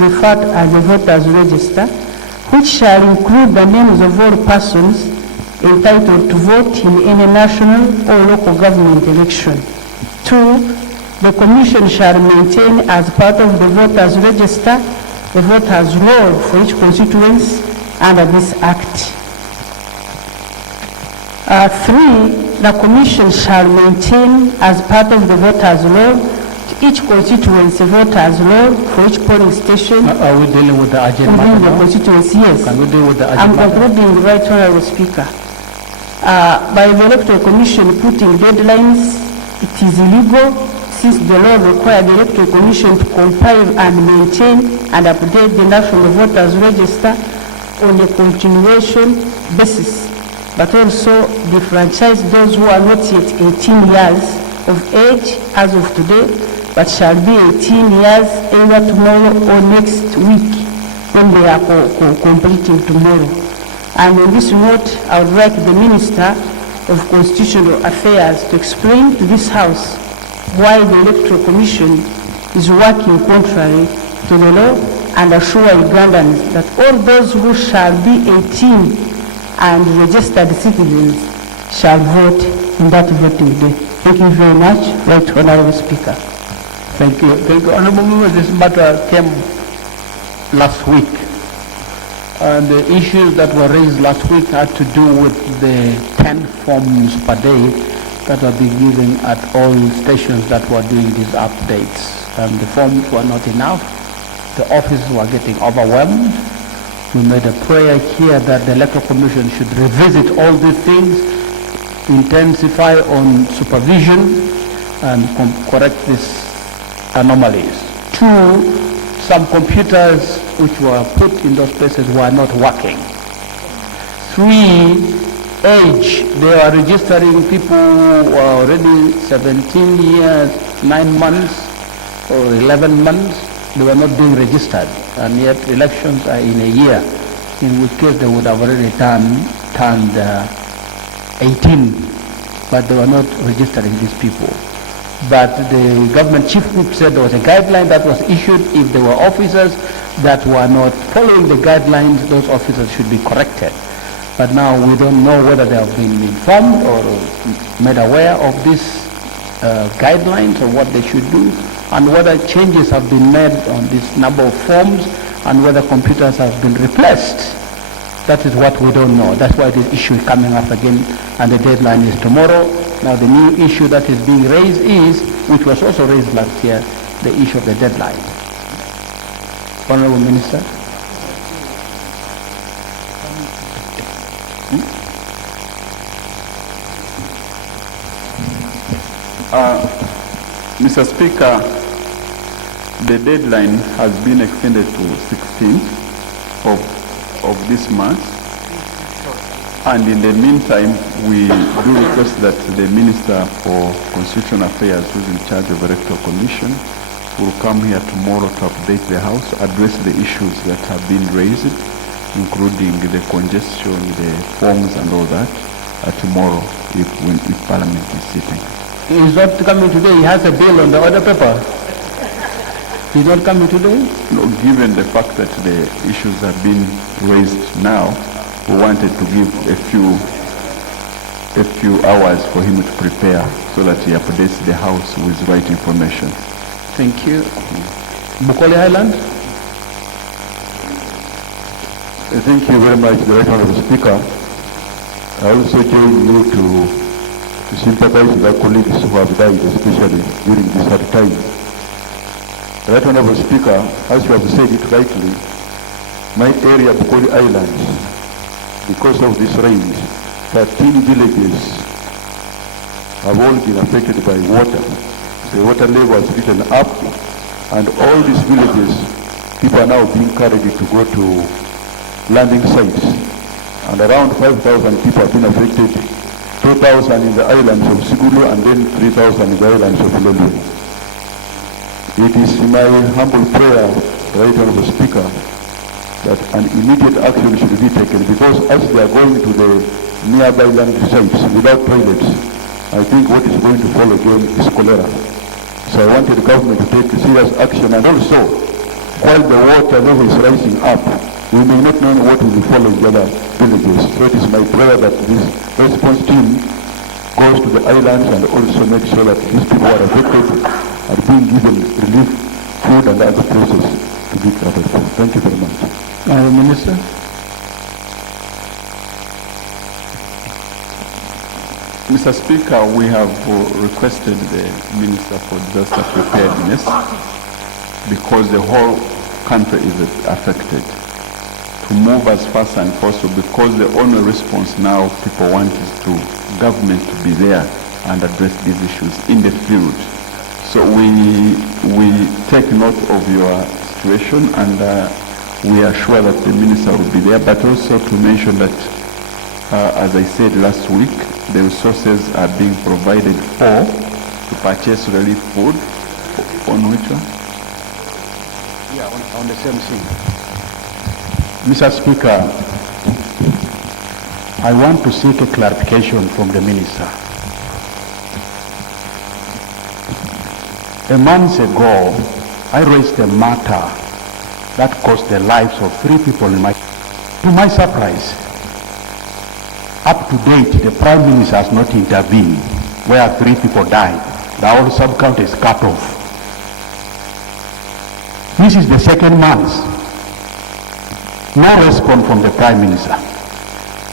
referred as a voters register, which shall include the names of all persons entitled to vote in any national or local government election. 2. The Commission shall maintain as part of the voters register the voters roll for each constituency under this Act. 3. The Commission shall maintain as part of the voters roll each constituency voters roll for each polling station. Are we dealing with the agenda? Within the constituency, yes. Can we deal with the agenda? I'm concluding, right honorable Speaker. By the Electoral Commission putting deadlines, it is illegal since the law requires the Electoral Commission to compile and maintain and update the National Voters Register on a continuation basis, but also defranchise those who are not yet 18 years of age as of today, but shall be 18 years either tomorrow or next week when they are completing tomorrow. And on this note, I would like the Minister of Constitutional Affairs to explain to this House why the Electoral Commission is working contrary to the law and assure Ugandans that all those who shall be 18 and registered citizens shall vote in that voting day. Thank you very much, Right Honorable Speaker. Thank you. Thank you. Honorable Members, this matter came last week. And the issues that were raised last week had to do with the 10 forms per day that are being given at all stations that were doing these updates. And the forms were not enough. The offices were getting overwhelmed. We made a prayer here that the Electoral Commission should revisit all these things, intensify on supervision, and correct these anomalies. 2, some computers which were put in those places were not working. 3, age. They are registering people who are already 17 years, 9 months, or 11 months. They were not being registered, and yet elections are in a year, in which case they would have already turned 18, but they were not registering these people. But the government chief whip said there was a guideline that was issued. If there were officers that were not following the guidelines, those officers should be corrected. But now we don't know whether they have been informed or made aware of these guidelines or what they should do, and whether changes have been made on this number of forms, and whether computers have been replaced. That is what we don't know. That's why this issue is coming up again, and the deadline is tomorrow. Now the new issue that is being raised is, which was also raised last year, the issue of the deadline. Honorable Minister. Mr. Speaker, the deadline has been extended to 16th of this month. And in the meantime, we do request that the Minister for Constitutional Affairs, who is in charge of the Electoral Commission, will come here tomorrow to update the House, address the issues that have been raised, including the congestion, the forms and all that, tomorrow if Parliament is sitting. He's not coming today. He has a bill on the order paper. He's not coming today? No, given the fact that the issues have been raised now, we wanted to give a few hours for him to prepare so that he updates the House with right information. Thank you. Bukoli Highland. Thank you very much, the Right Honourable Speaker. I also join you to sympathize with our colleagues who have died, especially during this hard time. The Right Honourable Speaker, as you have said it rightly, my area, Bukoli Islands, because of this rains, 13 villages have all been affected by water. The water level has risen up, and all these villages, people are now being carried to go to landing sites. And around 5,000 people have been affected, 2,000 in the islands of Sigulu and then 3,000 in the islands of Lolwe. It is my humble prayer, Right Honourable Speaker, that an immediate action should be taken, because as they are going to the nearby land sites without toilets, I think what is going to follow again is cholera. So I wanted the government to take serious action, and also while the water level is rising up, we may not know what will follow in the other villages. So it is my prayer that this response team goes to the islands and also make sure that these people who are affected are being given relief, food and other places to be catered for. Thank you very much. Minister. Mr. Speaker, we have requested the Minister for Disaster Preparedness, because the whole country is affected, to move as fast as possible, because the only response now people want is to government to be there and address these issues in the field. So we take note of your situation, and we are sure that the Minister will be there, but also to mention that, as I said last week, the resources are being provided for to purchase relief food. On which one? Yeah, on the same thing. Mr. Speaker, I want to seek a clarification from the Minister. A month ago, I raised a matter that cost the lives of 3 people to my surprise. Up to date, the Prime Minister has not intervened where 3 people died. The whole sub-county is cut off. This is the 2nd month. No response from the Prime Minister.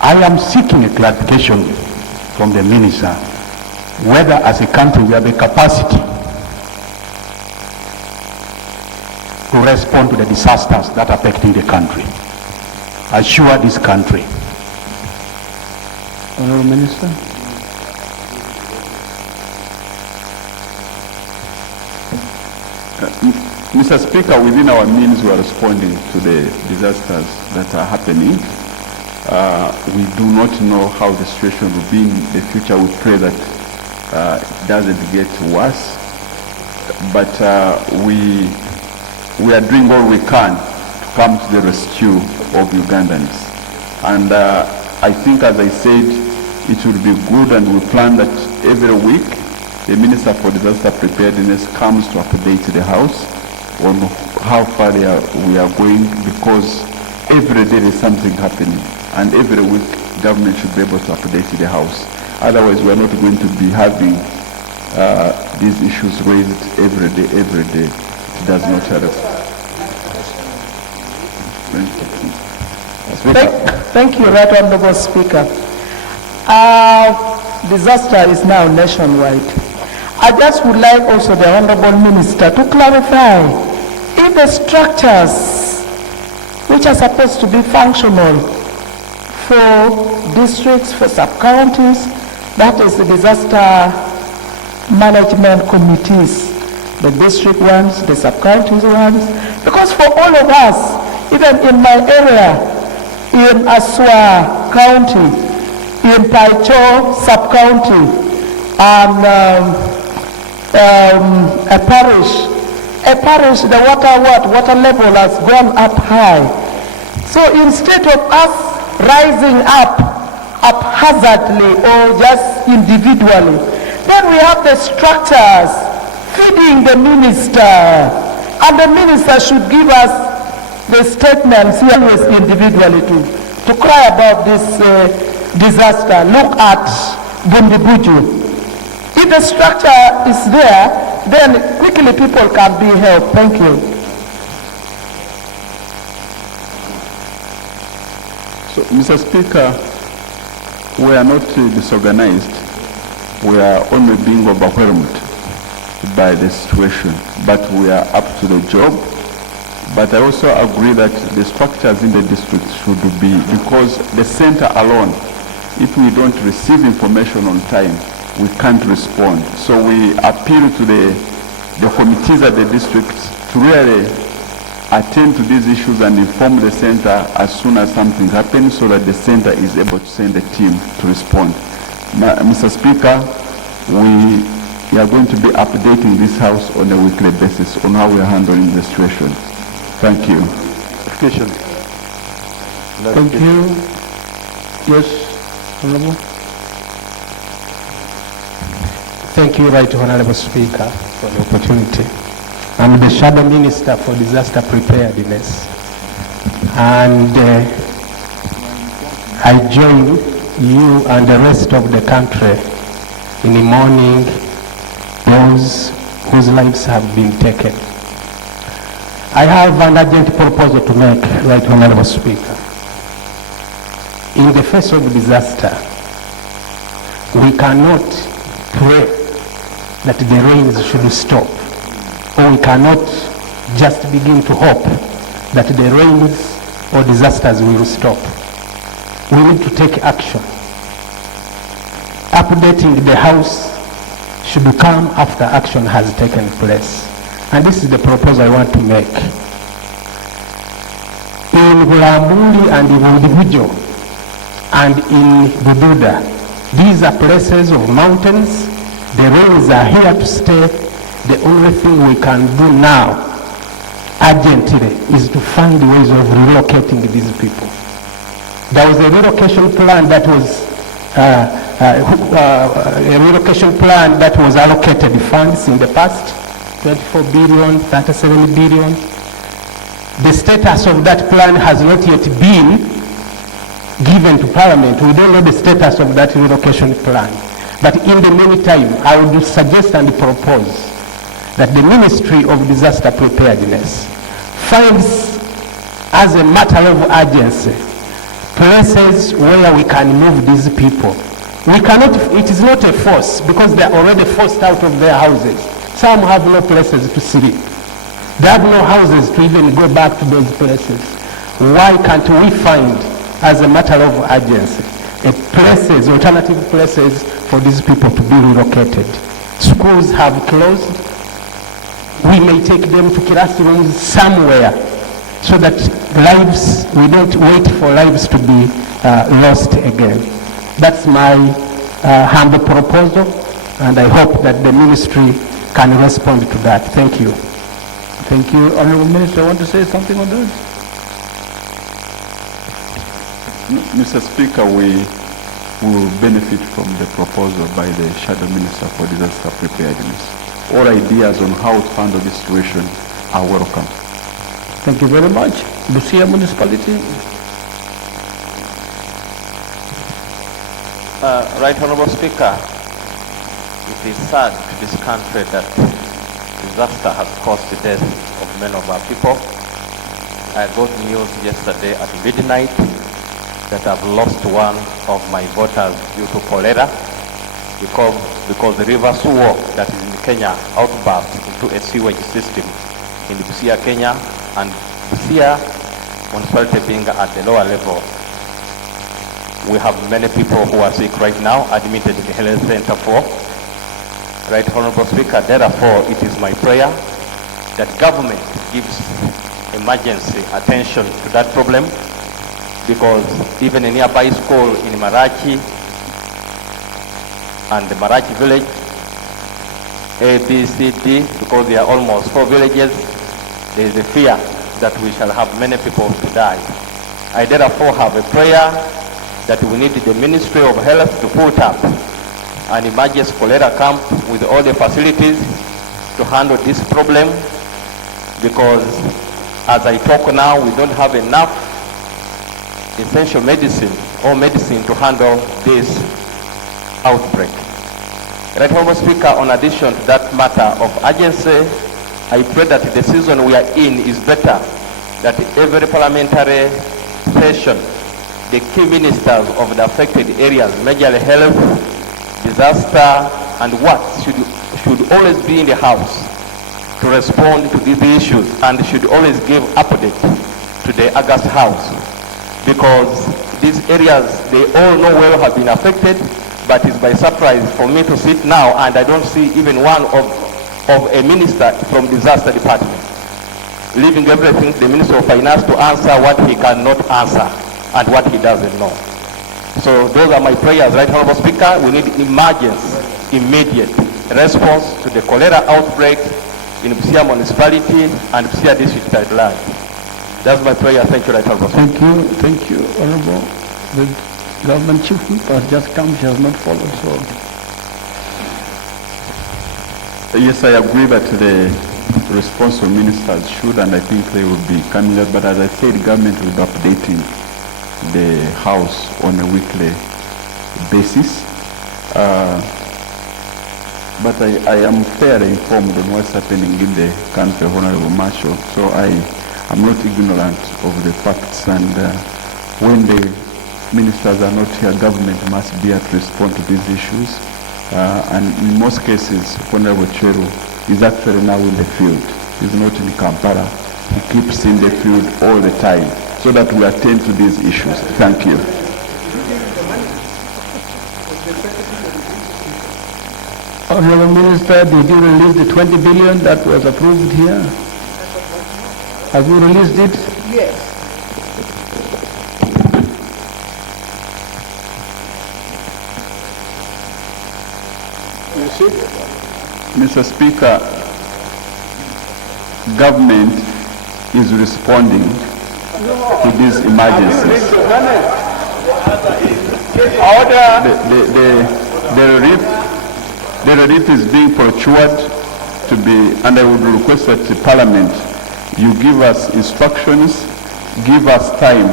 I am seeking a clarification from the Minister whether as a country we have the capacity to respond to the disasters that are affecting the country. Assure this country. Honourable Minister. Mr. Speaker, within our means we are responding to the disasters that are happening. We do not know how the situation will be in the future. We pray that it doesn't get worse. But we are doing all we can to come to the rescue of Ugandans. And I think, as I said, it will be good, and we plan that every week the Minister for Disaster Preparedness comes to update the House on how far we are going, because every day there is something happening, and every week government should be able to update the House. Otherwise, we are not going to be having these issues raised every day. It does not help. Thank you, Right Honorable Speaker. Disaster is now nationwide. I just would like also the Honorable Minister to clarify if the structures which are supposed to be functional for districts, for sub-counties, that is the disaster management committees, the district ones, the sub-counties ones, because for all of us, even in my area, in Aswa County, in Paicho sub-county, and a parish, the water level has gone up high. So instead of us rising up haphazardly or just individually, then we have the structures feeding the minister, and the minister should give us the statements always individually to cry about this disaster. Look at Bundibuju. If the structure is there, then quickly people can be helped. Thank you. So, Mr. Speaker, we are not disorganized. We are only being overwhelmed by the situation, but we are up to the job. But I also agree that the structures in the district should be, because the center alone, if we don't receive information on time, we can't respond. So we appeal to the committees at the district to really attend to these issues and inform the center as soon as something happens, so that the center is able to send a team to respond. Now, Mr. Speaker, we are going to be updating this House on a weekly basis on how we are handling the situation. Thank you. Thank you. Yes, Honorable. Thank you, Right Honorable Speaker, for the opportunity. I'm the Shadow Minister for Disaster Preparedness. And I join you and the rest of the country in mourning those whose lives have been taken. I have an urgent proposal to make, Right Honorable Speaker. In the face of disaster, we cannot pray that the rains should stop, or we cannot just begin to hope that the rains or disasters will stop. We need to take action. Updating the House should come after action has taken place. And this is the proposal I want to make. In Bulambuli and in Individual and in Bududa, these are places of mountains. The rains are here to stay. The only thing we can do now, urgently, is to find ways of relocating these people. There was a relocation plan that was allocated funds in the past, 24 billion, 37 billion. The status of that plan has not yet been given to Parliament. We don't know the status of that relocation plan. But in the meantime, I would suggest and propose that the Ministry of Disaster Preparedness finds, as a matter of urgency, places where we can move these people. We cannot, it is not a force, because they are already forced out of their houses. Some have no places to sleep. They have no houses to even go back to those places. Why can't we find, as a matter of urgency, places, alternative places for these people to be relocated? Schools have closed. We may take them to classrooms somewhere so that lives, we don't wait for lives to be lost again. That's my humble proposal, and I hope that the ministry can respond to that. Thank you. Thank you. Honorable Minister, I want to say something on that? Mr. Speaker, we will benefit from the proposal by the Shadow Minister for Disaster Preparedness. All ideas on how to handle this situation are welcome. Thank you very much. Busia Municipality. Right Honorable Speaker, it is sad to this country that disaster has caused the death of many of our people. I got news yesterday at midnight that I've lost one of my voters due to cholera because the river Suo that is in Kenya outburst into a sewage system in Busia, Kenya, and Busia municipality being at the lower level. We have many people who are sick right now, admitted in the health center for. Right Honorable Speaker, therefore it is my prayer that government gives emergency attention to that problem, because even a nearby school in Marachi and the Marachi village, A, B, C, D, because there are almost 4 villages, there is a fear that we shall have many people to die. I therefore have a prayer that we need the Ministry of Health to put up an emergency cholera camp with all the facilities to handle this problem, because as I talk now, we don't have enough essential medicine or medicine to handle this outbreak. Right Honorable Speaker, on addition to that matter of urgency, I pray that the season we are in is better, that every parliamentary session, the key ministers of the affected areas, majorly health, disaster, and what should always be in the House to respond to these issues, and should always give update to the August House, because these areas, they all know well have been affected, but it's by surprise for me to sit now and I don't see even one of a minister from disaster department, leaving everything to the Minister of Finance to answer what he cannot answer and what he doesn't know. So those are my prayers, Right Honorable Speaker. We need emergency, immediate response to the cholera outbreak in Busia municipality and Busia district at large. That's my prayer. Thank you, Right Honorable Speaker. Thank you, Honorable. The government chief whip has just come, she has not followed, so. Yes, I agree that the responsible ministers should, and I think they will be coming up. But as I said, government will be updating the House on a weekly basis. But I am fairly informed on what's happening in the country, Honorable Marshall, so I am not ignorant of the facts, and when the ministers are not here, government must be at respond to these issues. And in most cases, Honorable Cheru is actually now in the field. He's not in Kampala. He keeps in the field all the time so that we attend to these issues. Thank you. Honorable Minister, did you release the 20 billion that was approved here? Have you released it? Yes. Mr. Speaker, government is responding to these emergencies. The relief is being procured to be, and I would request that the Parliament, you give us instructions, give us time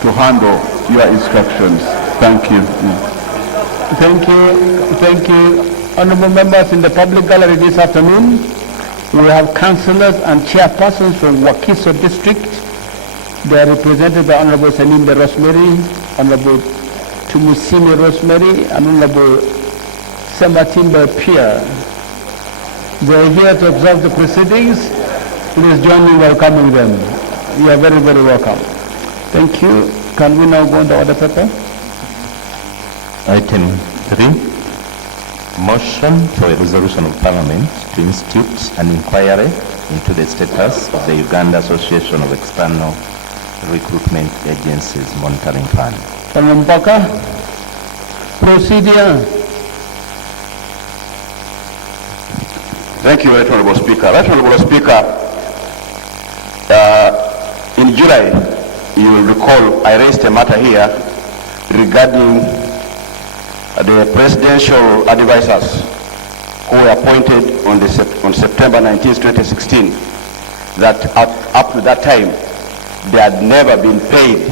to handle your instructions. Thank you. Thank you. Thank you. Honorable members in the public gallery this afternoon, we have councillors and chairpersons from Wakiso district. They are represented by Honorable Sanimbe Rosemary, Honorable Tumusime Rosemary, and Honorable Sematimba Pierre. They are here to observe the proceedings. Please join me in welcoming them. You are very, very welcome. Thank you. Can we now go on the order paper? Item 3. Motion for a resolution of Parliament to institute an inquiry into the status of the Uganda Association of External Recruitment Agencies Monitoring Fund. Honorable Mbaka, procedure. Thank you, Right Honorable Speaker. Right Honorable Speaker, in July, you will recall I raised a matter here regarding the presidential advisors who were appointed on September 19, 2016, that up to that time, they had never been paid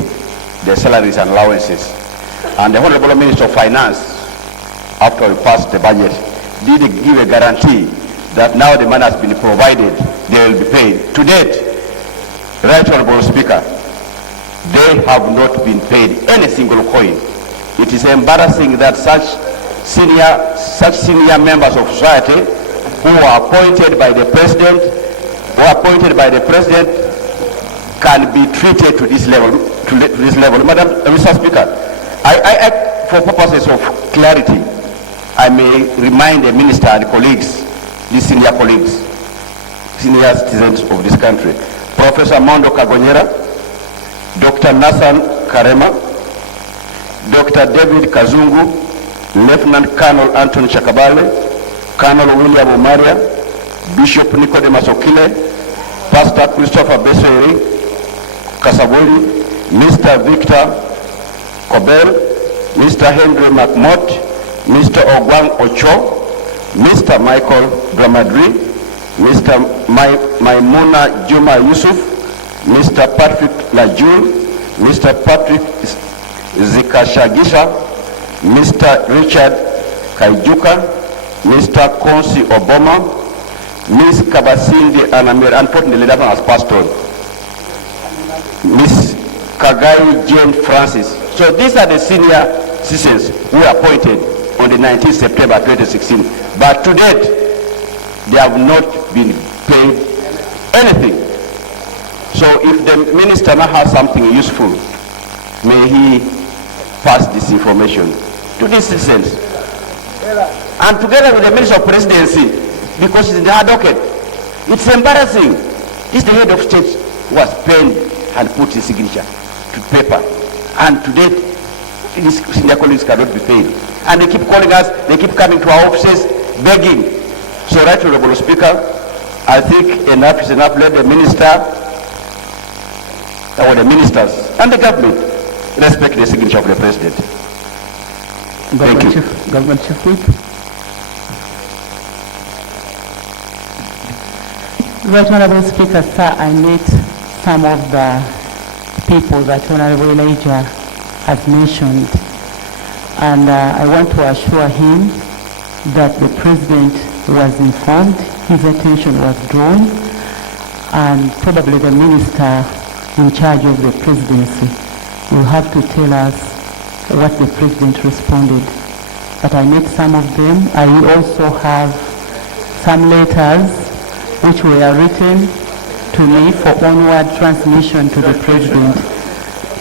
their salaries and allowances. And the Honorable Minister of Finance, after we passed the budget, did give a guarantee that now the money has been provided, they will be paid. To date, Right Honorable Speaker, they have not been paid any single coin. It is embarrassing that such senior members of society who are appointed by the president, can be treated to this level. Madam Mr. Speaker, for purposes of clarity, I may remind the minister and colleagues, these senior colleagues, senior citizens of this country, Professor Mondo Kagonyera, Dr. Nathan Karema, Dr. David Kazungu, Lieutenant Colonel Anthony Chakabale, Colonel William Omaria, Bishop Nicodemus Okile, Pastor Christopher Beseri Kasaboli, Mr. Victor Kobel, Mr. Henry McMott, Mr. Ogwang Ocho, Mr. Michael Dramadri, Mr. Maimuna Juma Yusuf, Mr. Patrick Lajul, Mr. Patrick Zikashagisha, Mr. Richard Kaijuka, Mr. Konsi Obama, Ms. Kabasindi Anamir, unfortunately that one has passed on, Ms. Kagai Jane Francis. So these are the senior citizens who were appointed on the 19th September 2016. But to date, they have not been paid anything. So if the minister now has something useful, may he pass this information to these citizens. And together with the Minister of Presidency, because it's in the docket, it's embarrassing. This is the head of state who has penned and put his signature to paper. And today, his senior colleagues cannot be paid. And they keep calling us, they keep coming to our offices, begging. So, Right Honorable Speaker, I think enough is enough. Let the minister, or the ministers, and the government respect the signature of the president. Thank you. Government Chief Whip. Right Honorable Speaker, sir, I met some of the people that Honorable Elijah has mentioned, and I want to assure him that the President was informed, his attention was drawn, and probably the Minister in charge of the Presidency will have to tell us what the President responded. But I met some of them. I also have some letters which were written to me for onward transmission to the President.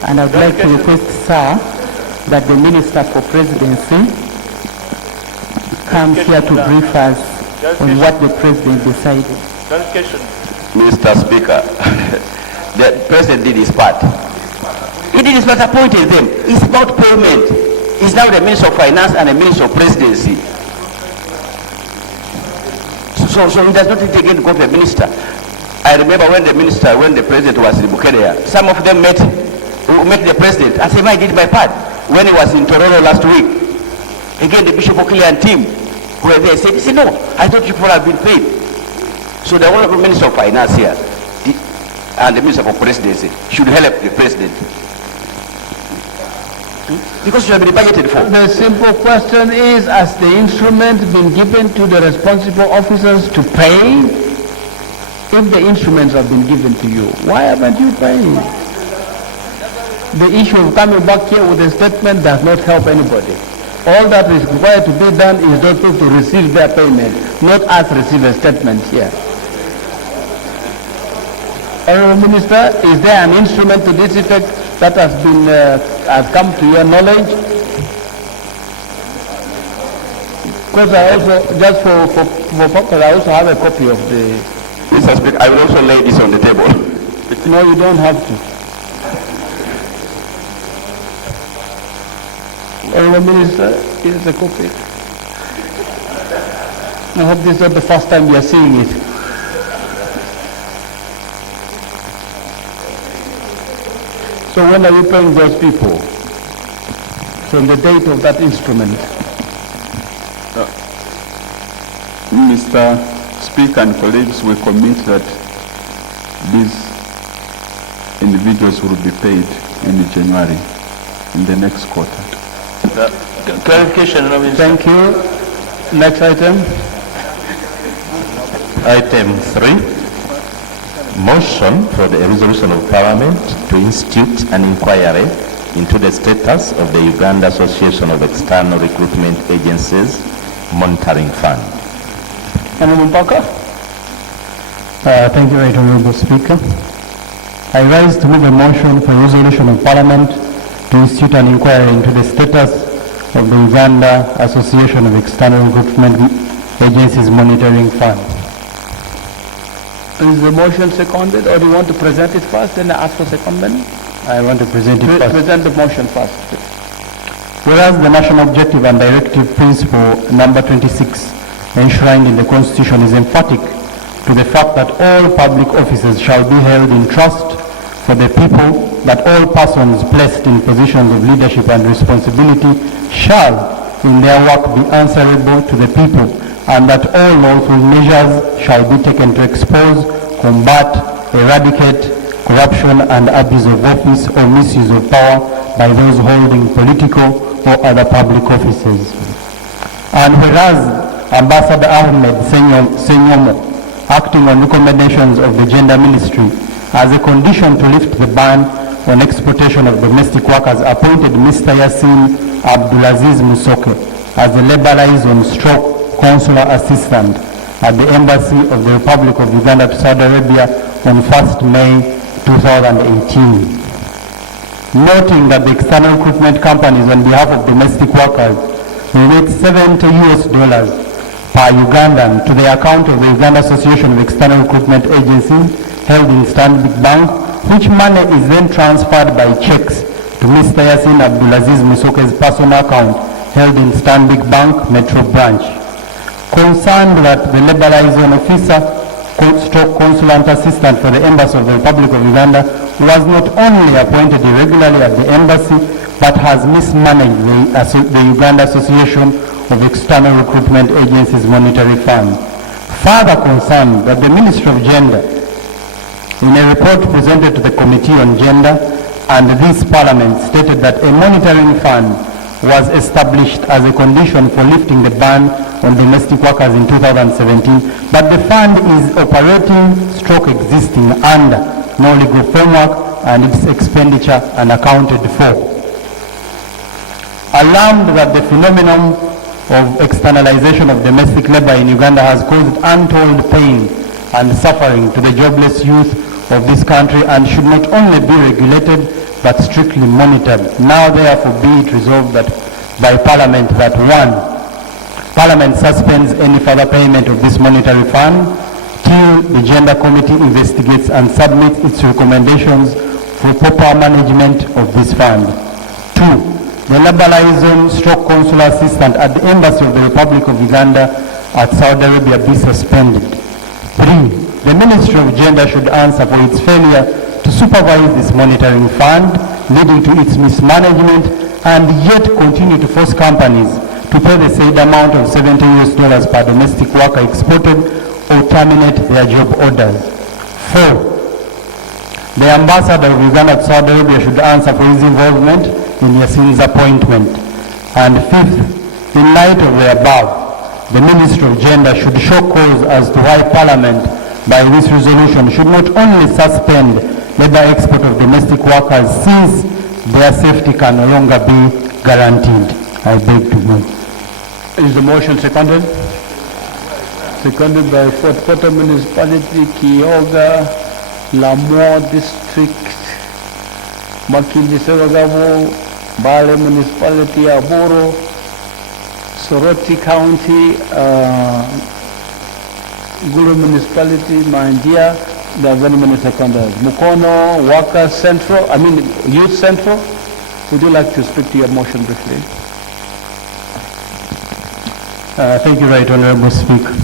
And I'd like to request, sir, that the Minister for Presidency comes here to brief us on what the President decided. Mr. Speaker, the President did his part. He did his part, appointed them. It's about payment. He's now the Minister of Finance and the Minister of Presidency. So he does not take again to go to the Minister. I remember when the President was in Bukedea, some of them met the President and said, I did my part. When he was in Toronto last week, again the Bishop Okili and team who were there said, no, I thought you people have been paid. So the Honorable Minister of Finance here and the Minister for Presidency should help the President. Because you have been budgeted for. The simple question is, has the instrument been given to the responsible officers to pay? If the instruments have been given to you, why haven't you paid? The issue of coming back here with a statement does not help anybody. All that is required to be done is those people to receive their payment, not us receive a statement here. Honourable Minister, is there an instrument to this effect that has come to your knowledge? Because I also, just for purpose, I also have a copy of the... Mr. Speaker, I will also lay this on the table. No, you don't have to. Honourable Minister, here's the copy. I hope this is not the first time you are seeing it. So when are you paying those people? From the date of that instrument? Mr. Speaker and colleagues, we commit that these individuals will be paid in January, in the next quarter. Clarification, Thank you. Next item. Item 3. Motion for the resolution of Parliament to institute an inquiry into the status of the Uganda Association of External Recruitment Agencies Monitoring Fund. Honourable Parker. Thank you, Right Honourable Speaker. I rise to move a motion for resolution of Parliament to institute an inquiry into the status of the Uganda Association of External Recruitment Agencies Monitoring Fund. Is the motion seconded, or do you want to present it first, then ask for secondment? I want to present it first. Present the motion first. Whereas the national objective and directive principle number 26 enshrined in the Constitution is emphatic to the fact that all public offices shall be held in trust for the people, that all persons placed in positions of leadership and responsibility shall in their work be answerable to the people, and that all lawful measures shall be taken to expose, combat, eradicate corruption and abuse of office or misuse of power by those holding political or other public offices. And whereas Ambassador Ahmed Senyomo, acting on recommendations of the Gender Ministry, as a condition to lift the ban on exportation of domestic workers, appointed Mr. Yassin Abdulaziz Musoke as the labor liaison stroke consular assistant at the Embassy of the Republic of Uganda to Saudi Arabia on 1st May 2018. Noting that the external recruitment companies on behalf of domestic workers relate $70 per Ugandan to the account of the Uganda Association of External Recruitment Agencies held in Stanbic Bank, which money is then transferred by checks to Mr. Yassin Abdulaziz Musoke's personal account held in Stanbic Bank Metro Branch. Concerned that the labor liaison officer, stroke consulant assistant for the Embassy of the Republic of Uganda was not only appointed irregularly at the embassy, but has mismanaged the Uganda Association of External Recruitment Agencies Monetary Fund. further confirmed that the Ministry of Gender, in a report presented to the Committee on Gender and this Parliament, stated that a monitoring fund was established as a condition for lifting the ban on domestic workers in 2017, but the fund is operating stroke existing under no legal framework and its expenditure unaccounted for. Alarmed that the phenomenon of externalization of domestic labor in Uganda has caused untold pain and suffering to the jobless youth of this country and should not only be regulated but strictly monitored. Now therefore be it resolved that by Parliament that 1. Parliament suspends any further payment of this monetary fund till the Gender Committee investigates and submits its recommendations for proper management of this fund. 2. The Labour liaison stroke consular assistant at the Embassy of the Republic of Uganda at Saudi Arabia be suspended. 3. The Ministry of Gender should answer for its failure to supervise this monitoring fund, leading to its mismanagement, and yet continue to force companies to pay the said amount of $70 per domestic worker exported or terminate their job orders. 4. The ambassador of Uganda to Saudi Arabia should answer for his involvement in Yassin's appointment. And 5th, in light of the above, the Ministry of Gender should show cause as to why Parliament, by this resolution, should not only suspend labor export of domestic workers since their safety can no longer be guaranteed. I beg to move. Is the motion seconded? Seconded by Fort Portal Municipality, Kyoga, Lamore District, Makindi Serogabo, Bale Municipality, Aburo, Soroti County, Gulu Municipality, Mandia, the government seconded. Mukono, Waka Central, Youth Central. Would you like to speak to your motion briefly? Thank you, Right Honorable Speaker.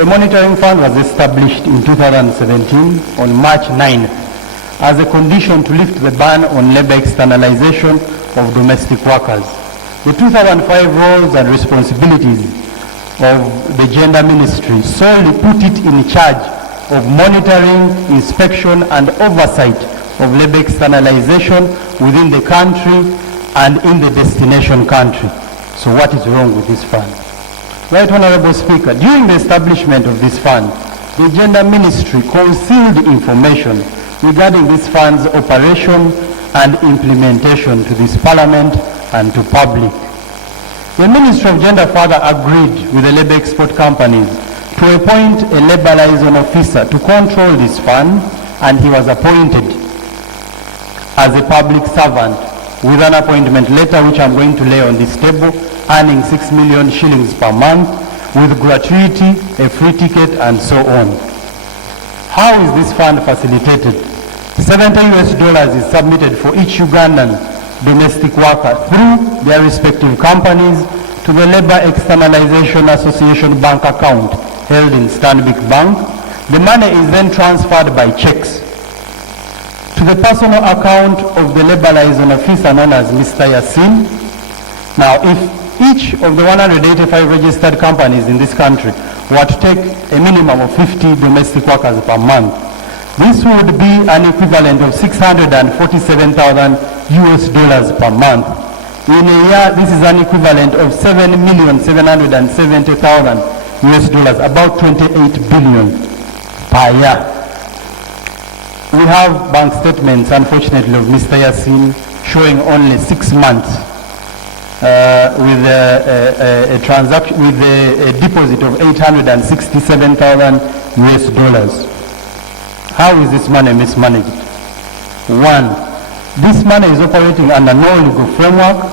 A monitoring fund was established in 2017 on March 9th as a condition to lift the ban on labor externalization of domestic workers. The 2005 roles and responsibilities of the Gender Ministry solely put it in charge of monitoring, inspection, and oversight of labor externalization within the country and in the destination country. So what is wrong with this fund? Right Honorable Speaker, during the establishment of this fund, the Gender Ministry concealed information regarding this fund's operation and implementation to this Parliament and to public. The Ministry of Gender further agreed with the labor export companies to appoint a labor liaison officer to control this fund, and he was appointed as a public servant with an appointment letter which I'm going to lay on this table, earning 6 million shillings per month with gratuity, a free ticket, and so on. How is this fund facilitated? $70 is submitted for each Ugandan domestic worker through their respective companies to the Labour Externalization Association bank account held in Stanbic Bank. The money is then transferred by checks to the personal account of the Labour liaison officer known as Mr. Yassin. Now, if each of the 185 registered companies in this country were to take a minimum of 50 domestic workers per month, this would be an equivalent of $647,000 per month. In a year, this is an equivalent of $7,770,000 about 28 billion per year. We have bank statements, unfortunately, of Mr. Yassin showing only 6 months with a transaction with a deposit of $867,000. How is this money mismanaged? 1. This money is operating under no legal framework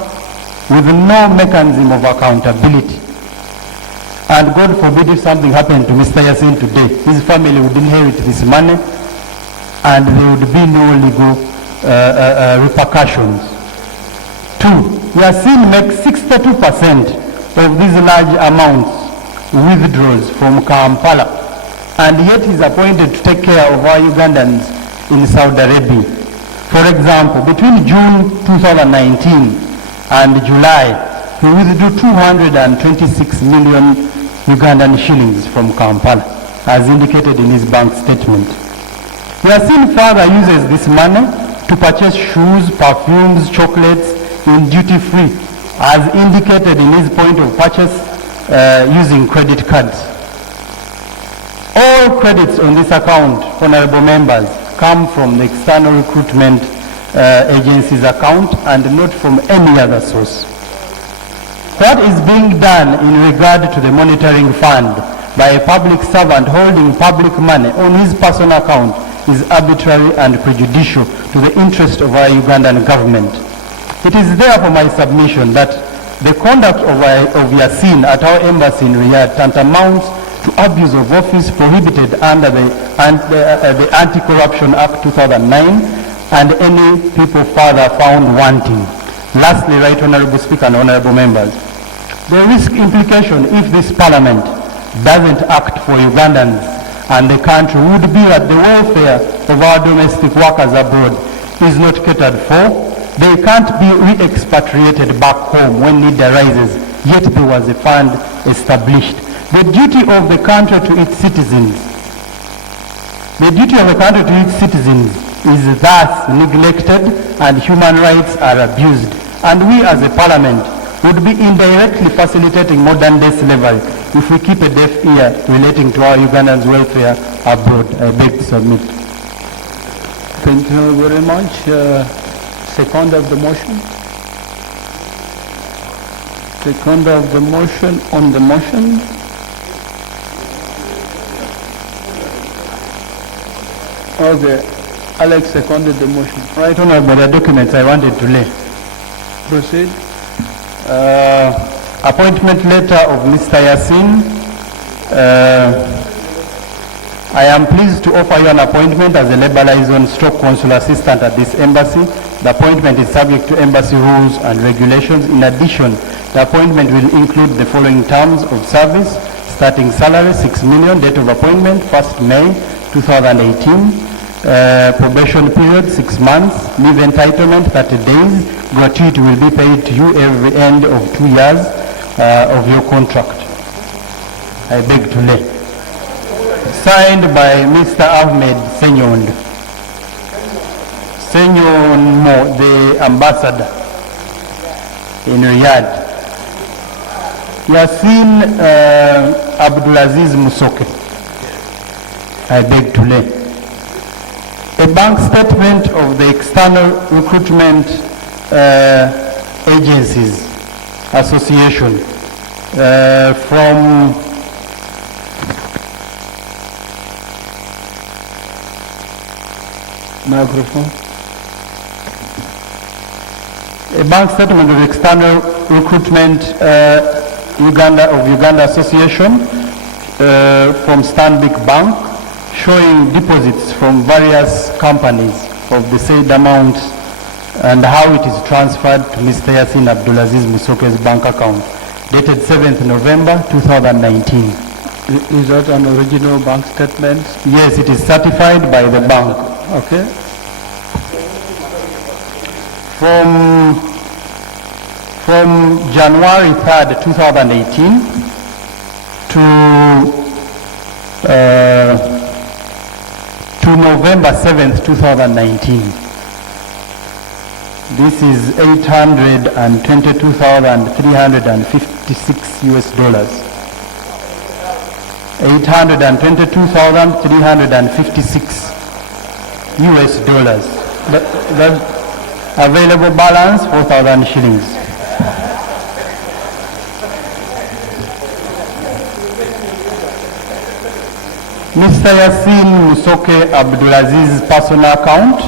with no mechanism of accountability. And God forbid if something happened to Mr. Yassin today, his family would inherit this money and there would be no legal repercussions. 2. Yassin makes 62% of these large amounts withdrawals from Kampala, and yet he is appointed to take care of our Ugandans in Saudi Arabia. For example, between June 2019 and July, he withdrew $226 million Ugandan shillings from Kampala, as indicated in his bank statement. Yasin further uses this money to purchase shoes, perfumes, chocolates in duty-free, as indicated in his point of purchase using credit cards. All credits on this account, honorable members, come from the external recruitment agency's account and not from any other source. What is being done in regard to the monitoring fund by a public servant holding public money on his personal account is arbitrary and prejudicial to the interest of our Ugandan government. It is therefore my submission that the conduct of Yasin at our embassy in Riyadh tantamounts to abuse of office prohibited under the Anti-Corruption Act 2009 and any people further found wanting. Lastly, Right Honourable Speaker and Honourable Members, the risk implication if this Parliament doesn't act for Ugandans and the country would be that the welfare of our domestic workers abroad is not catered for. They can't be re-expatriated back home when need arises, yet there was a fund established. The duty of the country to its citizens, is thus neglected and human rights are abused. And we as a Parliament would be indirectly facilitating modern day slavery if we keep a deaf ear relating to our Ugandans' welfare abroad. I beg to submit. Thank you very much. Second of the motion. Second of the motion on the motion. Okay. Alex seconded the motion. Right Honourable, the documents I wanted to lay. Proceed. Appointment letter of Mr. Yasin. I am pleased to offer you an appointment as a labor liaison stroke consular assistant at this embassy. The appointment is subject to embassy rules and regulations. In addition, the appointment will include the following terms of service: starting salary 6 million, date of appointment 1st May 2018. Probation period 6 months, leave entitlement 30 days, gratuity will be paid to you every end of 2 years of your contract. I beg to lay. Signed by Mr. Ahmed Senyon Mo, the ambassador in Riyadh. Yasin Abdulaziz Musoke. I beg to lay. A bank statement of the External Recruitment Agencies Association from microphone. A bank statement of the External Recruitment Uganda Association from Stanbic Bank, showing deposits from various companies of the said amount and how it is transferred to Mr. Yasin Abdulaziz Musoke's bank account, dated 7th November 2019. Is that an original bank statement? Yes, it is certified by the bank. Okay. From January 3rd, 2018 to November 7th, 2019. This is $822,356 US dollars. $822,356 US dollars. The available balance 4,000 shillings. Mr. Yasin Musoke Abdulaziz personal account,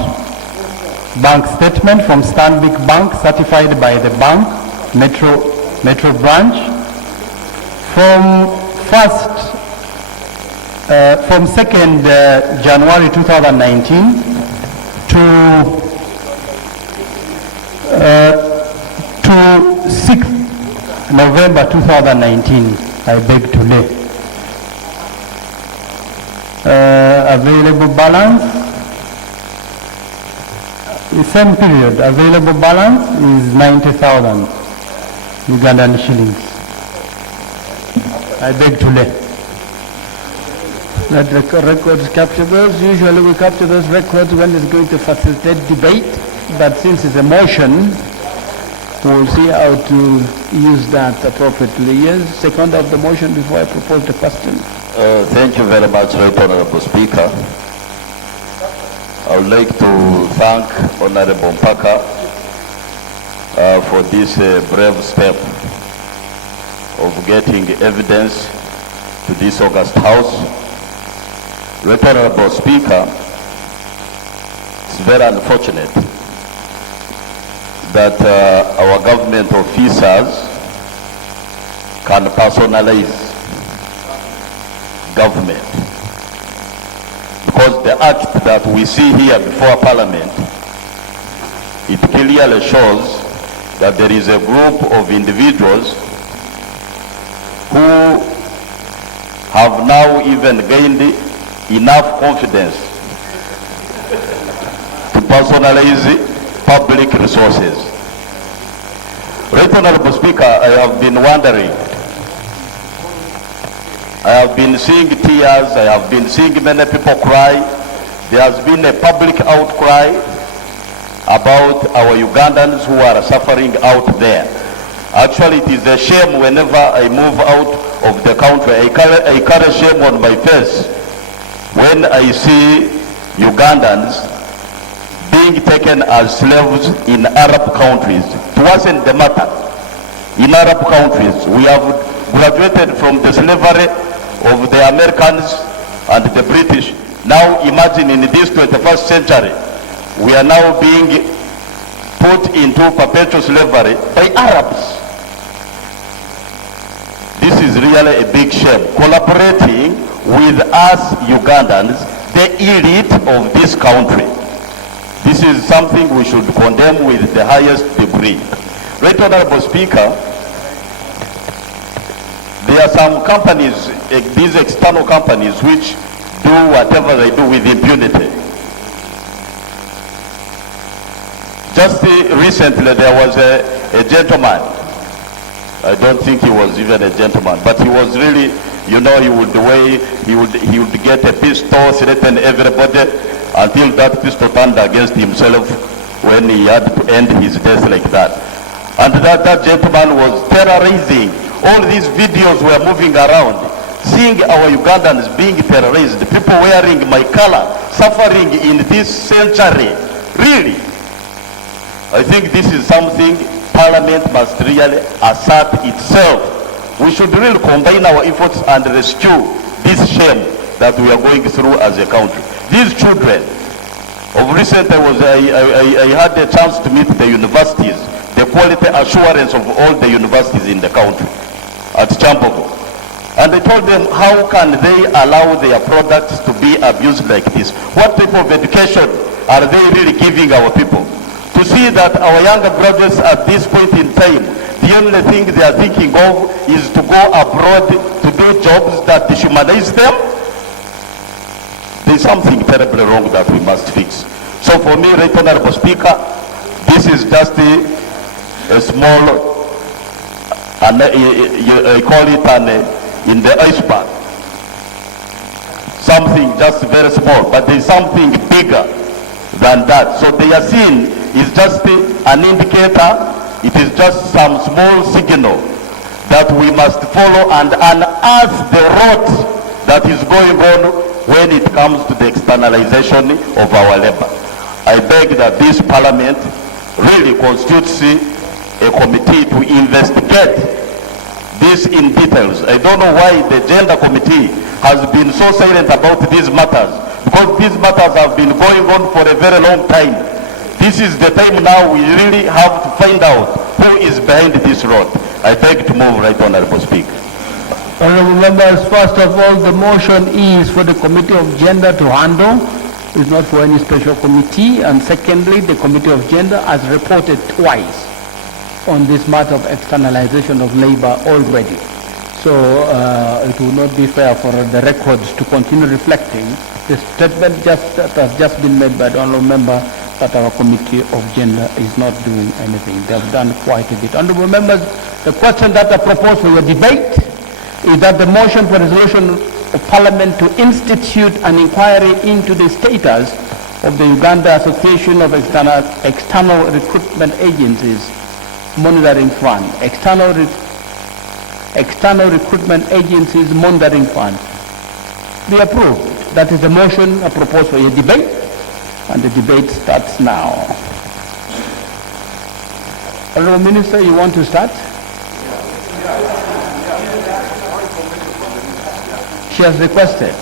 bank statement from Stanbic Bank, certified by the bank, Metro branch, from 2nd January 2019 to 6th November 2019. I beg to lay. Available balance, the same period, available balance is 90,000 Ugandan shillings. I beg to lay. Let the records capture those. Usually we capture those records when it's going to facilitate debate, but since it's a motion, we'll see how to use that appropriately. Yes, second of the motion before I propose the question. Thank you very much, Right Honorable Speaker. I would like to thank Honorable Mpaka for this brave step of getting evidence to this August House. Right Honorable Speaker, it's very unfortunate that our government officers can personalize government, because the act that we see here before Parliament, it clearly shows that there is a group of individuals who have now even gained enough confidence to personalize public resources. Right Honorable Speaker, I have been wondering, I have been seeing tears, I have been seeing many people cry. There has been a public outcry about our Ugandans who are suffering out there. Actually, it is a shame whenever I move out of the country, I carry shame on my face when I see Ugandans being taken as slaves in Arab countries. It wasn't the matter. In Arab countries, we have graduated from the slavery of the Americans and the British. Now imagine in this 21st century, we are now being put into perpetual slavery by Arabs. This is really a big shame. Collaborating with us Ugandans, the elite of this country. This is something we should condemn with the highest degree. Right Honorable Speaker, there are some companies, these external companies, which do whatever they do with impunity. Just recently there was a gentleman, I don't think he was even a gentleman, but he was really, you know, he would get a pistol, threaten everybody until that pistol turned against himself when he had to end his death like that. And that gentleman was terrorizing. All these videos were moving around, seeing our Ugandans being terrorized, people wearing my color, suffering in this century. Really, I think this is something Parliament must really assert itself. We should really combine our efforts and rescue this shame that we are going through as a country. These children, of recent I had a chance to meet the universities, the quality assurance of all the universities in the country at Chambogo. And I told them, how can they allow their products to be abused like this? What type of education are they really giving our people? To see that our younger graduates at this point in time, the only thing they are thinking of is to go abroad to do jobs that dehumanize them. There is something terribly wrong that we must fix. So for me, Right Honorable Speaker, this is just a small, I call it in the iceberg. Something just very small, but there is something bigger than that. So they are seen is just an indicator. It is just some small signal that we must follow and unearth the rot that is going on when it comes to the externalization of our labor. I beg that this Parliament really constitutes a committee to investigate this in details. I don't know why the Gender Committee has been so silent about these matters, because these matters have been going on for a very long time. This is the time now we really have to find out who is behind this rot. I beg to move, Right Honorable Speaker. Honorable members, first of all, the motion is for the Committee of Gender to handle. It's not for any special committee. And secondly, the Committee of Gender has reported twice on this matter of externalization of labor already. So it will not be fair for the records to continue reflecting the statement that has just been made by the honorable member that our Committee of Gender is not doing anything. They have done quite a bit. Honorable members, the question that I propose for your debate is that the motion for resolution of Parliament to institute an inquiry into the status of the Uganda Association of External Recruitment Agencies Monitoring Fund, External Recruitment Agencies Monitoring Fund, be approved. That is the motion. I propose for a debate, and the debate starts now. Hello, Minister, you want to start? She has requested.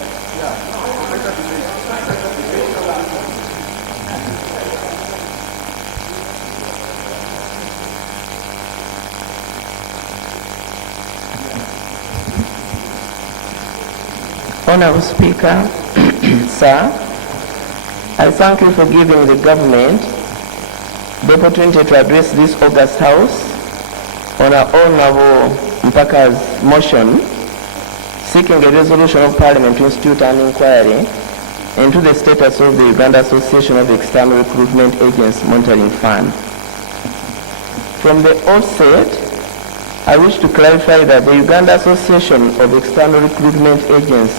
Honorable Speaker, Sir, I thank you for giving the government the opportunity to address this August House on our Honorable Mpaka's motion seeking a resolution of Parliament to institute an inquiry into the status of the Uganda Association of External Recruitment Agents Monitoring Fund. From the outset, I wish to clarify that the Uganda Association of External Recruitment Agents,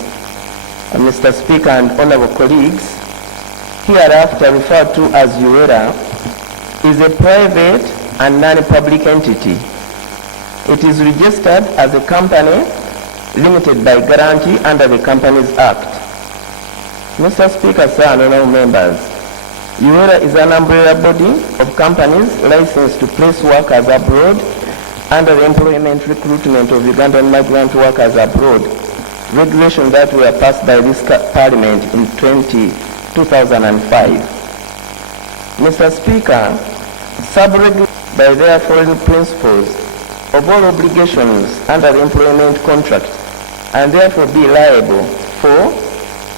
Mr. Speaker and honorable colleagues, hereafter referred to as UERA, is a private and non-public entity. It is registered as a company limited by guarantee under the Companies Act. Mr. Speaker, sir, and honorable members, UERA is an umbrella body of companies licensed to place workers abroad under the Employment Recruitment of Ugandan Migrant Workers Abroad, regulations that were passed by this Parliament in 2005. Mr. Speaker, sub-regulated by their foreign principles of all obligations under the employment contract, and therefore be liable for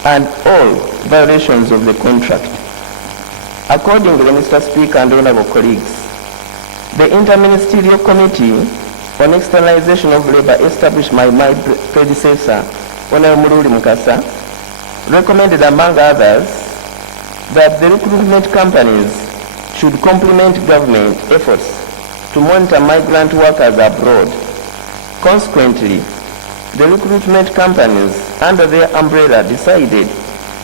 and all violations of the contract. Accordingly, Mr. Speaker and honorable colleagues, the Interministerial Committee on Externalization of Labour established by my predecessor, Honorable Muruli Mukasa, recommended among others that the recruitment companies should complement government efforts to monitor migrant workers abroad. Consequently, the recruitment companies under their umbrella decided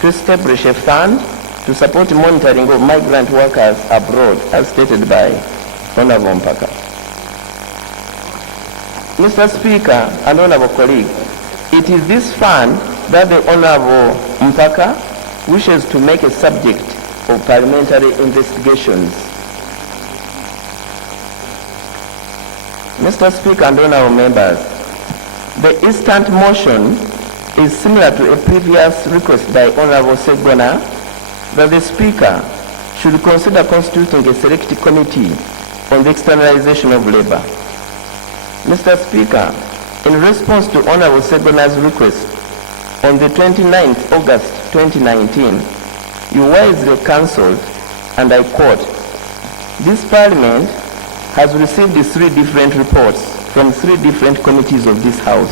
to establish a fund to support monitoring of migrant workers abroad, as stated by Honorable Mpaka. Mr. Speaker and honorable colleagues, it is this fund that the Honorable Mpaka wishes to make a subject of parliamentary investigations. Mr. Speaker and honorable members, the instant motion is similar to a previous request by Honorable Segona that the Speaker should consider constituting a select committee on the externalization of labor. Mr. Speaker, in response to Honorable Segona's request, on the 29th August 2019, you wisely counselled, and I quote, "This Parliament has received 3 different reports from 3 different committees of this House.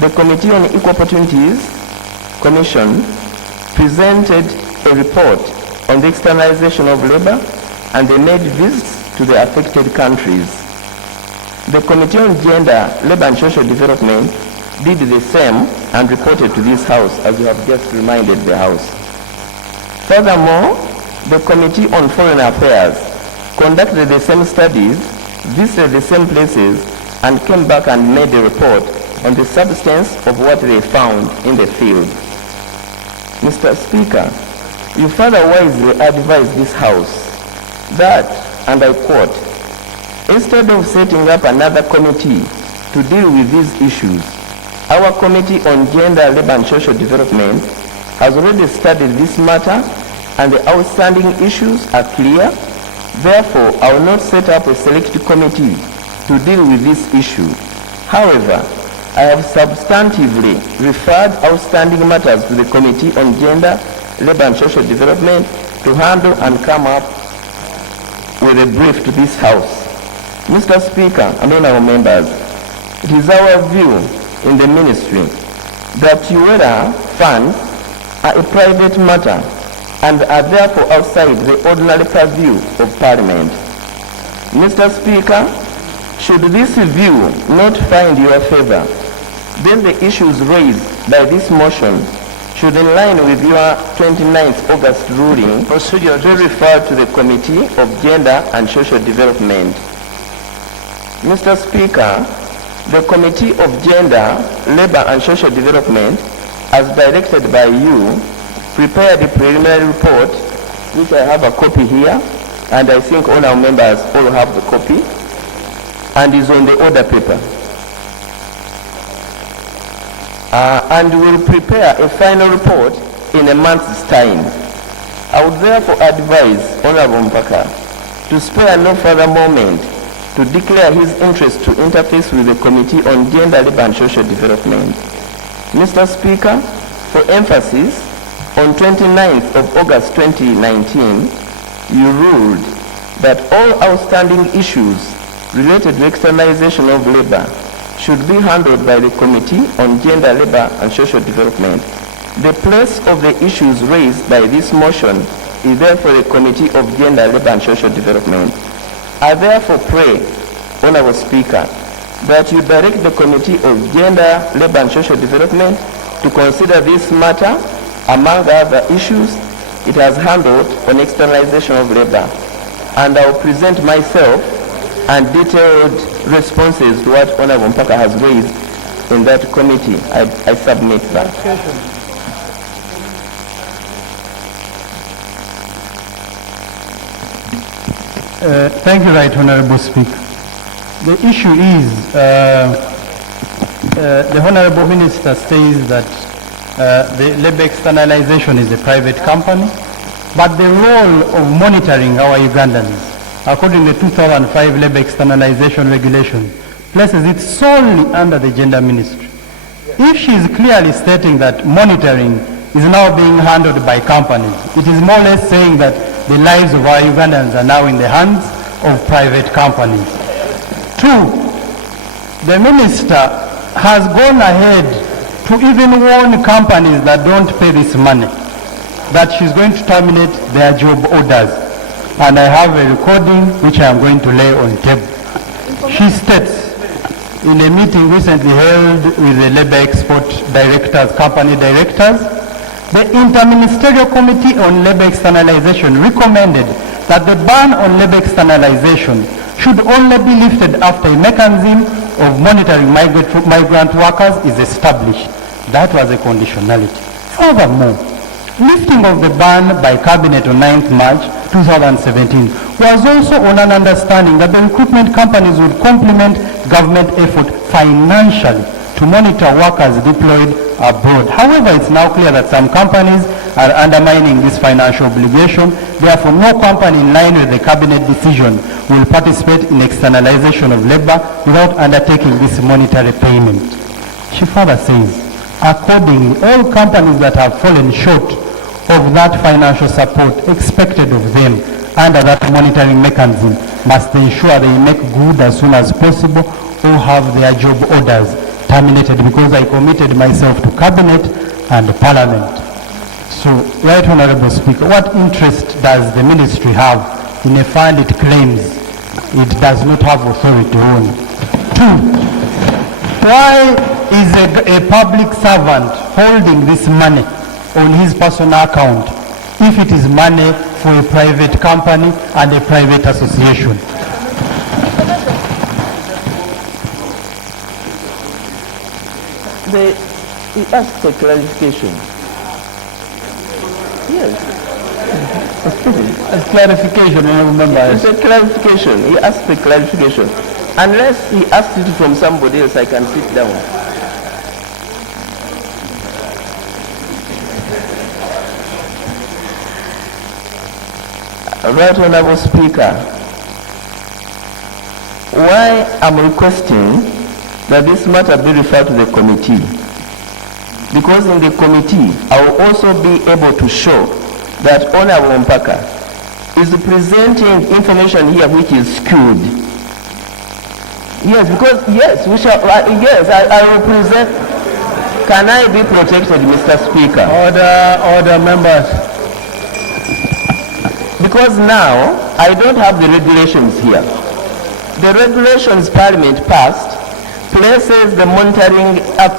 The Committee on Equal Opportunities Commission presented a report on the externalization of labor, and they made visits to the affected countries. The Committee on Gender, Labour and Social Development did the same and reported to this House, as you have just reminded the House. Furthermore, the Committee on Foreign Affairs conducted the same studies, visited the same places, and came back and made a report on the substance of what they found in the field. Mr. Speaker, you further wisely advised this House that, and I quote, "Instead of setting up another committee to deal with these issues, our Committee on Gender, Labour and Social Development has already studied this matter, and the outstanding issues are clear. Therefore, I will not set up a select committee to deal with this issue. However, I have substantively referred outstanding matters to the Committee on Gender, Labour and Social Development to handle and come up with a brief to this House." Mr. Speaker and honorable members, it is our view in the Ministry that UERA funds are a private matter and are therefore outside the ordinary purview of Parliament. Mr. Speaker, should this view not find your favour, then the issues raised by this motion should, in line with your 29th August ruling, be referred to the Committee of Gender and Social Development. Mr. Speaker, the Committee of Gender, Labour and Social Development, as directed by you, prepared a preliminary report, which I have a copy here, and I think all our members all have the copy, and is on the order paper. And will prepare a final report in a month's time. I would therefore advise Honorable Mpaka to spare no further moment to declare his interest to interface with the Committee on Gender, Labour and Social Development. Mr. Speaker, for emphasis, on 29th of August 2019, you ruled that all outstanding issues related to externalization of labor should be handled by the Committee on Gender, Labour and Social Development. The place of the issues raised by this motion is therefore the Committee of Gender, Labour and Social Development. I therefore pray, Honourable Speaker, that you direct the Committee of Gender, Labour and Social Development to consider this matter among the other issues it has handled on externalization of labor. And I will present myself and detailed responses to what Honorable Mpaka has raised in that committee. I submit that. Thank you, Right Honorable Speaker. The issue is, the Honorable Minister says that the labor externalization is a private company, but the role of monitoring our Ugandans, according to the 2005 labor externalization regulation, places it solely under the Gender Ministry. If she is clearly stating that monitoring is now being handled by companies, it is more or less saying that the lives of our Ugandans are now in the hands of private companies. Two, the minister has gone ahead to even warn companies that don't pay this money that she's going to terminate their job orders. And I have a recording which I am going to lay on table. She states, in a meeting recently held with the labor export directors, company directors, the Interministerial Committee on Labor Externalization recommended that the ban on labor externalization should only be lifted after a mechanism of monitoring migrant workers is established. That was a conditionality. Furthermore, lifting of the ban by Cabinet on 9th March 2017 was also on an understanding that the recruitment companies would complement government effort financially to monitor workers deployed abroad. However, it's now clear that some companies are undermining this financial obligation. Therefore, no company in line with the cabinet decision will participate in externalization of labor without undertaking this monetary payment. She further says, accordingly, all companies that have fallen short of that financial support expected of them under that monitoring mechanism must ensure they make good as soon as possible or have their job orders terminated, because I committed myself to Cabinet and Parliament. So, Right Honourable Speaker, what interest does the Ministry have in a fund it claims it does not have authority on? Two, why is a public servant holding this money on his personal account if it is money for a private company and a private association? He asked for clarification. Yes. As clarification, I remember. It's a clarification. He asked for clarification. Unless he asked it from somebody else, I can sit down. Right Honourable Speaker, why I'm requesting that this matter be referred to the committee? Because in the committee, I will also be able to show that Honourable Mpaka is presenting information here which is skewed. Yes, because, yes, we shall, yes, I will present. Can I be protected, Mr. Speaker? Order, members. Because now, I don't have the regulations here. The regulations Parliament passed places the monitoring up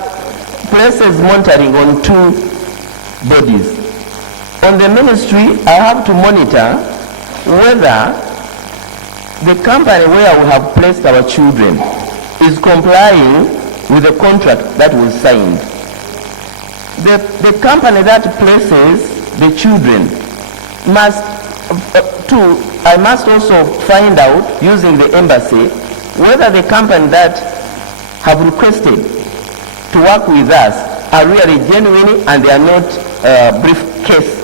places monitoring on two bodies. On the ministry, I have to monitor whether the company where we have placed our children is complying with the contract that was signed. The company that places the children must, I must also find out, using the embassy, whether the company that have requested to work with us are really genuine and they are not briefcase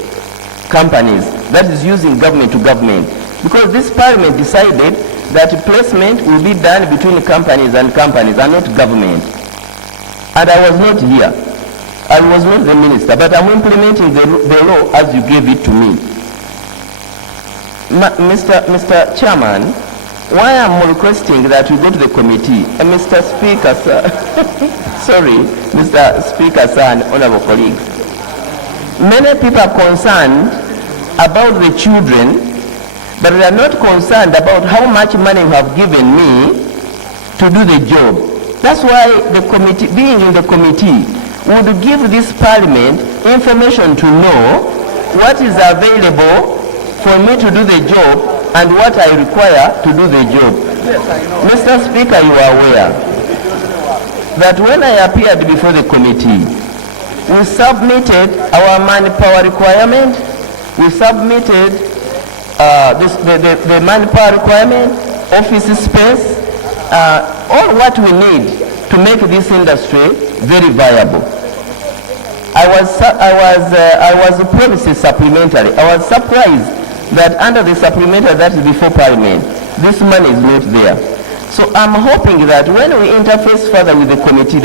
companies that is using government to government. Because this parliament decided that placement will be done between companies and not government. And I was not here. I was not the minister, but I'm implementing the law as you gave it to me. Mr. Chairman, why I'm requesting that we go to the committee, Mr. Speaker, sir, sorry, Mr. Speaker, sir, and honorable colleagues. Many people are concerned about the children, but they are not concerned about how much money you have given me to do the job. That's why the committee, being in the committee, would give this parliament information to know what is available for me to do the job and what I require to do the job. Mr. Speaker, you are aware that when I appeared before the committee, we submitted our manpower requirement, we submitted the manpower requirement, office space, all what we need to make this industry very viable. I was promised a supplementary. I was surprised that under the supplementary that is before Parliament, this money is not there. So I'm hoping that when we interface further with the committee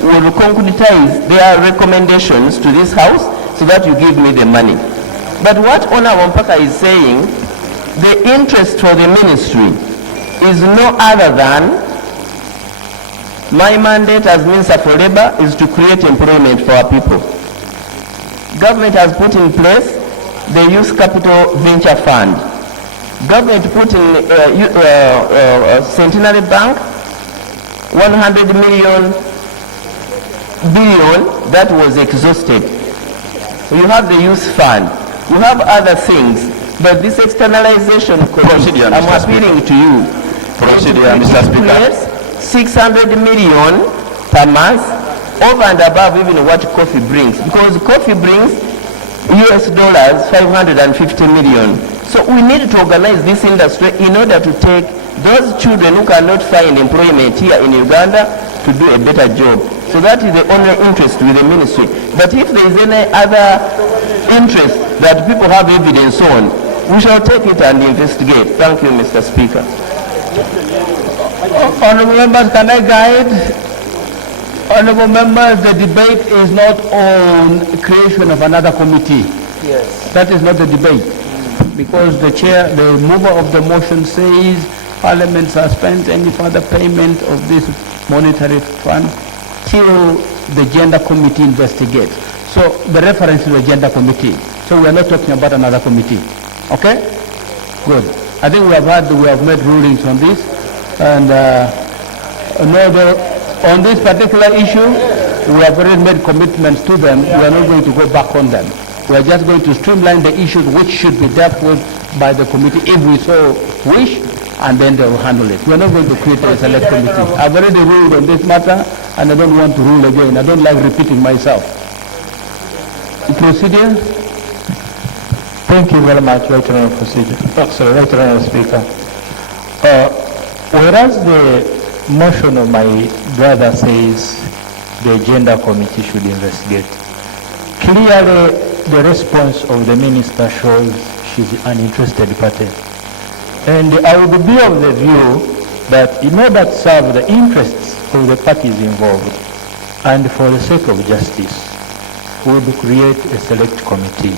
will concretize their recommendations to this House so that you give me the money. But what Honorable Mpaka is saying, the interest for the ministry is no other than my mandate as Minister for Labour is to create employment for our people. Government has put in place the Youth Capital Venture Fund. Government put in Centenary Bank 100 billion that was exhausted. You have the Youth Fund. You have other things, but this externalization, I'm appealing to you. Procedure, Mr. Speaker. 600 million per month, over and above even what coffee brings, because coffee brings US dollars 550 million. So we need to organize this industry in order to take those children who cannot find employment here in Uganda to do a better job. So that is the only interest with the ministry. But if there is any other interest that people have evidence on, we shall take it and investigate. Thank you, Mr. Speaker. Honourable members, can I guide? Honourable members, the debate is not on creation of another committee. Yes. That is not the debate. Because the chair, the mover of the motion says Parliament suspends any further payment of this monetary fund till the gender committee investigates. So the reference to the gender committee. So we are not talking about another committee. Okay? Good. I think we have made rulings on this. And on this particular issue, we have already made commitments to them. We are not going to go back on them. We are just going to streamline the issues which should be dealt with by the committee if we so wish, and then they will handle it. We are not going to create a select committee. I've already ruled on this matter, and I don't want to rule again. I don't like repeating myself. Procedure? Thank you very much, Right Honourable Procedure. Sorry, Right Honourable Speaker. Whereas the motion of my brother says the Gender Committee should investigate, clearly the response of the minister shows she's an interested party. And I would be of the view that in order to serve the interests of the parties involved and for the sake of justice, we would create a select committee.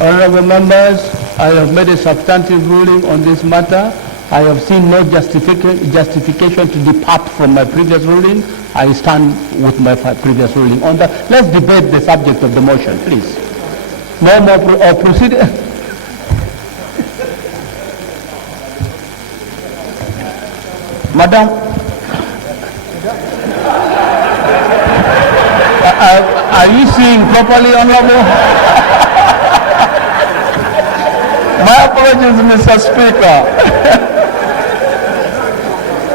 Honourable members, I have made a substantive ruling on this matter. I have seen no justification to depart from my previous ruling. I stand with my previous ruling on that. Let's debate the subject of the motion, please. No more procedure. Madam. Are you seeing properly, Honorable? My apologies, Mr. Speaker.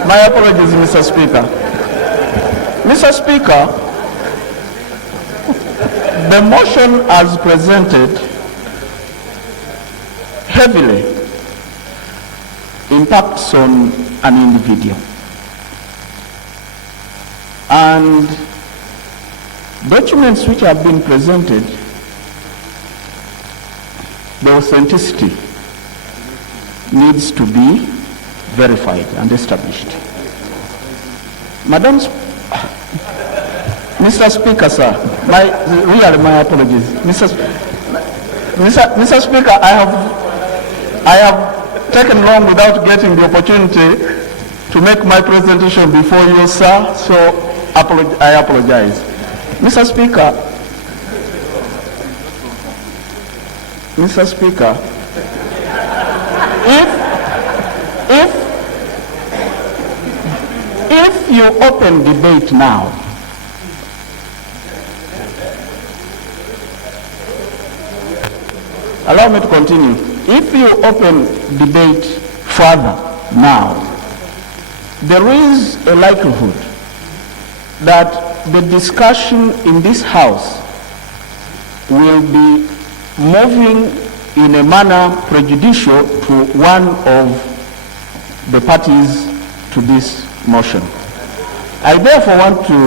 My apologies, Mr. Speaker. Mr. Speaker, the motion as presented heavily impacts on an individual. And documents which have been presented, the authenticity needs to be verified and established. Mr. Speaker, sir, my apologies. Mr. Speaker, I have taken long without getting the opportunity to make my presentation before you, sir, so I apologize. Mr. Speaker, if you open debate now, allow me to continue. If you open debate further now, there is a likelihood that the discussion in this House will be moving in a manner prejudicial to one of the parties to this motion. I therefore want to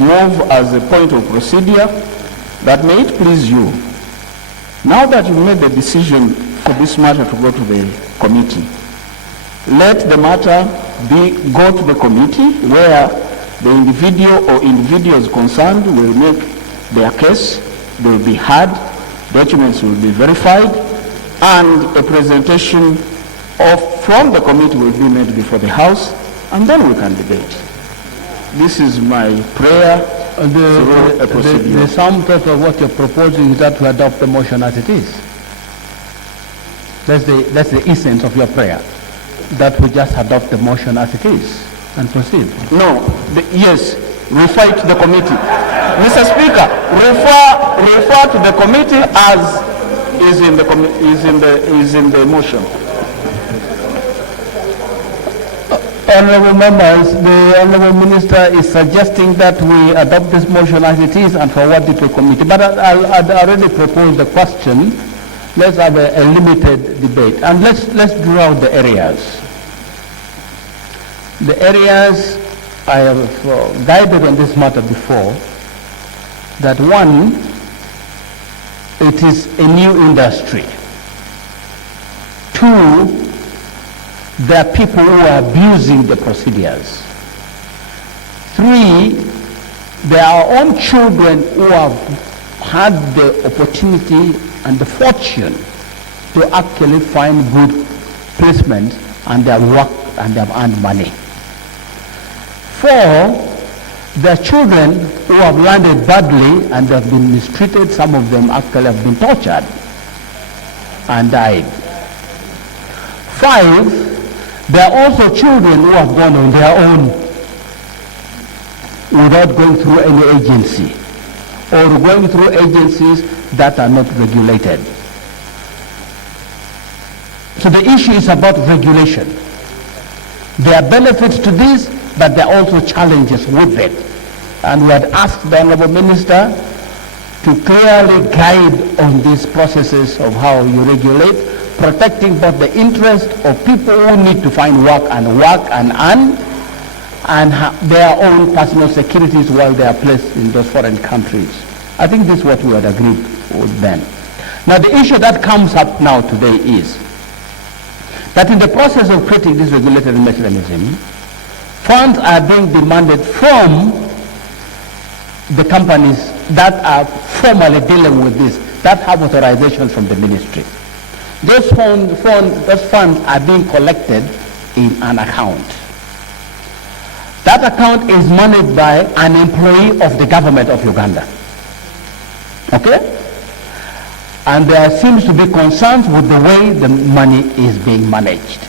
move as a point of procedure that may it please you, now that you've made the decision for this matter to go to the committee, let the matter go to the committee where the individual or individuals concerned will make their case, they will be heard, documents will be verified, and a presentation from the committee will be made before the House, and then we can debate. This is my prayer. The sum total of what you're proposing is that we adopt the motion as it is. That's the essence of your prayer, that we just adopt the motion as it is and proceed. No, yes, refer it to the committee. Mr. Speaker, refer to the committee as is in the motion. Honorable members, the Honorable Minister is suggesting that we adopt this motion as it is and forward it to committee. But I'd already proposed the question. Let's have a limited debate, and let's draw out the areas. The areas I have guided on this matter before, that one, it is a new industry. Two, there are people who are abusing the procedures. Three, there are our own children who have had the opportunity and the fortune to actually find good placement, and they have worked and they have earned money. Four, there are children who have landed badly and they have been mistreated. Some of them actually have been tortured and died. Five, there are also children who have gone on their own without going through any agency, or going through agencies that are not regulated. So the issue is about regulation. There are benefits to this, but there are also challenges with it. And we had asked the Honorable Minister to clearly guide on these processes of how you regulate, protecting both the interest of people who need to find work and earn, and their own personal securities while they are placed in those foreign countries. I think this is what we had agreed with then. Now the issue that comes up now today is that in the process of creating this regulatory mechanism, funds are being demanded from the companies that are formally dealing with this, that have authorization from the ministry. Those funds are being collected in an account. That account is managed by an employee of the government of Uganda. Okay? And there seems to be concerns with the way the money is being managed.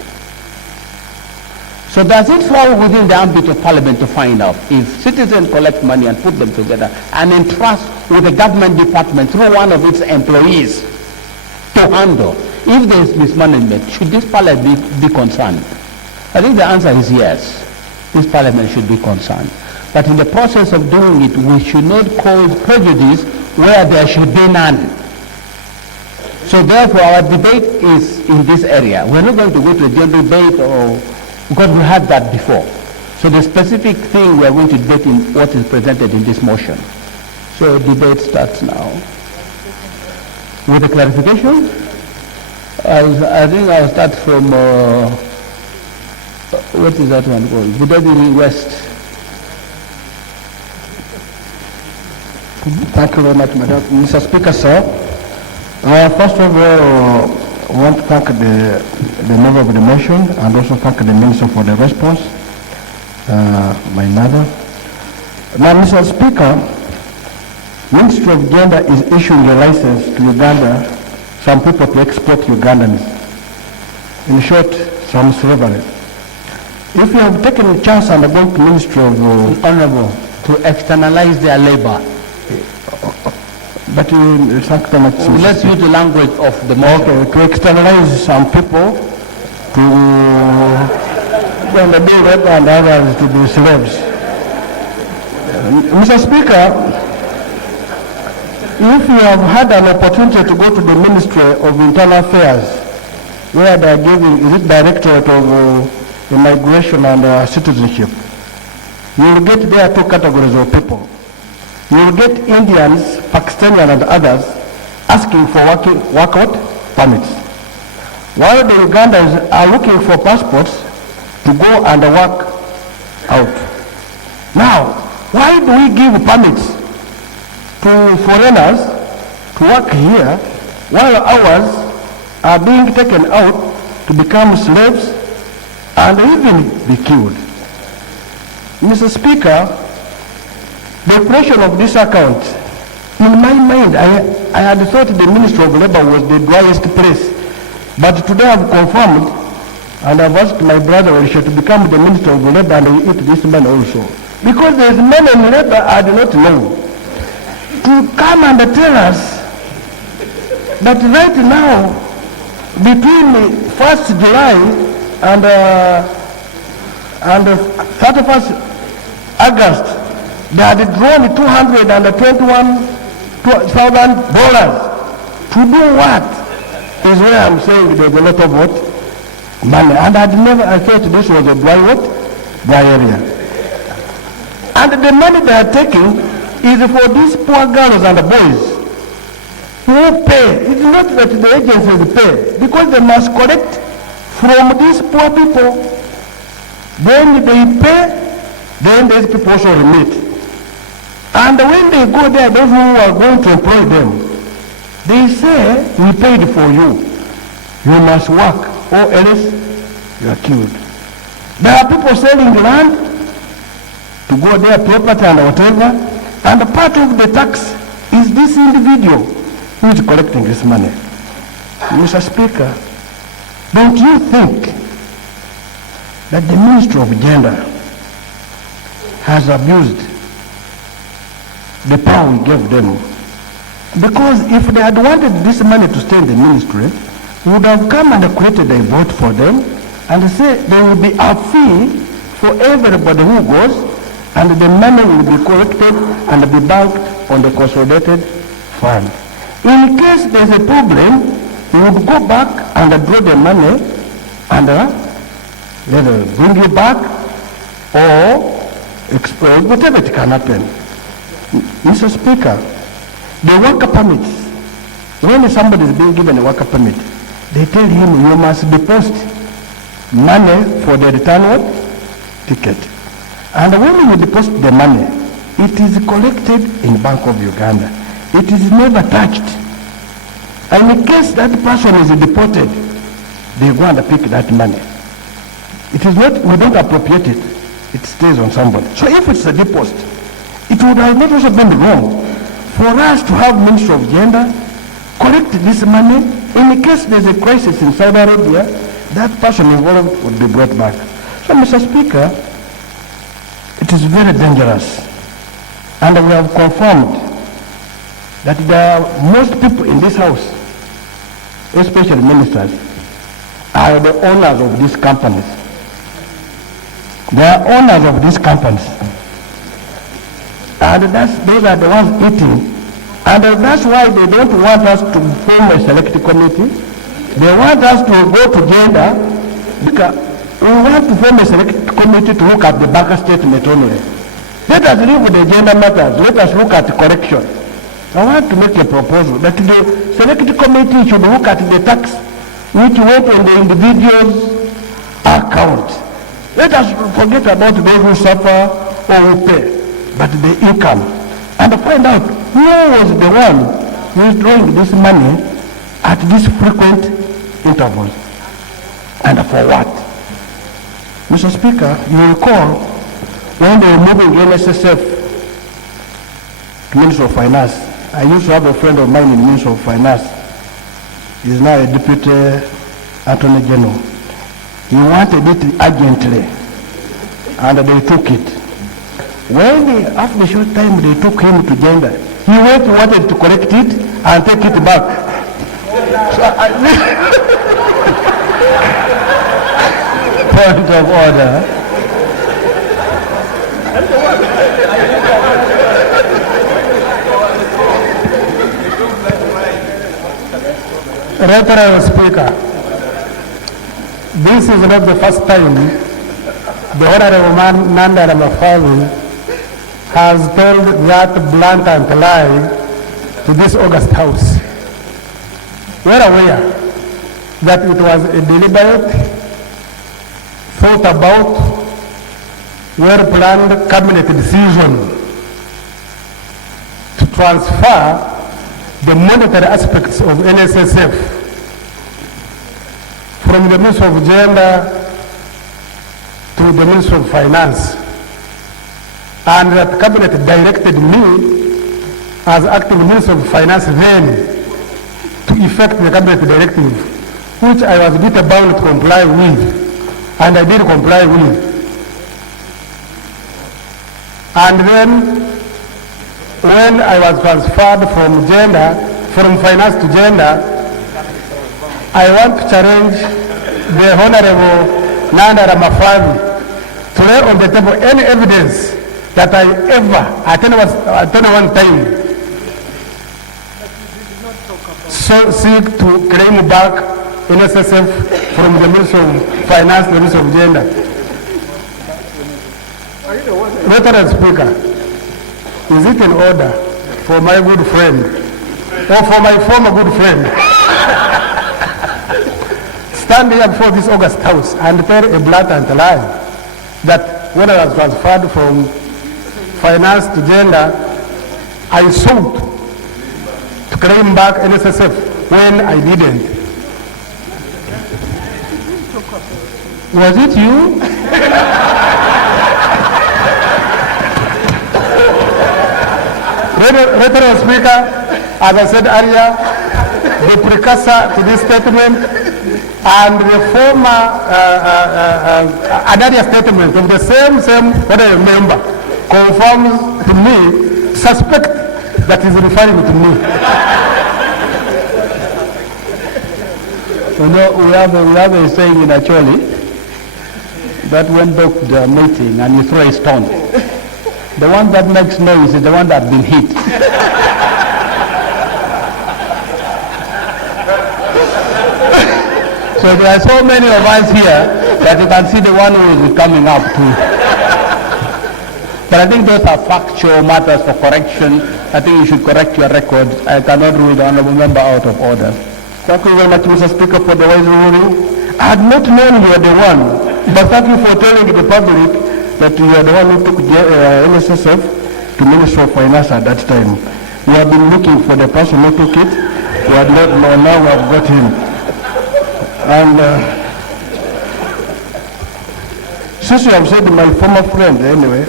So does it fall within the ambit of Parliament to find out if citizens collect money and put them together and entrust with a government department through one of its employees to handle? If there is mismanagement, should this Parliament be concerned? I think the answer is yes. This Parliament should be concerned. But in the process of doing it, we should not cause prejudice where there should be none. So therefore, our debate is in this area. We're not going to go to a general debate because we had that before. So the specific thing we are going to debate in what is presented in this motion. So debate starts now. With the clarification, I think I'll start from, what is that one called? Budadiri West. Thank you very much, Madam. Mr. Speaker, sir. First of all, I want to thank the member of the motion and also thank the minister for the response, my mother. Now, Mr. Speaker, Ministry of Gender is issuing a license to Uganda, some people to export Ugandans. In short, some slavery. If you have taken a chance and gone to Ministry of Honorable, to externalize their labor. But let's use the language of the motion. Okay, to externalize some people to when they do labor and others to be slaves. Mr. Speaker, if you have had an opportunity to go to the Ministry of Internal Affairs, where they are giving, is it Directorate of Immigration and Citizenship, you will get there two categories of people. You will get Indians, Pakistani and others asking for workout permits, while the Ugandans are looking for passports to go and work out. Now, why do we give permits to foreigners to work here while ours are being taken out to become slaves and even be killed? Mr. Speaker, the operation of this account, in my mind, I had thought the Ministry of Labour was the driest place. But today I've confirmed, and I've asked my brother Elisha to become the Minister of Labour and he eat this man also. Because there's men in Labour I do not know. To come and tell us that right now, between 1st July and 31st August, they had drawn $221,000. To do what? Is where I'm saying there's a lot of what? Money. And I thought this was a dry area. And the money they are taking is for these poor girls and boys who pay. It's not that the agencies pay, because they must collect from these poor people. Then they pay, then these people also remit. And when they go there, those who are going to employ them, they say, we paid for you. You must work, or else you are killed. There are people selling land to go their property and whatever, and part of the tax is this individual who is collecting this money. Mr. Speaker, don't you think that the Ministry of Gender has abused the power we gave them? Because if they had wanted this money to stay in the ministry, we would have come and created a vote for them and say there will be a fee for everybody who goes, and the money will be collected and be banked on the consolidated fund. In case there's a problem, we would go back and draw the money and either bring you back or exploit, whatever it can happen. Mr. Speaker, the worker permits, when somebody is being given a worker permit, they tell him you must deposit money for the return ticket. And when you deposit the money, it is collected in Bank of Uganda. It is never touched. And in case that person is deported, they go and pick that money. It is not, we don't appropriate it. It stays on somebody. So if it's a deposit, it would have not also been wrong for us to have Ministry of Gender collect this money. In case there's a crisis in Saudi Arabia, that person involved would be brought back. So, Mr. Speaker, it is very dangerous. And we have confirmed that most people in this house, especially ministers, are the owners of these companies. They are owners of these companies. And those are the ones eating. And that's why they don't want us to form a select committee. They want us to go to gender, because we want to form a select committee to look at the Baka statement only. Let us leave the gender matters. Let us look at correction. I want to make a proposal that the select committee should look at the tax which went on the individual's account. Let us forget about those who suffer or who pay, but the income, and find out who was the one who is drawing this money at these frequent intervals, and for what. Mr. Speaker, you recall when they were moving NSSF to Ministry of Finance, I used to have a friend of mine in Ministry of Finance. He is now a Deputy Attorney General. He wanted it urgently, and they took it. When after a short time they took him to gender, he wanted to correct it and take it back. Point of order. Reverend Speaker, this is not the first time the Honorable Nanda Ramafawi has told that blatant lie to this August House. We are aware that it was a deliberate, thought about, well-planned cabinet decision to transfer the monetary aspects of NSSF from the Ministry of Gender to the Ministry of Finance, and that cabinet directed me as acting Minister of Finance then to effect the cabinet directive, which I was duty bound to comply with, and I did comply with. And then when I was transferred from finance to gender, I want to challenge the Honorable Nanda Ramafawi to lay on the table any evidence that I ever, at any one time, so seek to claim back NSSF from the Ministry of Finance to the Ministry of Gender. Veteran Speaker, is it in order for my good friend, or for my former good friend, stand here before this August House and tell a blatant lie that when I was transferred from finance to gender, I sought to claim back NSSF when I didn't? Was it you? Reverend Speaker, as I said earlier, the precursor to this statement and the former another statement of the same member confirms to me, suspect that is referring to me. You know, we have a saying in Acholi that when the meeting and you throw a stone, the one that makes noise is the one that's been hit. So there are so many of us here that you can see the one who is coming up to. But I think those are factual matters for correction. I think you should correct your record. I cannot rule the honorable member out of order. Thank you very much, Mr. Speaker, for the wise ruling. I had not known you were the one, but thank you for telling the public that you are the one who took NSSF to Ministry of Finance at that time. We have been looking for the person who took it. We had not known, now we have got him. And since you have said my former friend anyway,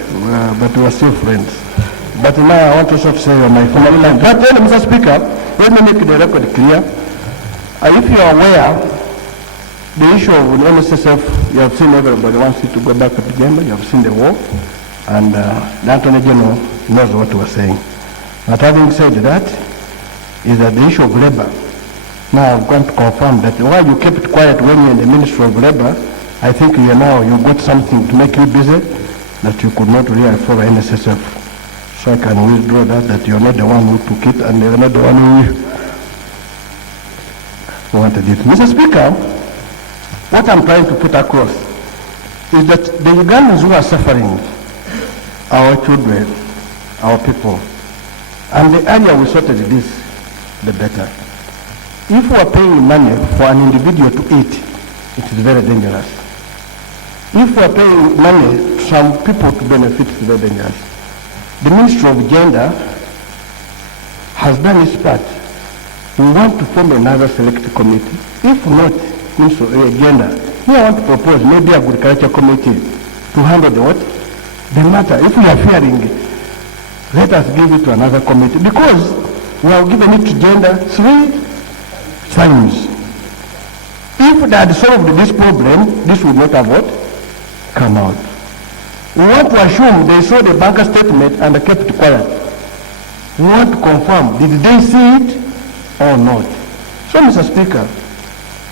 but we are still friends. But now I want also to say you're my former friend. But then, Mr. Speaker, let me make the record clear. If you are aware, The issue of the NSSF, you have seen everybody wants you to go back to the agenda, you have seen the war, and the Attorney General knows what we're saying. But having said that, is that the issue of labor. Now I'm going to confirm that while you kept quiet when you're in the Ministry of Labor, I think you got something to make you busy that you could not really follow NSSF. So I can withdraw that you're not the one who took it and you're not the one who wanted it. Mr. Speaker, what I'm trying to put across is that the Ugandans who are suffering, our children, our people, and the earlier we sorted this, the better. If we are paying money for an individual to eat, it is very dangerous. If we are paying money to some people to benefit, it's very dangerous. The Ministry of Gender has done its part. We want to form another select committee. If not, Ministry of Gender, we want to propose maybe a agriculture committee to handle the what? The matter. If we are fearing it, let us give it to another committee because we have given it to gender 3 times. If they had solved this problem, this would not have what? Come out. We want to assume they saw the banker statement and they kept quiet. We want to confirm, did they see it or not? So, Mr. Speaker,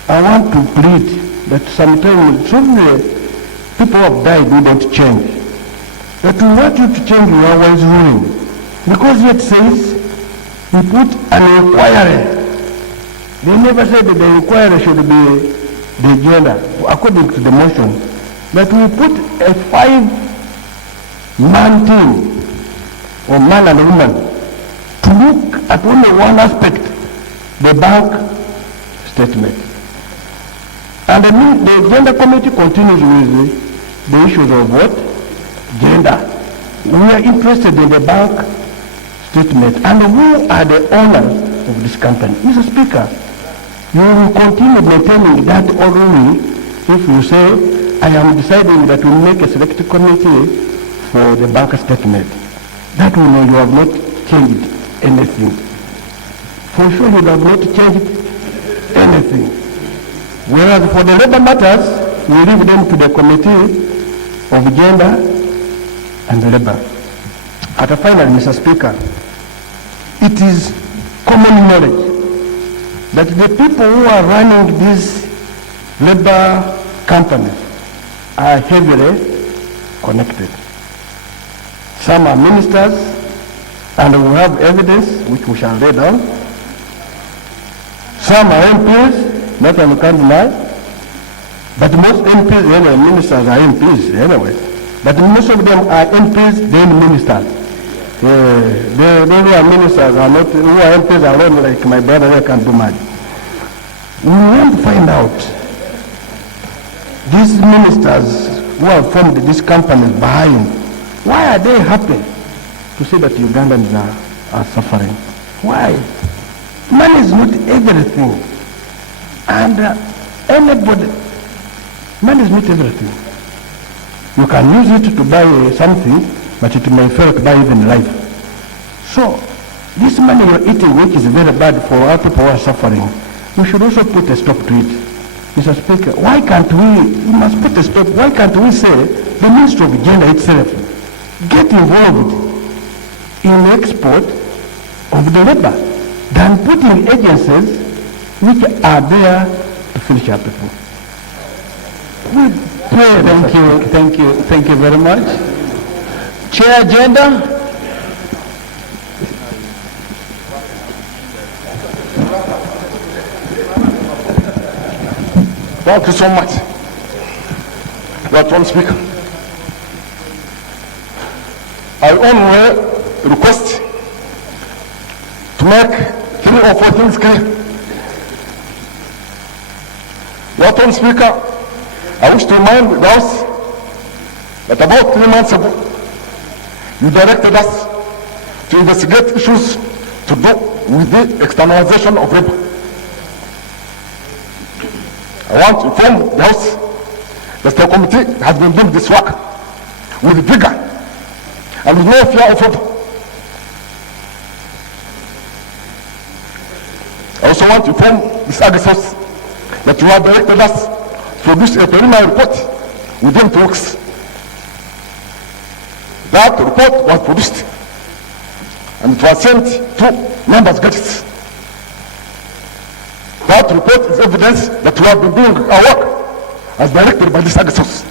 I want to plead that sometimes some people have died who don't change. That we want you to change your ways ruling. Because it says we put an inquiry. They never said that the inquiry should be the gender, according to the motion. But we put a 5-man team, or man and woman, to look at only one aspect, the bank statement. And the gender committee continues with the issues of what? Gender. We are interested in the bank statement. And who are the owners of this company? Mr. Speaker, you will continue maintaining that only if you say, I am deciding that we make a select committee for the bank statement. That will mean you have not changed anything. For sure you have not changed anything. Whereas for the labor matters, we leave them to the committee of gender and labor. At a final, Mr. Speaker, it is common knowledge that the people who are running these labor companies are heavily connected. Some are ministers, and we have evidence which we shall lay down. Some are MPs, not on the deny, but most MPs, anyway, ministers are MPs anyway. But most of them are MPs, then ministers. Those who are ministers are not, who are MPs are not like my brother here can do much. We want to find out these ministers who have formed these companies behind, why are they happy to see that Ugandans are suffering? Why? Money is not everything. And anybody, money is not everything. You can use it to buy something, but it may fail to buy even life. So, this money you're eating, which is very bad for our people who are suffering, we should also put a stop to it. Mr. Speaker, why can't we must put a stop, why can't we say the Ministry of Gender itself get involved in the export of the labor than putting agencies which are there to finish our people. Thank you very much. Chair agenda. Thank you so much. Madam Speaker, I only request to make 3 or 4 things clear. Madam Speaker, I wish to remind the House that about 3 months ago, you directed us to investigate issues to do with the externalization of labor. I want to inform the House that the committee has been doing this work with vigor and with no fear of order. I also want to inform this August House that you have directed us produced a preliminary report within 2 weeks. That report was produced and it was sent to members' gadgets. That report is evidence that we have been doing our work as directed by this source.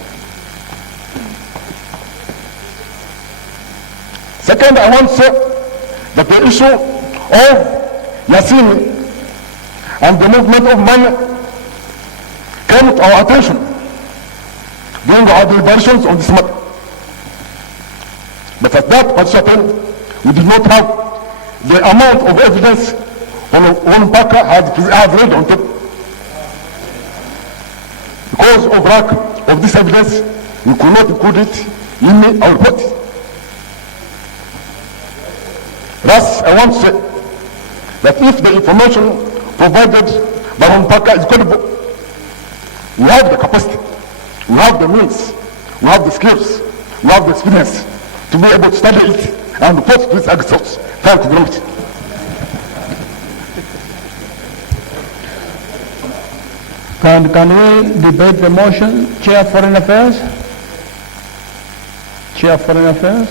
Second, I want to say that the issue of Yassin and the movement of money came to our attention during our deliberations on this matter. But at that particular time, we did not have the amount of evidence on Parker has read on top. Because of lack of this evidence, we could not include it in our report. Thus, I want to say that if the information provided by Ron Parker is credible, we have the capacity, we have the means, we have the skills, we have the experience to be able to study it and report to its experts. Thank you very much. Can we debate the motion? Chair Foreign Affairs? Chair Foreign Affairs?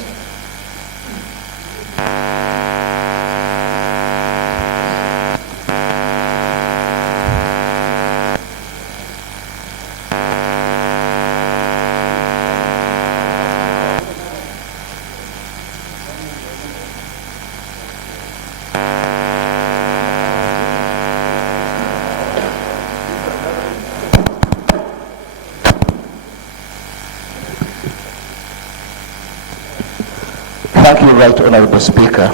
Thank you, Right Honorable Speaker.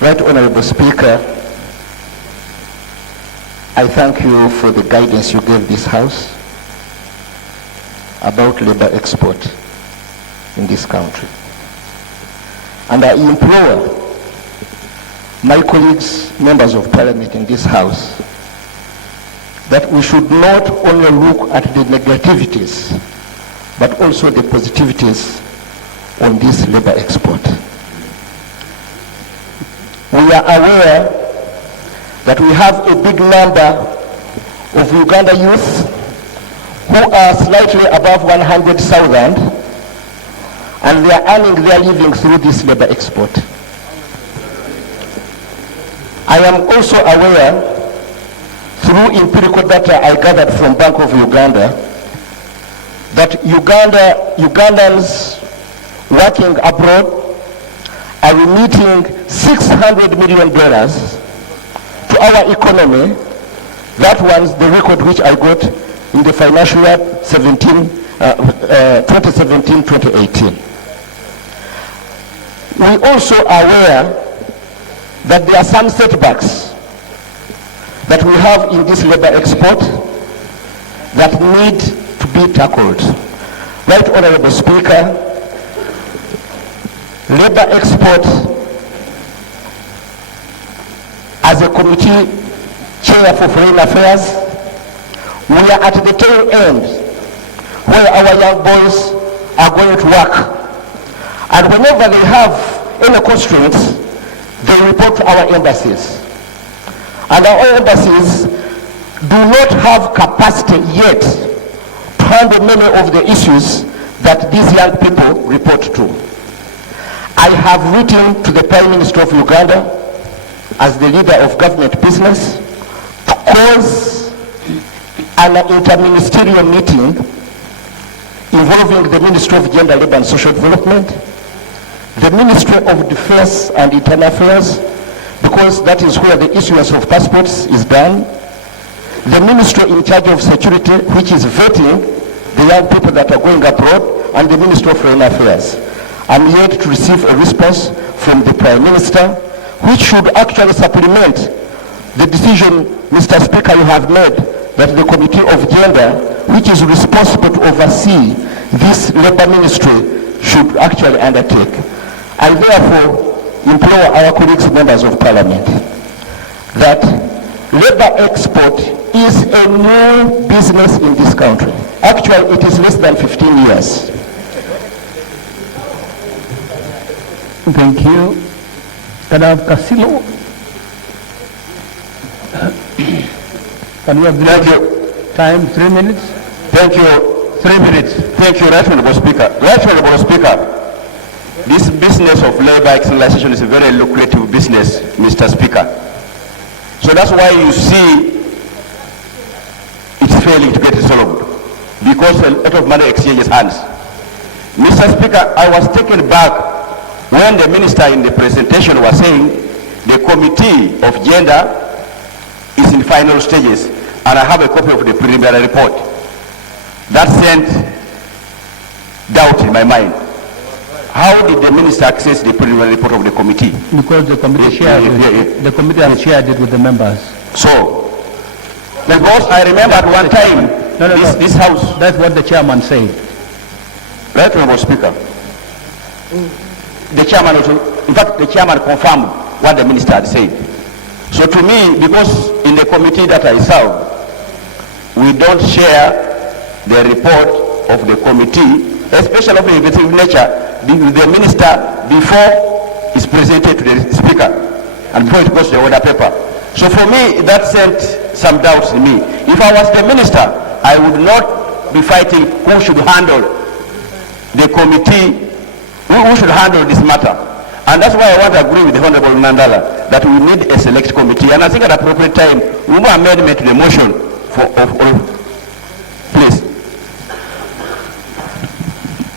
Right Honorable Speaker, I thank you for the guidance you gave this House about labor export in this country. And I implore my colleagues, members of Parliament in this House, that we should not only look at the negativities, but also the positivities on this labor export. We are aware that we have a big number of Uganda youth who are slightly above 100,000 and they are earning their living through this labor export. I am also aware, through empirical data I gathered from Bank of Uganda, that Ugandans working abroad are remitting $600 million to our economy. That was the record which I got in the financial year 2017-2018. We also are aware that there are some setbacks that we have in this labor export that need to be tackled. Right Honorable Speaker, labor export, as a committee chair for foreign affairs, we are at the tail end where our young boys are going to work. And whenever they have any constraints, they report to our embassies. And our embassies do not have capacity yet to handle many of the issues that these young people report to. I have written to the Prime Minister of Uganda as the leader of government business to cause an interministerial meeting involving the Ministry of Gender, Labour and Social Development, the Ministry of Defense and Internal Affairs, because that is where the issuance of passports is done, the Ministry in charge of security, which is vetting the young people that are going abroad, and the Ministry of Foreign Affairs. I'm yet to receive a response from the Prime Minister, which should actually supplement the decision, Mr. Speaker, you have made that the Committee of Gender, which is responsible to oversee this labor ministry, should actually undertake. I therefore implore our colleagues, members of Parliament, that labor export is a new business in this country. Actually, it is less than 15 years. Thank you. Can I have Casilo? Can we have Thank you. Time, 3 minutes. Thank you. 3 minutes. Thank you, Right Honorable Speaker. Right Honorable Speaker, this business of labor externalization is a very lucrative business, Mr. Speaker. So that's why you see it's failing to get resolved, because a lot of money exchanges hands. Mr. Speaker, I was taken back when the minister in the presentation was saying the committee of gender is in final stages, and I have a copy of the preliminary report. That sent doubt in my mind. How did the minister access the preliminary report of the committee? Because the committee shared it. The committee has shared it with the members. So, because I remember at one time, this house... That's what the chairman said. Right, Honorable Speaker. The chairman also, in fact, the chairman confirmed what the minister had said. So to me, because in the committee that I serve, we don't share the report of the committee, especially of the investigative nature, with the minister before it's presented to the speaker and before it goes to the order paper. So for me, that sent some doubts in me. If I was the minister, I would not be fighting who should handle the committee, who should handle this matter. And that's why I want to agree with the Honorable Nandala that we need a select committee. And I think at appropriate time, we will amendment to the motion please.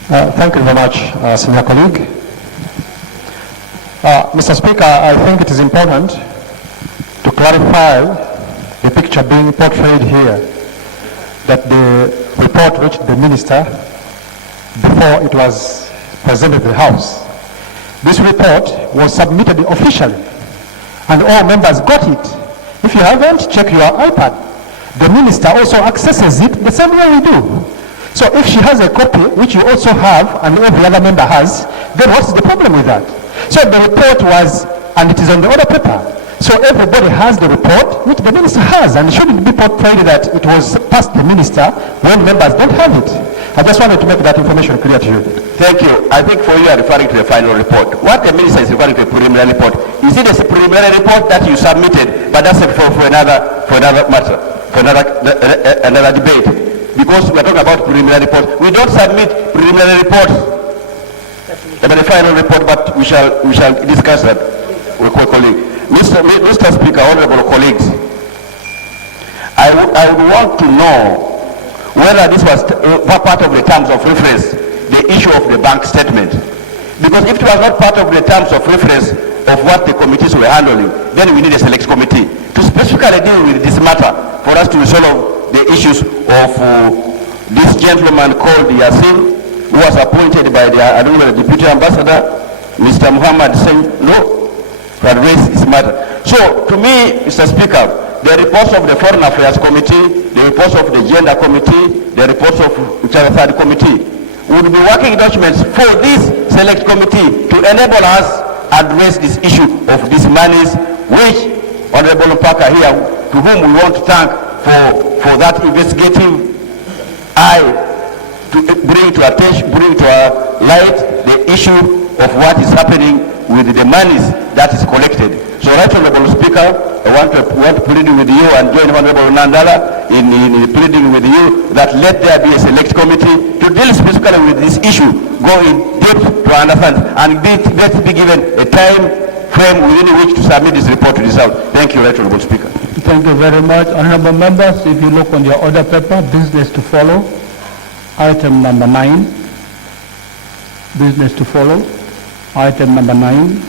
Thank you very much, senior colleague. Mr. Speaker, I think it is important to clarify the picture being portrayed here, that the report reached the minister before it was presented to the House. This report was submitted officially, and all members got it. If you haven't, check your iPad. The minister also accesses it the same way we do. So if she has a copy, which you also have, and every other member has, then what's the problem with that? So the report was, and it is on the order paper. So everybody has the report, which the minister has, and it shouldn't be portrayed that it was past the minister when members don't have it. I just wanted to make that information clear to you. Thank you. I think for you are referring to the final report. What the minister is referring to a preliminary report. Is it a preliminary report that you submitted, but that's for another matter, for another debate? Because we are talking about preliminary reports. We don't submit preliminary reports. I mean the final report, but we shall discuss that with my colleague. Mr. Speaker, honorable colleagues, I would want to know whether this was part of the terms of reference, the issue of the bank statement. Because if it was not part of the terms of reference of what the committees were handling, then we need a select committee to specifically deal with this matter for us to resolve the issues of this gentleman called Yassin, who was appointed by the Deputy Ambassador, Mr. Muhammad Singh, to address this matter. So, to me, Mr. Speaker, the reports of the Foreign Affairs Committee, the reports of the Gender Committee, the reports of which are the third committee, would be working documents for this select committee to enable us address this issue of these monies, which Honorable Mpaka here, to whom we want to thank for that investigative eye to bring to attention, bring to our light the issue of what is happening with the monies that is collected. So, Right Honorable Speaker, I want to plead with you and join Honorable Nandala in pleading with you that let there be a select committee to deal specifically with this issue, go in depth to understand, and let's be given a time frame within which to submit this report to this House. Thank you, Right Honorable Speaker. Thank you very much. Honorable members, if you look on your order paper, business to follow, item number 9, business to follow, item number 9,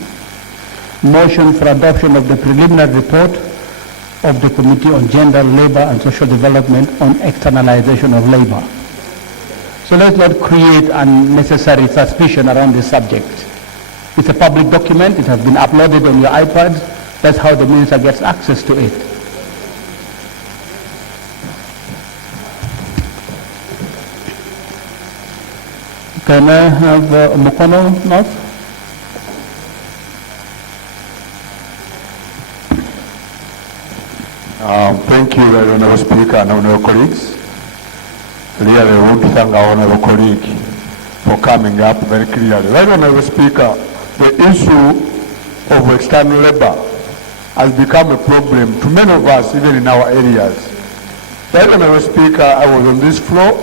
motion for adoption of the preliminary report of the Committee on Gender, Labor and Social Development on externalization of labor. So let's not create unnecessary suspicion around this subject. It's a public document, it has been uploaded on your iPad, that's how the minister gets access to it. Can I have Mukono North? Thank you, Honourable Speaker and Honourable colleagues. Really, I want to thank our Honourable colleague for coming up very clearly. Right, Honourable Speaker, the issue of external labour has become a problem to many of us, even in our areas. Right, Honorable Speaker, I was on this floor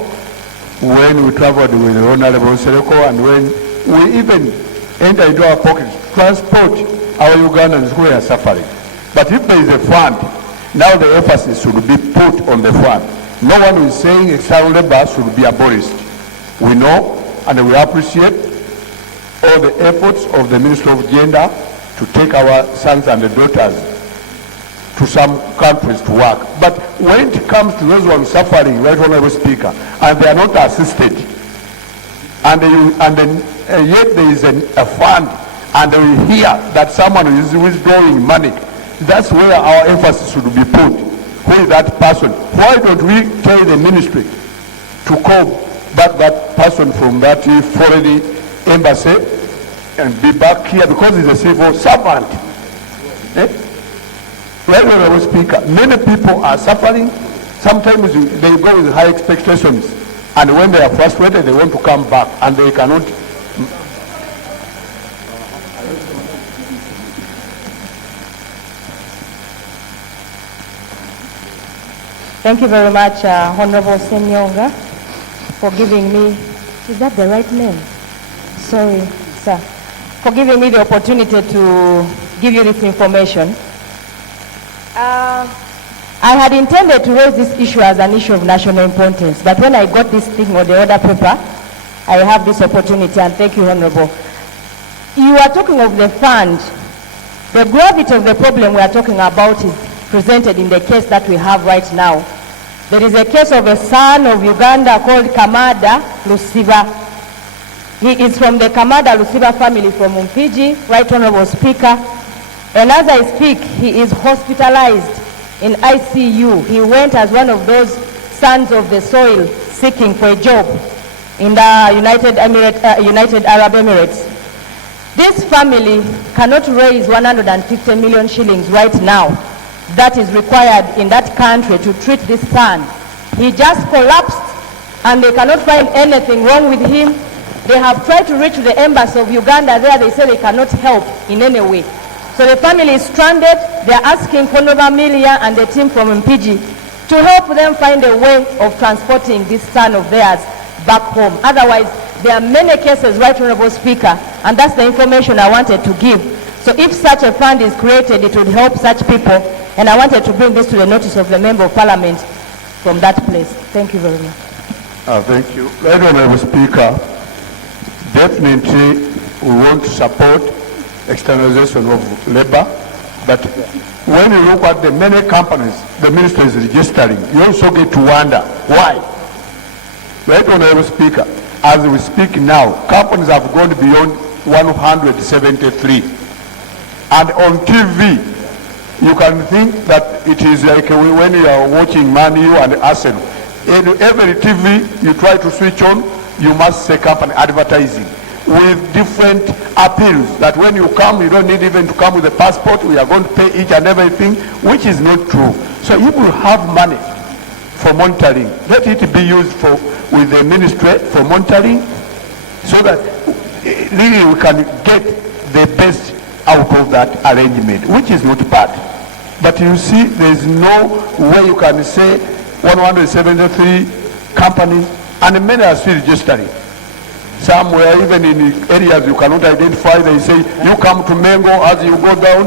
when we traveled with the Honorable Sereko and when we even entered into our pockets to transport our Ugandans who are suffering. But if there is a fund, now the emphasis should be put on the fund. No one is saying external labor should be abolished. We know and we appreciate all the efforts of the Ministry of Gender to take our sons and daughters to some countries to work. But when it comes to those who are suffering, Right Honorable Speaker, and they are not assisted, and yet there is a fund, and we hear that someone is withdrawing money, that's where our emphasis should be put. Who is that person? Why don't we tell the ministry to call back that person from that foreign embassy and be back here because he's a civil servant? Right, Honorable Speaker, many people are suffering. Sometimes they go with high expectations, and when they are frustrated, they want to come back, and they cannot. Thank you very much, Honorable Senyonga, for giving me, is that the right name? Sorry, sir. For giving me the opportunity to give you this information. I had intended to raise this issue as an issue of national importance, but when I got this thing on the order paper, I have this opportunity, and thank you, Honorable. You are talking of the fund. The gravity of the problem we are talking about is presented in the case that we have right now. There is a case of a son of Uganda called Kamada Lusiba. He is from the Kamada Lusiba family from Mpigi, Right Honorable Speaker. And as I speak, he is hospitalized in ICU. He went as one of those sons of the soil seeking for a job in the United Arab Emirates. This family cannot raise 150 million shillings right now that is required in that country to treat this son. He just collapsed and they cannot find anything wrong with him. They have tried to reach the embassy of Uganda there. They say they cannot help in any way. So the family is stranded. They are asking Honorable Amelia and the team from Mpigi to help them find a way of transporting this son of theirs back home. Otherwise, there are many cases, Right Honorable Speaker, and that's the information I wanted to give. So if such a fund is created, it would help such people, and I wanted to bring this to the notice of the Member of Parliament from that place. Thank you very much. Thank you. Right Honorable Speaker, definitely we want to support externalization of labor, but when you look at the many companies the minister is registering, you also get to wonder why. Right Honorable Speaker, as we speak now, companies have gone beyond 173. And on TV, you can think that it is like when you are watching Man U and Arsenal. In every TV you try to switch on, you must say company advertising with different appeals that when you come, you don't need even to come with a passport. We are going to pay each and everything, which is not true. So if we have money for monitoring, let it be used with the ministry for monitoring, so that really we can get the best out of that arrangement, which is not bad. But you see, there is no way you can say 173 companies, and many are still registering. Somewhere, even in areas you cannot identify, they say, you come to Mengo as you go down.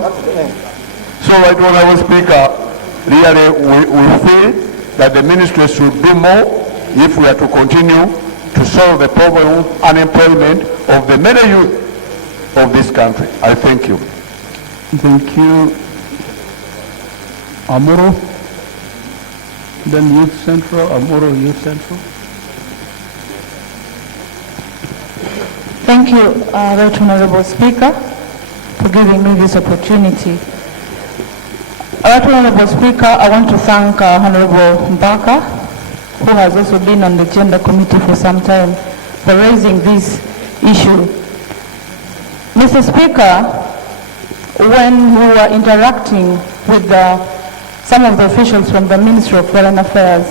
So, Right Honorable Speaker, really we feel that the ministry should do more if we are to continue to solve the problem of unemployment of the many youth of this country. I thank you. Thank you. Amuro, then Youth Central, Amuro Youth Central. Thank you, Right Honorable Speaker, for giving me this opportunity. Right Honorable Speaker, I want to thank Honorable Mbaka, who has also been on the Gender Committee for some time, for raising this issue. Mr. Speaker, when we were interacting with some of the officials from the Ministry of Foreign Affairs,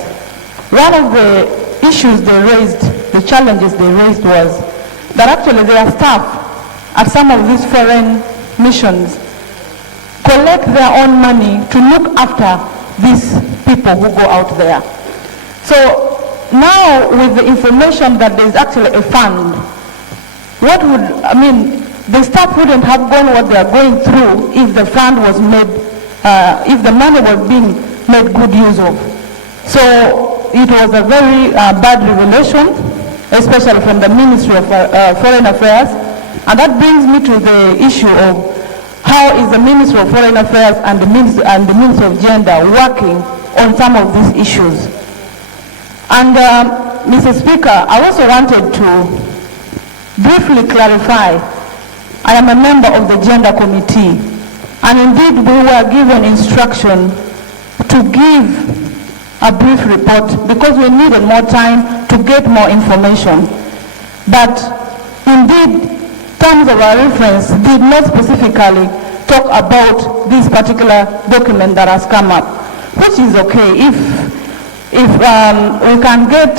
one of the issues they raised, the challenges they raised was that actually their staff at some of these foreign missions collect their own money to look after these people people who go out there. So now with the information that there's actually a fund, the staff wouldn't have gone what they are going through if the fund was made, if the money was being made good use of. So it was a very bad revelation, especially from the Ministry of Foreign Affairs. And that brings me to the issue of how is the Ministry of Foreign Affairs and the Ministry of Gender working on some of these issues. And Mr. Speaker, I also wanted to briefly clarify, I am a member of the Gender Committee, and indeed we were given instruction to give a brief report because we needed more time to get more information. But indeed, terms of our reference did not specifically talk about this particular document that has come up, which is okay. If we can get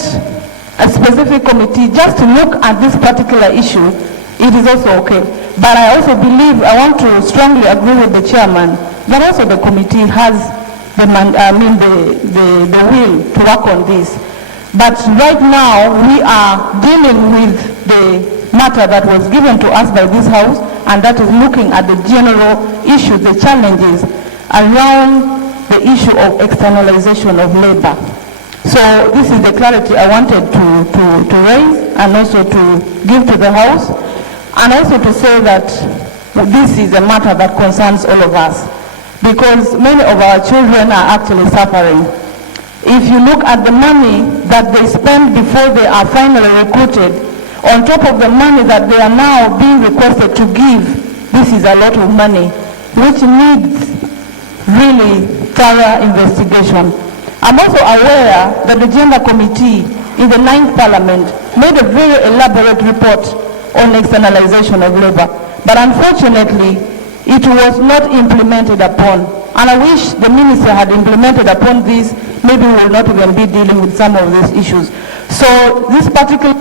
a specific committee just to look at this particular issue, it is also okay. But I also believe, I want to strongly agree with the chairman that also the committee has the will to work on this. But right now we are dealing with the matter that was given to us by this house, and that is looking at the general issues, the challenges around the issue of externalization of labor. So this is the clarity I wanted to raise and also to give to the House, and also to say that this is a matter that concerns all of us, because many of our children are actually suffering. If you look at the money that they spend before they are finally recruited, on top of the money that they are now being requested to give, this is a lot of money, which needs really thorough investigation. I'm also aware that the Gender Committee in the 9th Parliament made a very elaborate report on externalization of labor, but unfortunately it was not implemented upon. And I wish the Minister had implemented upon this, maybe we will not even be dealing with some of these issues. So this particular...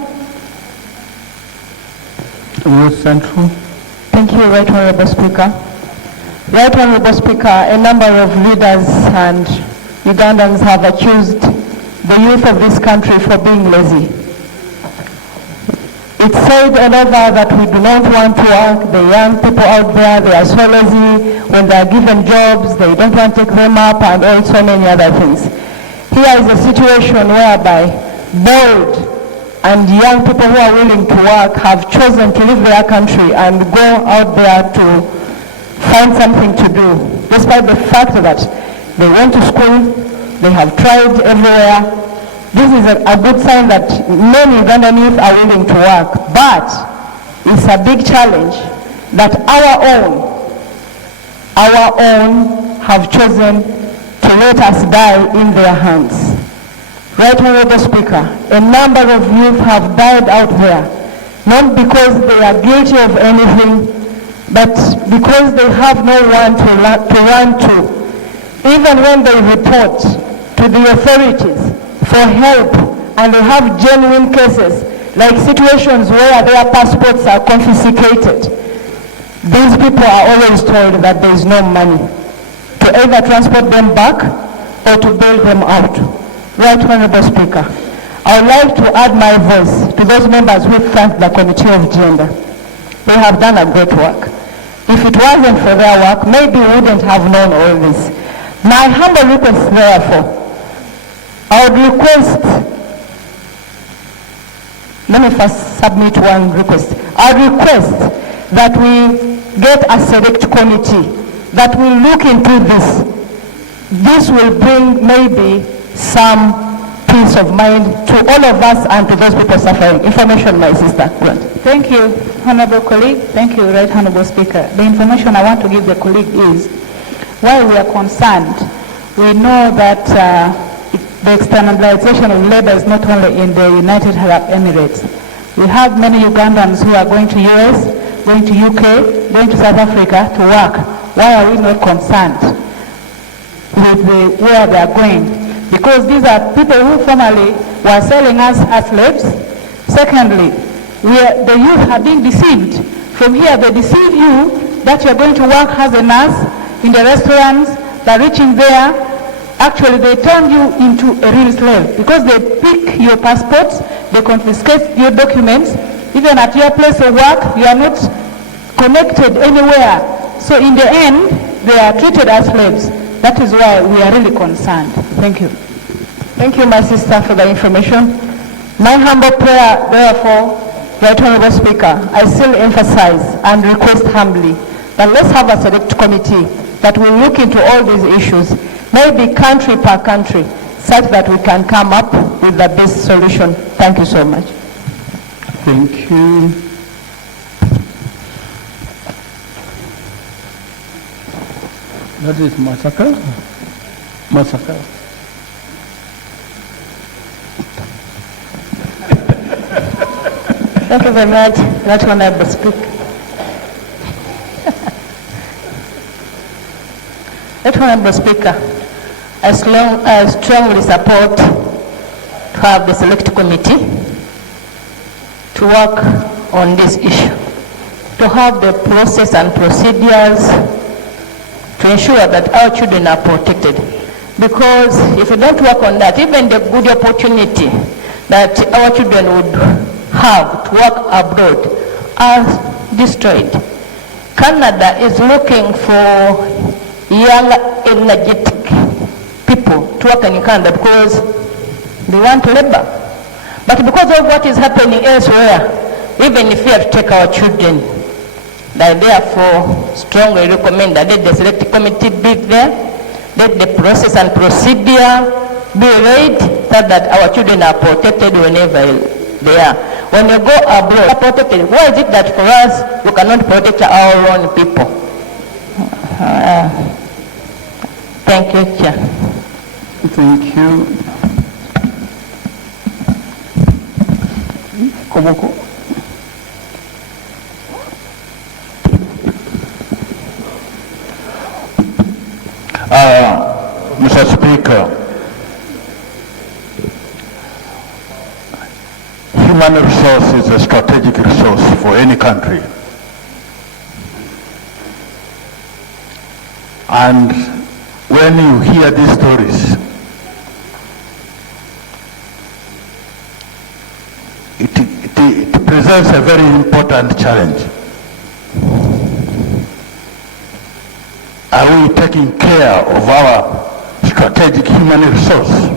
Central. Thank you, Right Honorable Speaker. Right Honorable Speaker, a number of leaders and Ugandans have accused the youth of this country for being lazy. It's said all over that we do not want to work. The young people out there, they are so lazy. When they are given jobs, they don't want to take them up, and all so many other things. Here is a situation whereby bold and young people who are willing to work have chosen to leave their country and go out there to find something to do, despite the fact that they went to school, they have tried everywhere. This is a good sign that many Ugandan youth are willing to work, but it's a big challenge that our own have chosen to let us die in their hands. Right Honorable Speaker, a number of youth have died out there, not because they are guilty of anything, but because they have no one to run to. Even when they report to the authorities for help, and they have genuine cases, like situations where their passports are confiscated, these people are always told that there is no money to either transport them back or to bail them out. Right Honorable Speaker, I would like to add my voice to those members who thank the Committee of Gender. They have done a great work. If it wasn't for their work, maybe we wouldn't have known all this. My humble request, therefore, I would request, let me first submit one request. I request that we get a select committee that will look into this. This will bring maybe some peace of mind to all of us and to those people suffering. Information, my sister. Grant. Thank you, Honorable colleague. Thank you, Right Honorable Speaker. The information I want to give the colleague is, while we are concerned, we know that the externalization of labor is not only in the United Arab Emirates. We have many Ugandans who are going to US, going to UK, going to South Africa to work. Why are we not concerned with where they are going? Because these are people who formerly were selling us as slaves. Secondly, the youth are being deceived. From here, they deceive you that you're going to work as a nurse in the restaurants. They're reaching there, actually they turn you into a real slave because they pick your passports, they confiscate your documents. Even at your place of work, you are not connected anywhere. So in the end, they are treated as slaves. That is why we are really concerned. Thank you. Thank you, my sister, for the information. My humble prayer, therefore, Right Honorable Speaker, I still emphasize and request humbly that let's have a select committee that will look into all these issues, maybe country per country, such that we can come up with the best solution. Thank you so much. Thank you. That is Masaka. Masaka. Thank you very much, Right Honorable Speaker. Right Honorable Speaker, I strongly support to have the select committee to work on this issue, to have the process and procedures to ensure that our children are protected. Because if we don't work on that, even the good opportunity that our children would have to work abroad are destroyed. Canada is looking for young, energetic people to work in Canada because they want labor. But because of what is happening elsewhere, even if we have to take our children, I therefore strongly recommend that the select committee be there, let the process and procedure be laid so that our children are protected whenever they are. When you go abroad, are protected. Why is it that for us, we cannot protect our own people? Thank you, Chair. Thank you. Komoko. Mr. Speaker, human resource is a strategic resource for any country. And when you hear these stories, it presents a very important challenge. Are we taking care of our strategic human resource?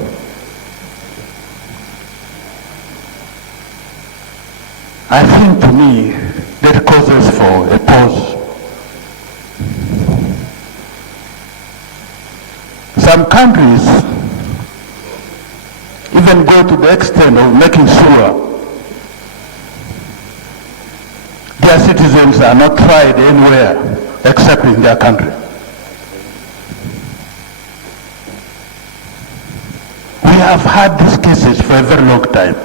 I think to me that causes for a pause. Some countries even go to the extent of making sure their citizens are not tried anywhere except in their country. We have had these cases for a very long time.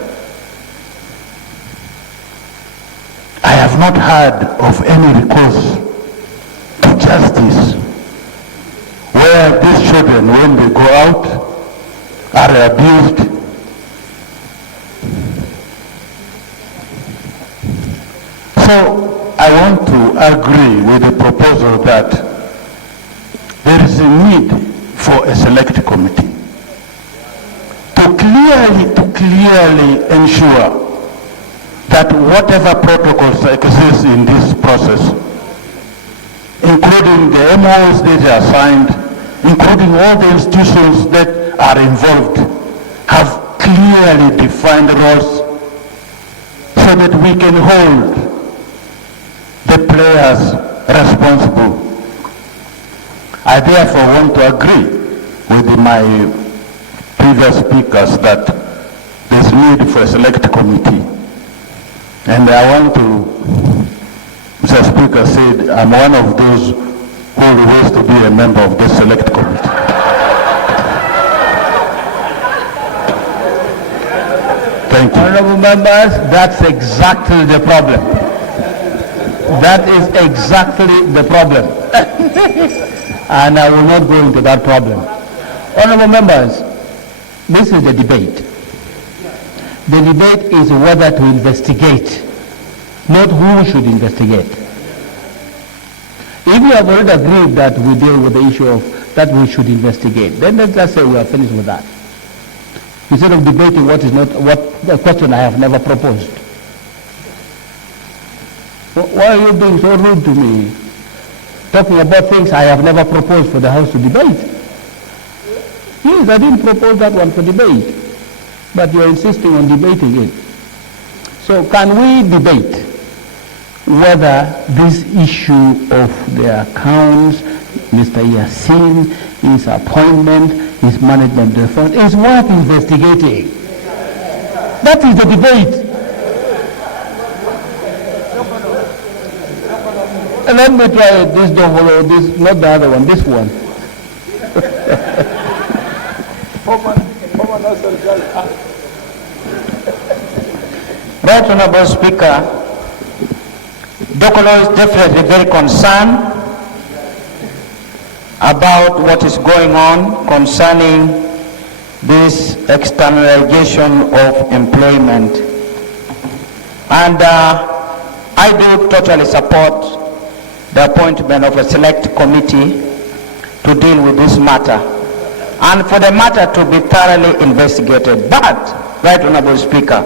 I have not heard of any recourse to justice where these children, when they go out, are abused. So I want to agree with the proposal that there is a need for a select committee to clearly ensure that whatever protocols exist in this process, including the MOs that are signed, including all the institutions that are involved, have clearly defined roles so that we can hold the players responsible. I therefore want to agree with my previous speakers that there's need for a select committee. And I want to, Mr. Speaker said, I'm one of those who wants to be a member of the select committee. Thank you. Honorable members, that's exactly the problem. That is exactly the problem. And I will not go into that problem. Honorable members, this is the debate. The debate is whether to investigate, not who should investigate. If you have already agreed that we deal with the issue of that we should investigate. Then let's say we are finished with that. Instead of debating what is not, what a question I have never proposed. Why are you being so rude to me? Talking about things I have never proposed for the House to debate. Yes, I didn't propose that one for debate, but you're insisting on debating it. So can we debate whether this issue of the accounts, Mr. Yassin, his appointment, his management reform is worth investigating? That is the debate. And let me try this double, this, not the other one, this one. Right Honorable Speaker, Dokolo is definitely very concerned about what is going on concerning this externalization of employment. And I do totally support the appointment of a select committee to deal with this matter and for the matter to be thoroughly investigated. But, Right Honorable Speaker,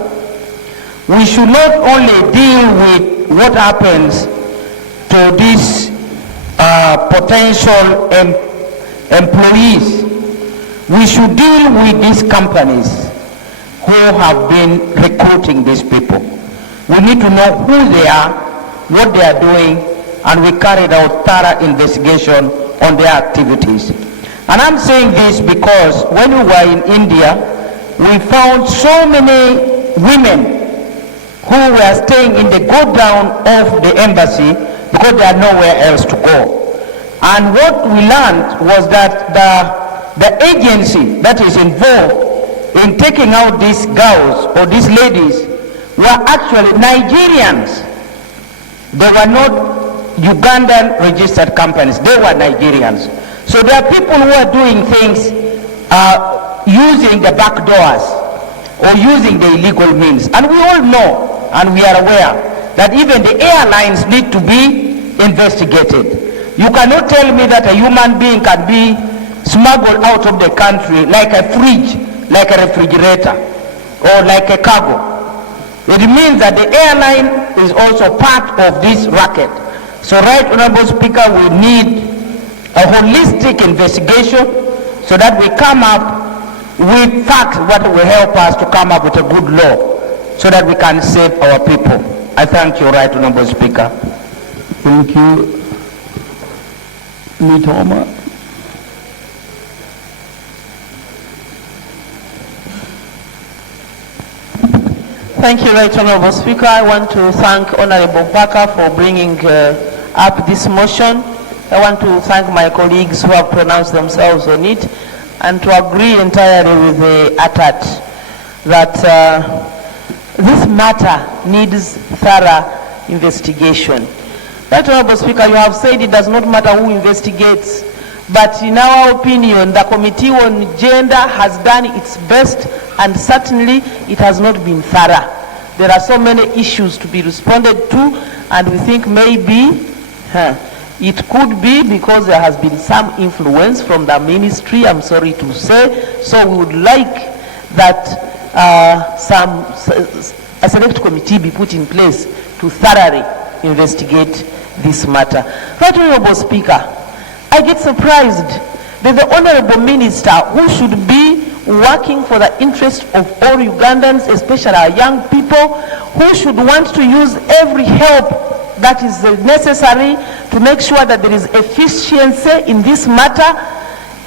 we should not only deal with what happens to these potential employees, we should deal with these companies who have been recruiting these people. We need to know who they are, what they are doing, and we carried out thorough investigation on their activities. And I'm saying this because when we were in India, we found so many women who were staying in the go-down of the embassy because they had nowhere else to go. And what we learned was that the agency that is involved in taking out these girls or these ladies were actually Nigerians. They were not Ugandan registered companies, they were Nigerians. So there are people who are doing things using the back doors or using the illegal means. And we all know and we are aware that even the airlines need to be investigated. You cannot tell me that a human being can be smuggled out of the country like a fridge, like a refrigerator, or like a cargo. It means that the airline is also part of this racket. So, Right Honorable Speaker, we need a holistic investigation so that we come up with facts that will help us to come up with a good law so that we can save our people. I thank you, Right Honorable Speaker. Thank you. Mitoma. Thank you, Right Honorable Speaker. I want to thank Honorable Parker for bringing up this motion. I want to thank my colleagues who have pronounced themselves on it and to agree entirely with the ATAT that this matter needs thorough investigation. Right Honorable Speaker, you have said it does not matter who investigates, but in our opinion, the Committee on Gender has done its best and certainly it has not been thorough. There are so many issues to be responded to and we think maybe it could be because there has been some influence from the ministry, I'm sorry to say, so we would like that a select committee be put in place to thoroughly investigate this matter. Right Honorable Speaker, I get surprised that the Honorable Minister, who should be working for the interest of all Ugandans, especially our young people, who should want to use every help that is necessary to make sure that there is efficiency in this matter,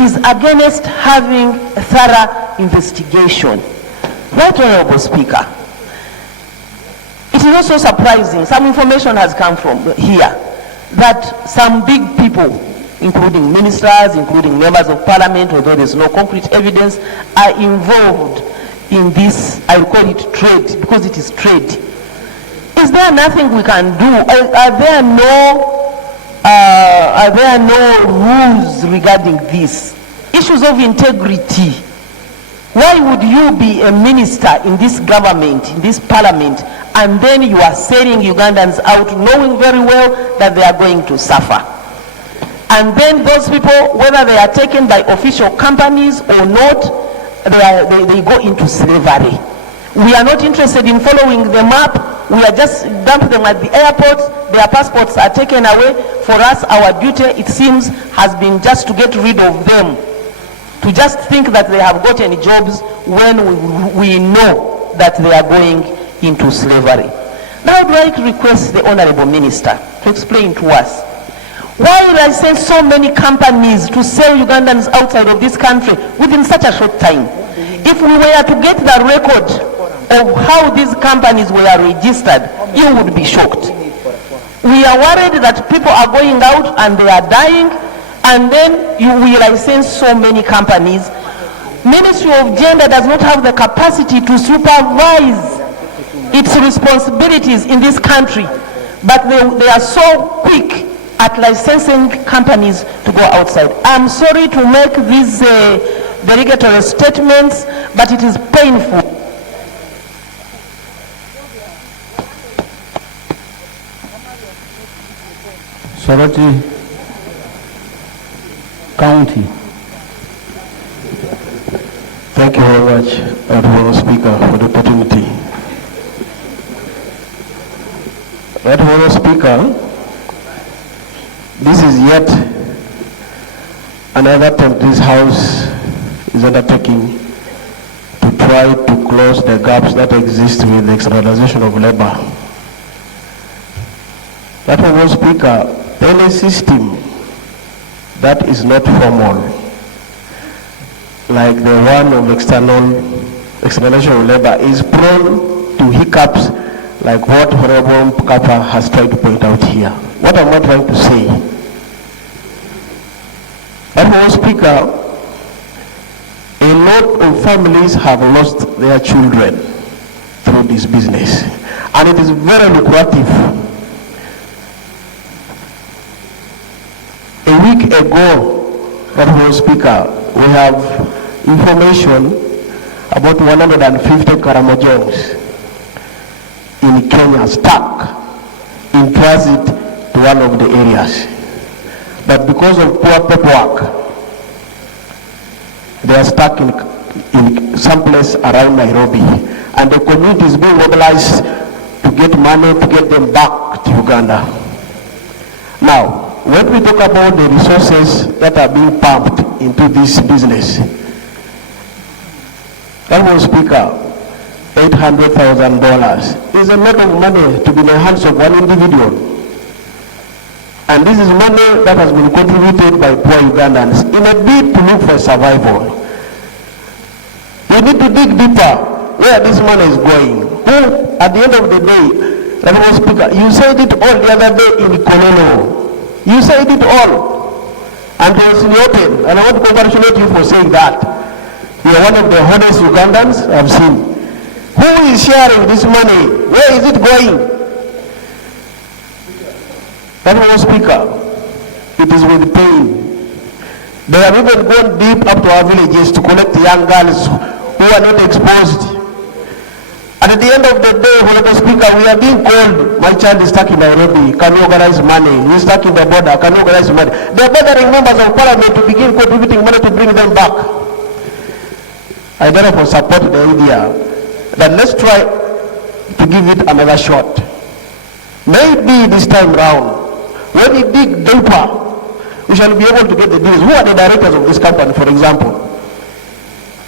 is against having a thorough investigation. Right Honorable Speaker, it is also surprising, some information has come from here, that some big people, including ministers, including members of parliament, although there's no concrete evidence, are involved in this, I call it trade, because it is trade. Is there nothing we can do? Are there no rules regarding this? Issues of integrity. Why would you be a minister in this government, in this parliament, and then you are selling Ugandans out knowing very well that they are going to suffer? And then those people, whether they are taken by official companies or not, they go into slavery. We are not interested in following them up. We are just dump them at the airport. Their passports are taken away. For us, our duty, it seems, has been just to get rid of them. To just think that they have gotten jobs when we know that they are going into slavery. Now I would like to request the Honorable Minister to explain to us why license so many companies to sell Ugandans outside of this country within such a short time. If we were to get the record of how these companies were registered, you would be shocked. We are worried that people are going out and they are dying, and then we license so many companies. Ministry of Gender does not have the capacity to supervise its responsibilities in this country, but they are so quick at licensing companies to go outside. I'm sorry to make these derogatory statements, but it is painful. Soroti County. Thank you very much, Honorable Speaker, for the opportunity. Honorable Speaker, this is yet another attempt this House is undertaking to try to close the gaps that exist with the externalization of labor. Honorable Speaker, any system that is not formal, like the one of externalization of labor, is prone to hiccups like what Honorable Mpukapa has tried to point out here. What am I trying to say? Honorable Speaker, a lot of families have lost their children through this business, and it is very lucrative. A week ago, Honorable Speaker, we have information about 150 Karamojongs in Kenya stuck in transit to one of the areas. But because of poor paperwork, they are stuck in some place around Nairobi. And the community is being mobilized to get money to get them back to Uganda. Now, when we talk about the resources that are being pumped into this business, Honorable Speaker, $800,000 is a lot of money to be in the hands of one individual. And this is money that has been contributed by poor Ugandans in a bid to look for survival. We need to dig deeper where this money is going. Who, at the end of the day, Honorable Speaker, you said it all the other day in Kololo. You said it all. And it was in the open. And I want to congratulate you for saying that. You are one of the honest Ugandans I've seen. Who is sharing this money? Where is it going? Honorable Speaker, it is with pain. They have even gone deep up to our villages to collect young girls who are not exposed. And at the end of the day, Honorable Speaker, we are being called, my child is stuck in Nairobi, can you organize money? He's stuck in the border, can you organize money? They are bothering members of parliament to begin contributing money to bring them back. I therefore support the idea that let's try to give it another shot. Maybe this time round, when we dig deeper, we shall be able to get the deals. Who are the directors of this company, for example?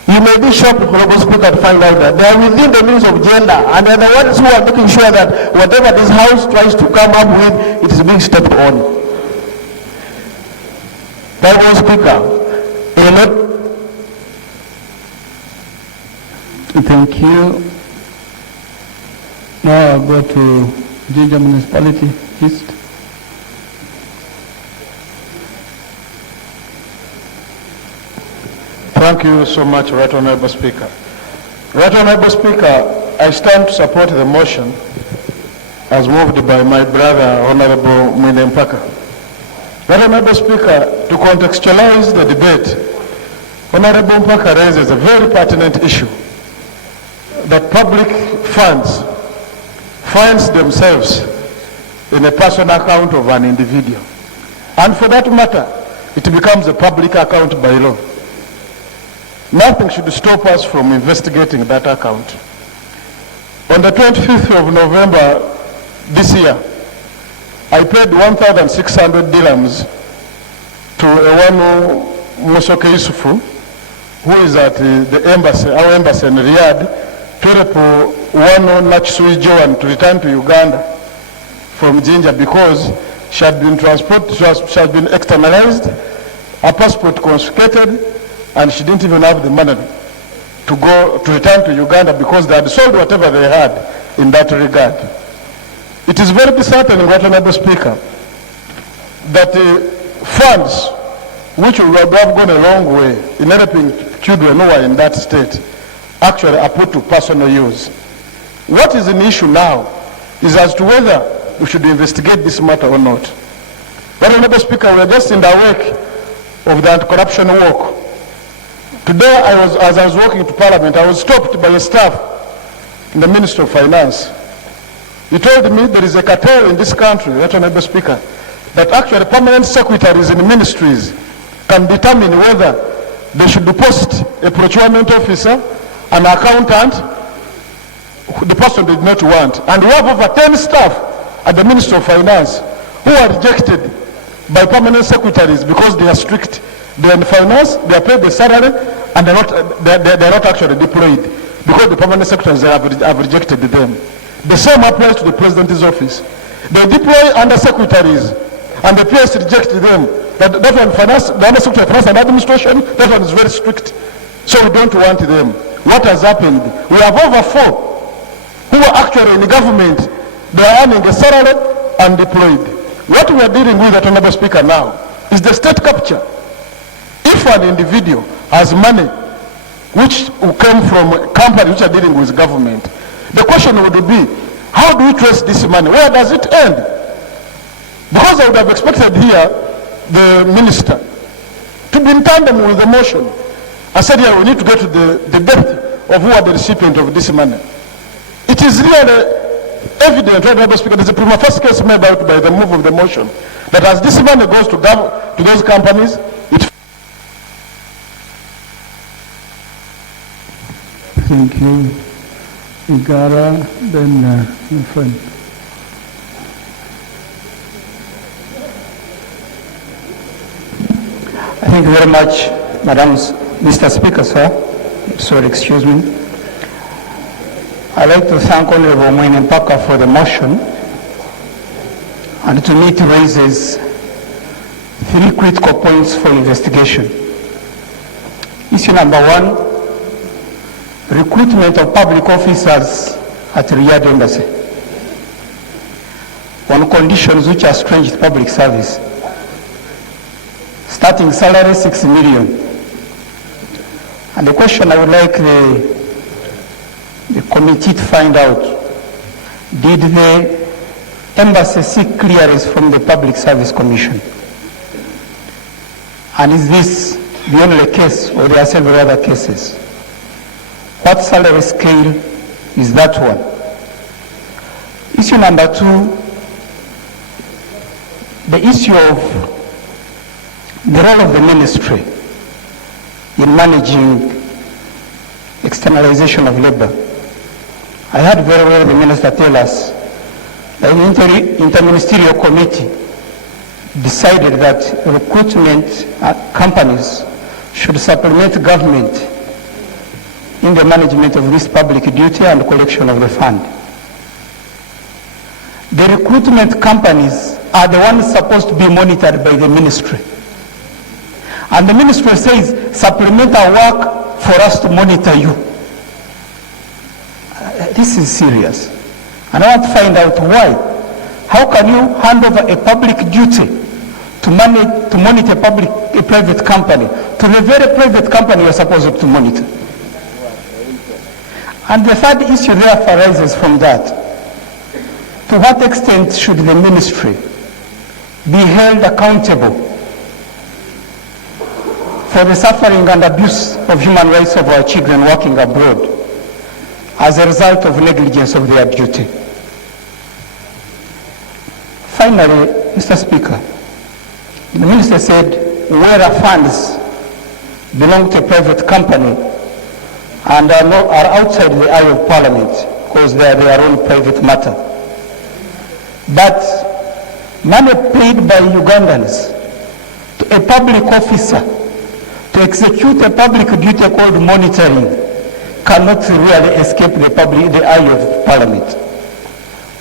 You may be shocked, Honorable Speaker, to find out that they are within the means of gender, and they are the ones who are making sure that whatever this House tries to come up with, it is being stepped on. Honorable Speaker, a lot. Thank you. Now I'll go to Jinja Municipality East. Thank you so much, Right Honorable Speaker. Right Honorable Speaker, I stand to support the motion as moved by my brother, Honorable Mwine Mpaka. Right Honorable Speaker, to contextualize the debate, Honorable Mpaka raises a very pertinent issue that public funds finds themselves in a personal account of an individual. And for that matter, it becomes a public account by law. Nothing should stop us from investigating that account. On the 25th of November this year, I paid 1,600 dirhams to Ewanu Musoke Yusufu, who is at the embassy, our embassy in Riyadh, to help Wano Nachisui Joan to return to Uganda from Jinja because she had been transported, she had been externalized, her passport confiscated, and she didn't even have the money to return to Uganda because they had sold whatever they had in that regard. It is very disheartening, Honorable Speaker, that funds which would have gone a long way in helping children who are in that state actually are put to personal use. What is an issue now is as to whether we should investigate this matter or not. Honorable Speaker, we are just in the wake of the anti-corruption work. Today, as I was walking to Parliament, I was stopped by a staff in the Ministry of Finance. He told me there is a cartel in this country, Honorable Speaker, that actually permanent secretaries in ministries can determine whether they should post a procurement officer, an accountant, the person did not want. And we have over 10 staff at the Ministry of Finance who are rejected by permanent secretaries because they are strict. They are in finance, they are paid the salary, and they're not actually deployed because the permanent secretaries have rejected them. The same applies to the President's office. They deploy under secretaries, and the PS rejected them. That one finance, the under secretary of finance and administration, that one is very strict. So we don't want them. What has happened? We have over 4 who are actually in the government. They are earning a salary and deployed. What we are dealing with, Honorable Speaker, now is the state capture. If an individual has money which came from companies which are dealing with government, the question would be, how do we trace this money? Where does it end? Because I would have expected here the minister to be in tandem with the motion. I said, yeah, we need to get to the depth of who are the recipient of this money. It is really evident, Honorable Speaker, there's a prima facie case made out by the move of the motion, that as this money goes to those companies, it... Thank you. Igara, then my friend. Thank you very much, Mr. Speaker, sir. Sorry, excuse me. I'd like to thank Honorable Mwene Mpaka for the motion, and to me it raises 3 critical points for investigation. Issue number 1, recruitment of public officers at Riyadh Embassy on conditions which are strange to public service. Starting salary 6 million. And the question I would like the committee to find out, did the embassy seek clearance from the Public Service Commission? And is this the only case, or there are several other cases? What salary scale is that one? Issue number 2, the issue of the role of the ministry in managing externalization of labor. I heard very well the minister tell us that the interministerial committee decided that recruitment companies should supplement government in the management of this public duty and collection of the fund. The recruitment companies are the ones supposed to be monitored by the ministry. And the ministry says, supplemental work for us to monitor you. This is serious. And I want to find out why. How can you hand over a public duty to monitor a private company, to the very private company you're supposed to monitor? And the third issue therefore arises from that. To what extent should the ministry be held accountable for the suffering and abuse of human rights of our children working abroad as a result of negligence of their duty? Finally, Mr. Speaker, The minister said, where are funds belong to a private company and are outside the eye of parliament because they are their own private matter. But money paid by Ugandans to a public officer to execute a public duty called monitoring cannot really escape the eye of parliament.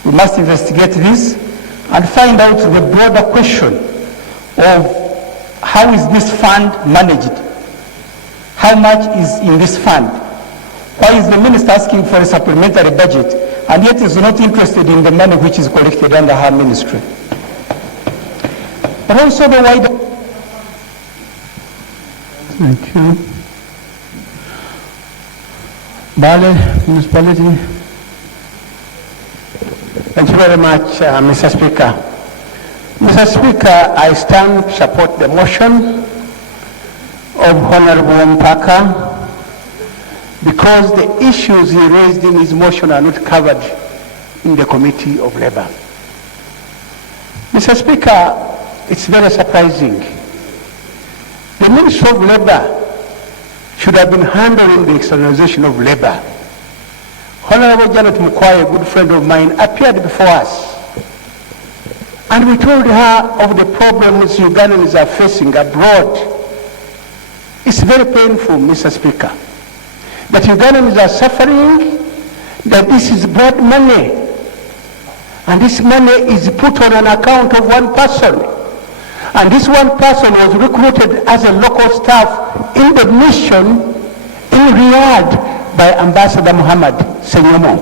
We must investigate this and find out the broader question of how is this fund managed? How much is in this fund? Why is the minister asking for a supplementary budget and yet is not interested in the money which is collected under her ministry? But also the wider... Thank you. Bale Municipality. Thank you very much, Mr. Speaker. Mr. Speaker, I stand to support the motion of Honorable Mpaka because the issues he raised in his motion are not covered in the Committee of Labour. Mr. Speaker, it's very surprising. The Ministry of Labour should have been handling the externalization of labour. Honorable Janet Mukwai, a good friend of mine, appeared before us. And we told her of the problems Ugandans are facing abroad. It's very painful, Mr. Speaker, that Ugandans are suffering, that this is blood money. And this money is put on an account of one person. And this one person was recruited as a local staff in the mission in Riyadh by Ambassador Muhammad Senyomo.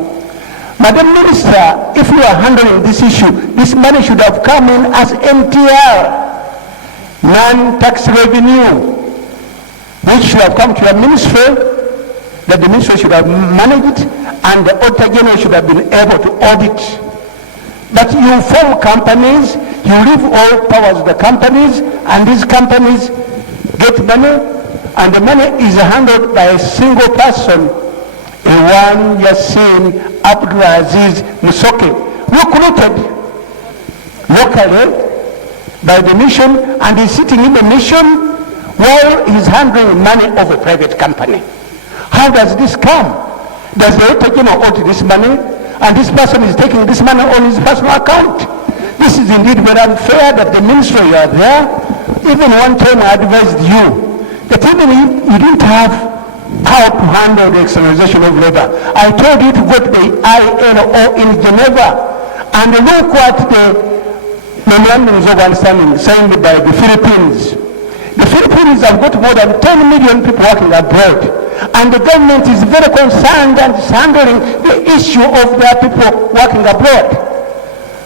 Madam Minister, if you are handling this issue, this money should have come in as NTR, non-tax revenue, which should have come to your ministry, that the ministry should have managed, and the Auditor General should have been able to audit. But you form companies, you leave all powers to the companies, and these companies get money, and the money is handled by a single person, Iwan Yassin Abdul Aziz Musoke, recruited locally by the mission, and he's sitting in the mission while he's handling money of a private company. How does this come? Does the Auditor General audit this money, and this person is taking this money on his personal account? This is indeed very unfair that the ministry you are there. Even one time I advised you that even if you didn't have how to handle the externalization of labor, I told you to go to the ILO in Geneva and look at the memorandums of understanding signed by the Philippines. The Philippines have got more than 10 million people working abroad, and the government is very concerned and is handling the issue of their people working abroad.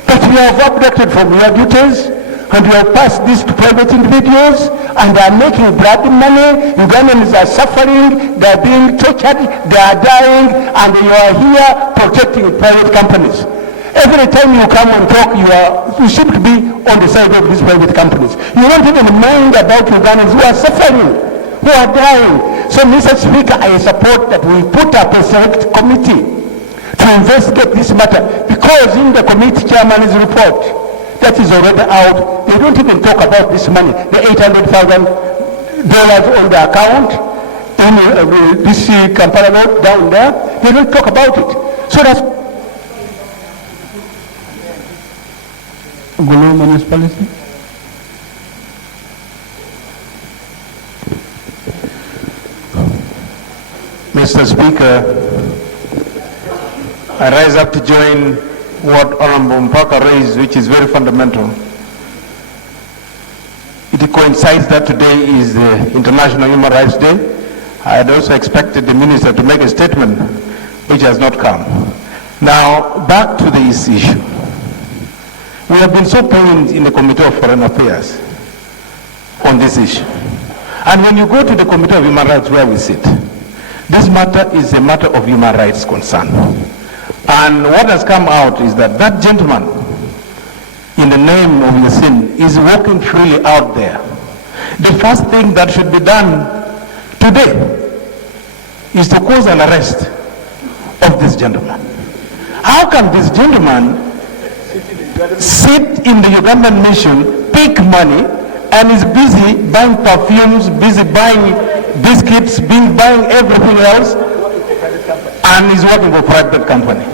But you have abducted from your duties, and you have passed this to private individuals, and they are making blood money. Ugandans are suffering, they are being tortured, they are dying, and you are here protecting private companies. Every time you come and talk, you seem to be on the side of these private companies. You don't even mind about Ugandans who are suffering, who are dying. So, Mr. Speaker, I support that we put up a select committee to investigate this matter, because in the committee chairman's report that is already out, they don't even talk about this money, the $800,000 on the account in this Kampala Road down there. They don't talk about it. So that's Gulu Municipality. Mr. Speaker, I rise up to join what Honorable Mpaka raised, which is very fundamental. It coincides that today is the International Human Rights Day. I had also expected the Minister to make a statement, which has not come. Now, back to this issue. We have been so pained in the Committee of Foreign Affairs on this issue. And when you go to the Committee of Human Rights where we sit, this matter is a matter of human rights concern. And what has come out is that that gentleman, in the name of Yassin, is walking freely out there. The first thing that should be done today is to cause an arrest of this gentleman. How can this gentleman sit in the Ugandan mission, pick money, and is busy buying perfumes, busy buying biscuits, buying everything else, and is working for a private company.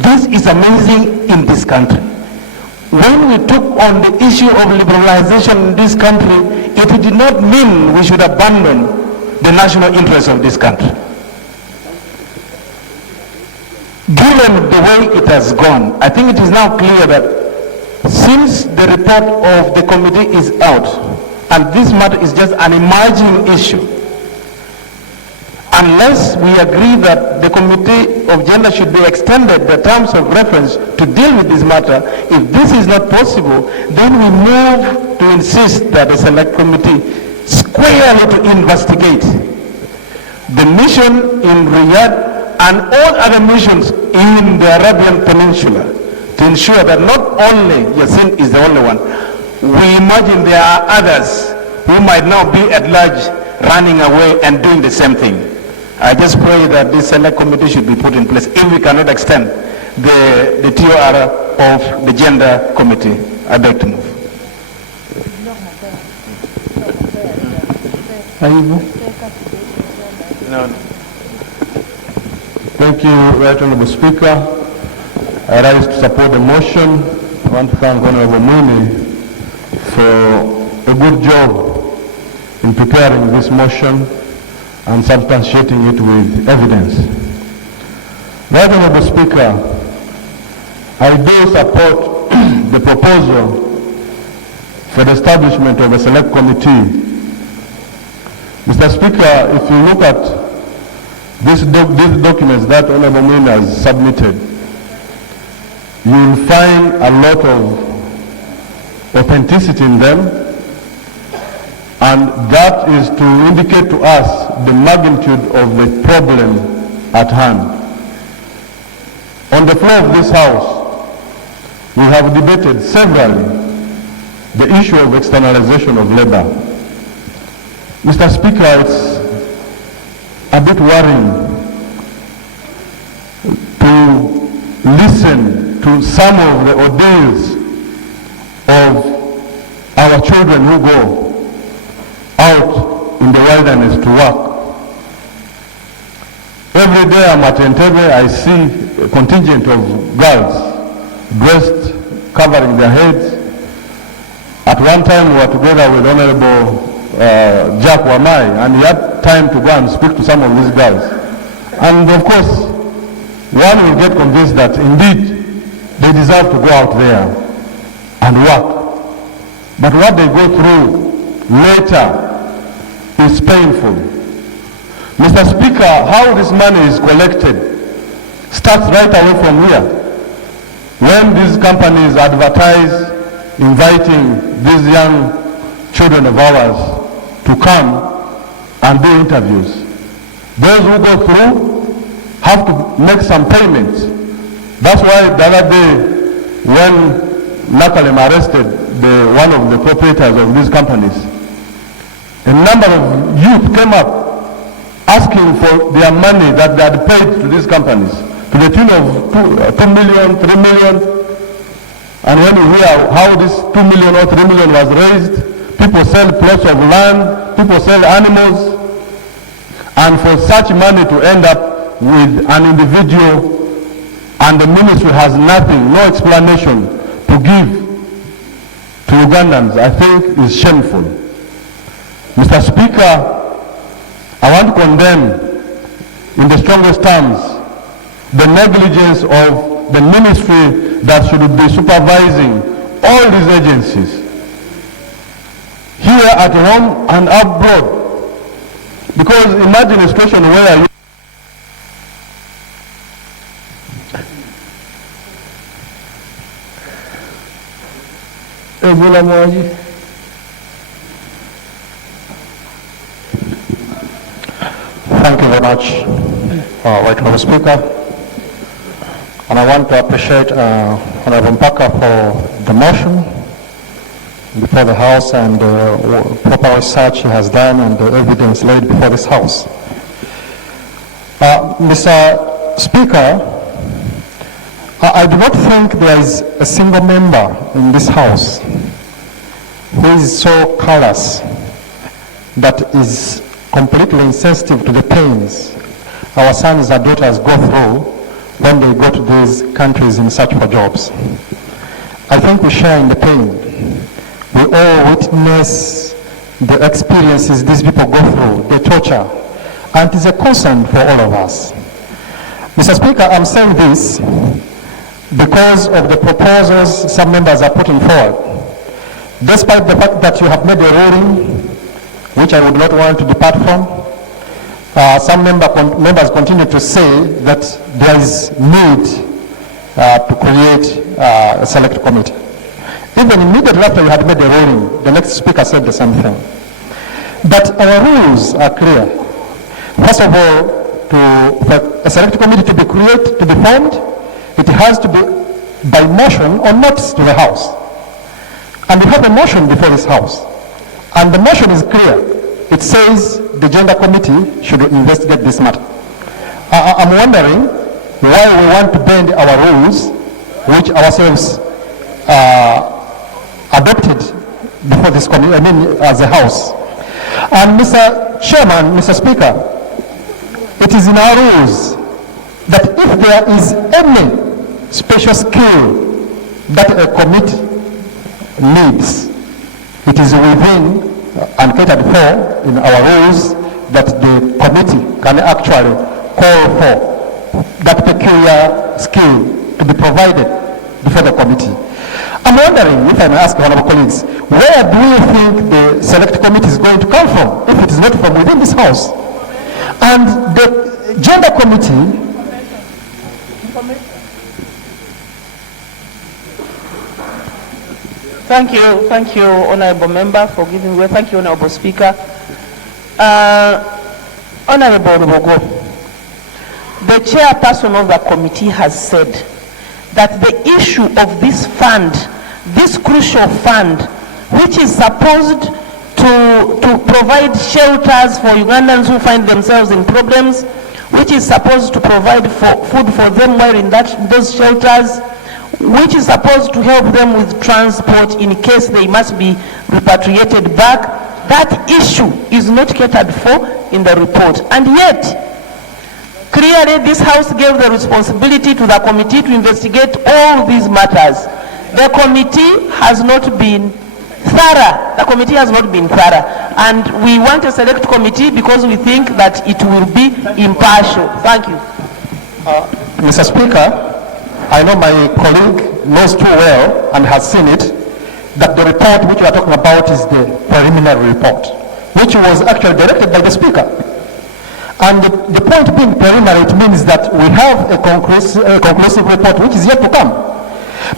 This is amazing in this country. When we took on the issue of liberalization in this country, it did not mean we should abandon the national interest of this country. Given the way it has gone, I think it is now clear that since the report of the committee is out, and this matter is just an emerging issue, unless we agree that the Committee of Gender should be extended the terms of reference to deal with this matter, if this is not possible, then we move to insist that the Select Committee squarely to investigate the mission in Riyadh and all other missions in the Arabian Peninsula to ensure that not only Yassin is the only one. We imagine there are others who might now be at large running away and doing the same thing. I just pray that this Select Committee should be put in place if we cannot extend the TOR of the Gender Committee. I beg to move. No. Thank you, Right Honorable Speaker. I rise to support the motion. I want to thank Honorable Muni for a good job in preparing this motion and substantiating it with evidence. Right Honorable Speaker, I do support the proposal for the establishment of a select committee. Mr. Speaker, if you look at these documents that Honorable Muni has submitted, you will find a lot of authenticity in them, and that is to indicate to us the magnitude of the problem at hand. On the floor of this House, we have debated severally the issue of externalization of labor. Mr. Speaker, it's a bit worrying to listen to some of the ordeals of our children who go out in the wilderness to work. Every day I'm at Entebbe, I see a contingent of girls dressed, covering their heads. At one time we were together with Honorable Jack Wamai, and he had time to go and speak to some of these girls. And of course, one will get convinced that indeed they deserve to go out there and work. But what they go through later is painful. Mr. Speaker, how this money is collected starts right away from here. When these companies advertise inviting these young children of ours to come and do interviews, those who go through have to make some payments. That's why the other day when Nakalem arrested one of the proprietors of these companies, a number of youth came up asking for their money that they had paid to these companies to the tune of 2 million, 3 million. And when you hear how this 2 million or 3 million was raised, people sell plots of land, people sell animals, and for such money to end up with an individual and the ministry has nothing, no explanation to give to Ugandans, I think is shameful. Mr. Speaker, I want to condemn in the strongest terms the negligence of the ministry that should be supervising all these agencies here at home and abroad. Because imagine a situation where you Thank you very much, Right Honourable Speaker. And I want to appreciate Honourable Mpaka for the motion before the House and proper research he has done and the evidence laid before this House. Mr. Speaker, I do not think there is a single member in this House who is so callous, that is completely insensitive to the pains our sons and daughters go through when they go to these countries in search for jobs. I think we share in the pain. We all witness the experiences these people go through, the torture, and it is a concern for all of us. Mr. Speaker, I'm saying this because of the proposals some members are putting forward. Despite the fact that you have made a ruling, which I would not want to depart from, some members continue to say that there is need to create a select committee. Even immediately after you had made a ruling, the next speaker said the same thing. But our rules are clear. First of all, for a select committee to be created, to be formed, it has to be by motion or notice to the House. And we have a motion before this House. And the motion is clear. It says the gender committee should investigate this matter. I'm wondering why we want to bend our rules, which ourselves adopted before this committee, as a House. And Mr. Chairman, Mr. Speaker, it is in our rules that if there is any special skill that a committee needs, it is within and catered for in our rules that the committee can actually call for that peculiar skill to be provided before the committee. I'm wondering, if I may ask honorable colleagues, where do you think the select committee is going to come from if it is not from within this House? And the gender committee Thank you, Honourable Member, for giving way. Thank you, Honourable Speaker. Honourable Rubogo, the chairperson of the committee has said that the issue of this fund, this crucial fund, which is supposed to provide shelters for Ugandans who find themselves in problems, which is supposed to provide food for them while in those shelters, which is supposed to help them with transport in case they must be repatriated back. That issue is not catered for in the report. And yet, clearly this House gave the responsibility to the committee to investigate all these matters. The committee has not been thorough. The committee has not been thorough. And we want a select committee because we think that it will be impartial. Thank you. Mr. Speaker, I know my colleague knows too well and has seen it, that the report which we are talking about is the preliminary report, which was actually directed by the Speaker. And the point being preliminary, it means that we have a conclusive report which is yet to come.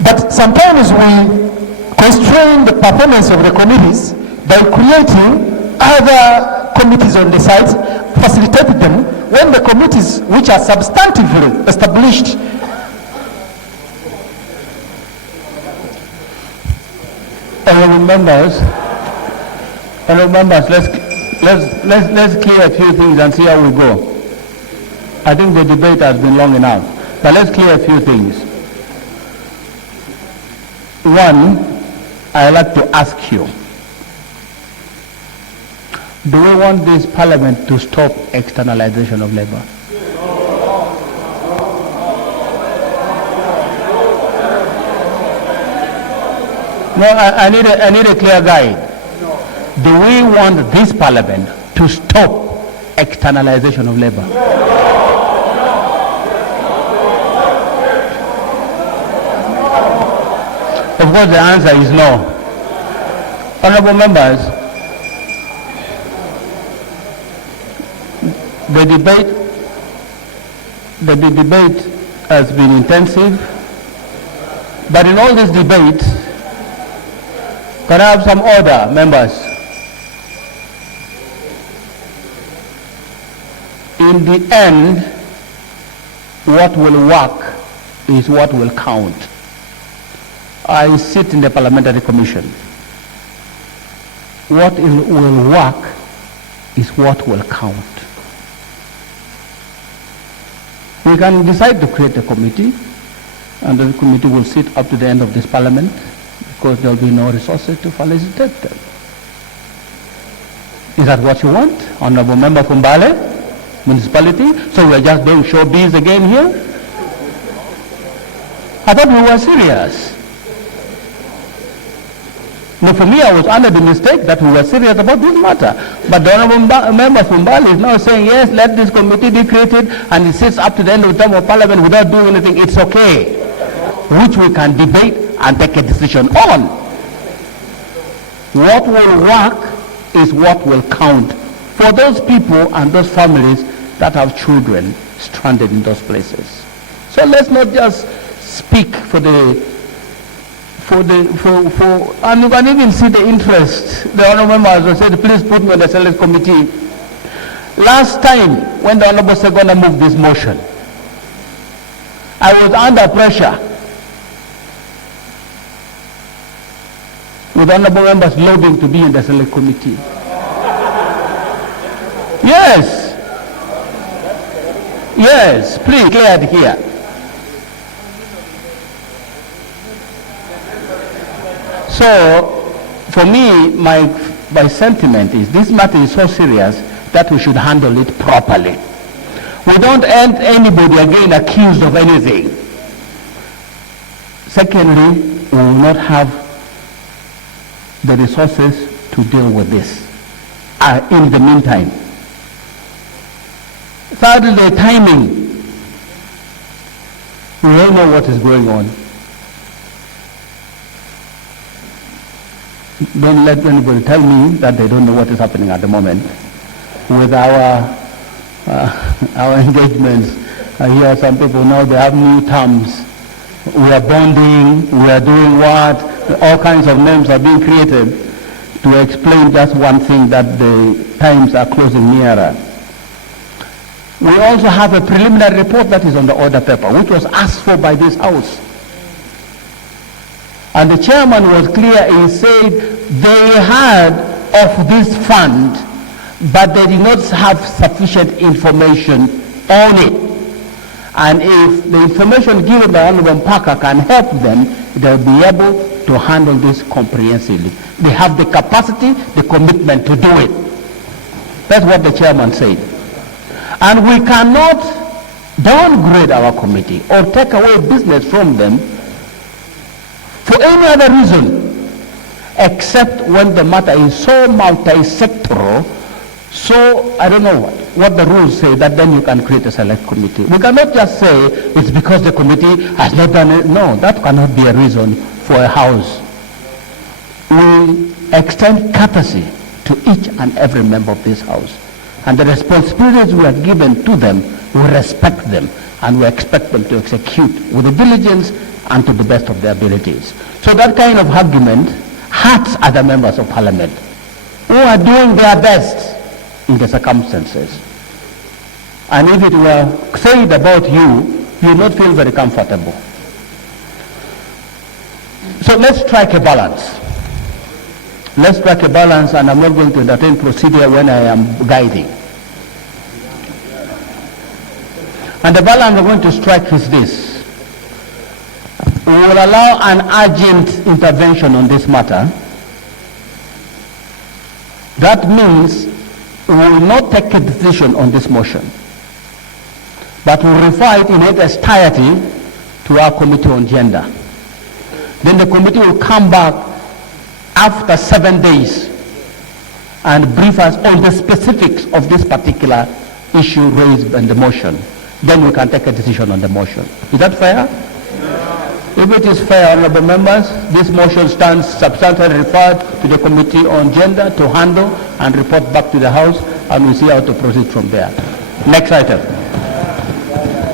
But sometimes we constrain the performance of the committees by creating other committees on the sides, facilitate them when the committees which are substantively established. Honourable members, let's clear a few things and see how we go. I think the debate has been long enough, but let's clear a few things. One, I'd like to ask you, do we want this parliament to stop externalization of labor? No, I need a clear guide. Do we want this parliament to stop externalization of labor? Of course, the answer is no. Honourable members, the debate has been intensive, but in all these debates, can I have some order, members? In the end, what will work is what will count. I sit in the Parliamentary Commission. What will work is what will count. We can decide to create a committee, and the committee will sit up to the end of this Parliament. The because there will be no resources to facilitate them. Is that what you want, Honorable Member from Mbale Municipality? So we are just doing showbiz again here? I thought we were serious. No, for me, I was under the mistake that we were serious about this matter. But the Honorable Member from Mbale is now saying, yes, let this committee be created, and it sits up to the end of the term of Parliament without doing anything. It's okay, which we can debate and take a decision on. What will work is what will count for those people and those families that have children stranded in those places. So let's not just speak and you can even see the interest. The Honourable Member said, please put me on the Select Committee. Last time, when the Honourable Segona moved this motion, I was under pressure with Honourable Members loading to be in the Select Committee. Yes. Yes, please clear it here. So, for me, my sentiment is this matter is so serious that we should handle it properly. We don't end anybody again accused of anything. Secondly, we will not have the resources to deal with this in the meantime. Thirdly, the timing. We all know what is going on. Don't let anybody tell me that they don't know what is happening at the moment with our engagements. I hear some people now they have new terms. We are bonding, we are doing what, all kinds of names are being created to explain just one thing, that the times are closing nearer. We also have a preliminary report that is on the order paper, which was asked for by this House. And the chairman was clear, he said they had of this fund, but they did not have sufficient information on it. And if the information given by Honorable Parker can help them, they'll be able to handle this comprehensively. They have the capacity, the commitment to do it. That's what the chairman said. And we cannot downgrade our committee or take away business from them for any other reason except when the matter is so multi-sectoral, so I don't know what the rules say, that then you can create a select committee. We cannot just say it's because the committee has not done it. No, that cannot be a reason for a house. We extend courtesy to each and every member of this house. And the responsibilities we are given to them, we respect them and we expect them to execute with the diligence and to the best of their abilities. So that kind of argument hurts other members of Parliament who are doing their best in the circumstances. And if it were said about you, you will not feel very comfortable. So let's strike a balance. Let's strike a balance, and I'm not going to entertain procedure when I am guiding. And the balance I'm going to strike is this. We will allow an urgent intervention on this matter. That means we will not take a decision on this motion, but we will refer it in its entirety to our Committee on Gender. Then the committee will come back after 7 days and brief us on the specifics of this particular issue raised in the motion. Then we can take a decision on the motion. Is that fair? If it is fair, honorable members, this motion stands substantially referred to the Committee on Gender to handle and report back to the House, and we see how to proceed from there. Next item.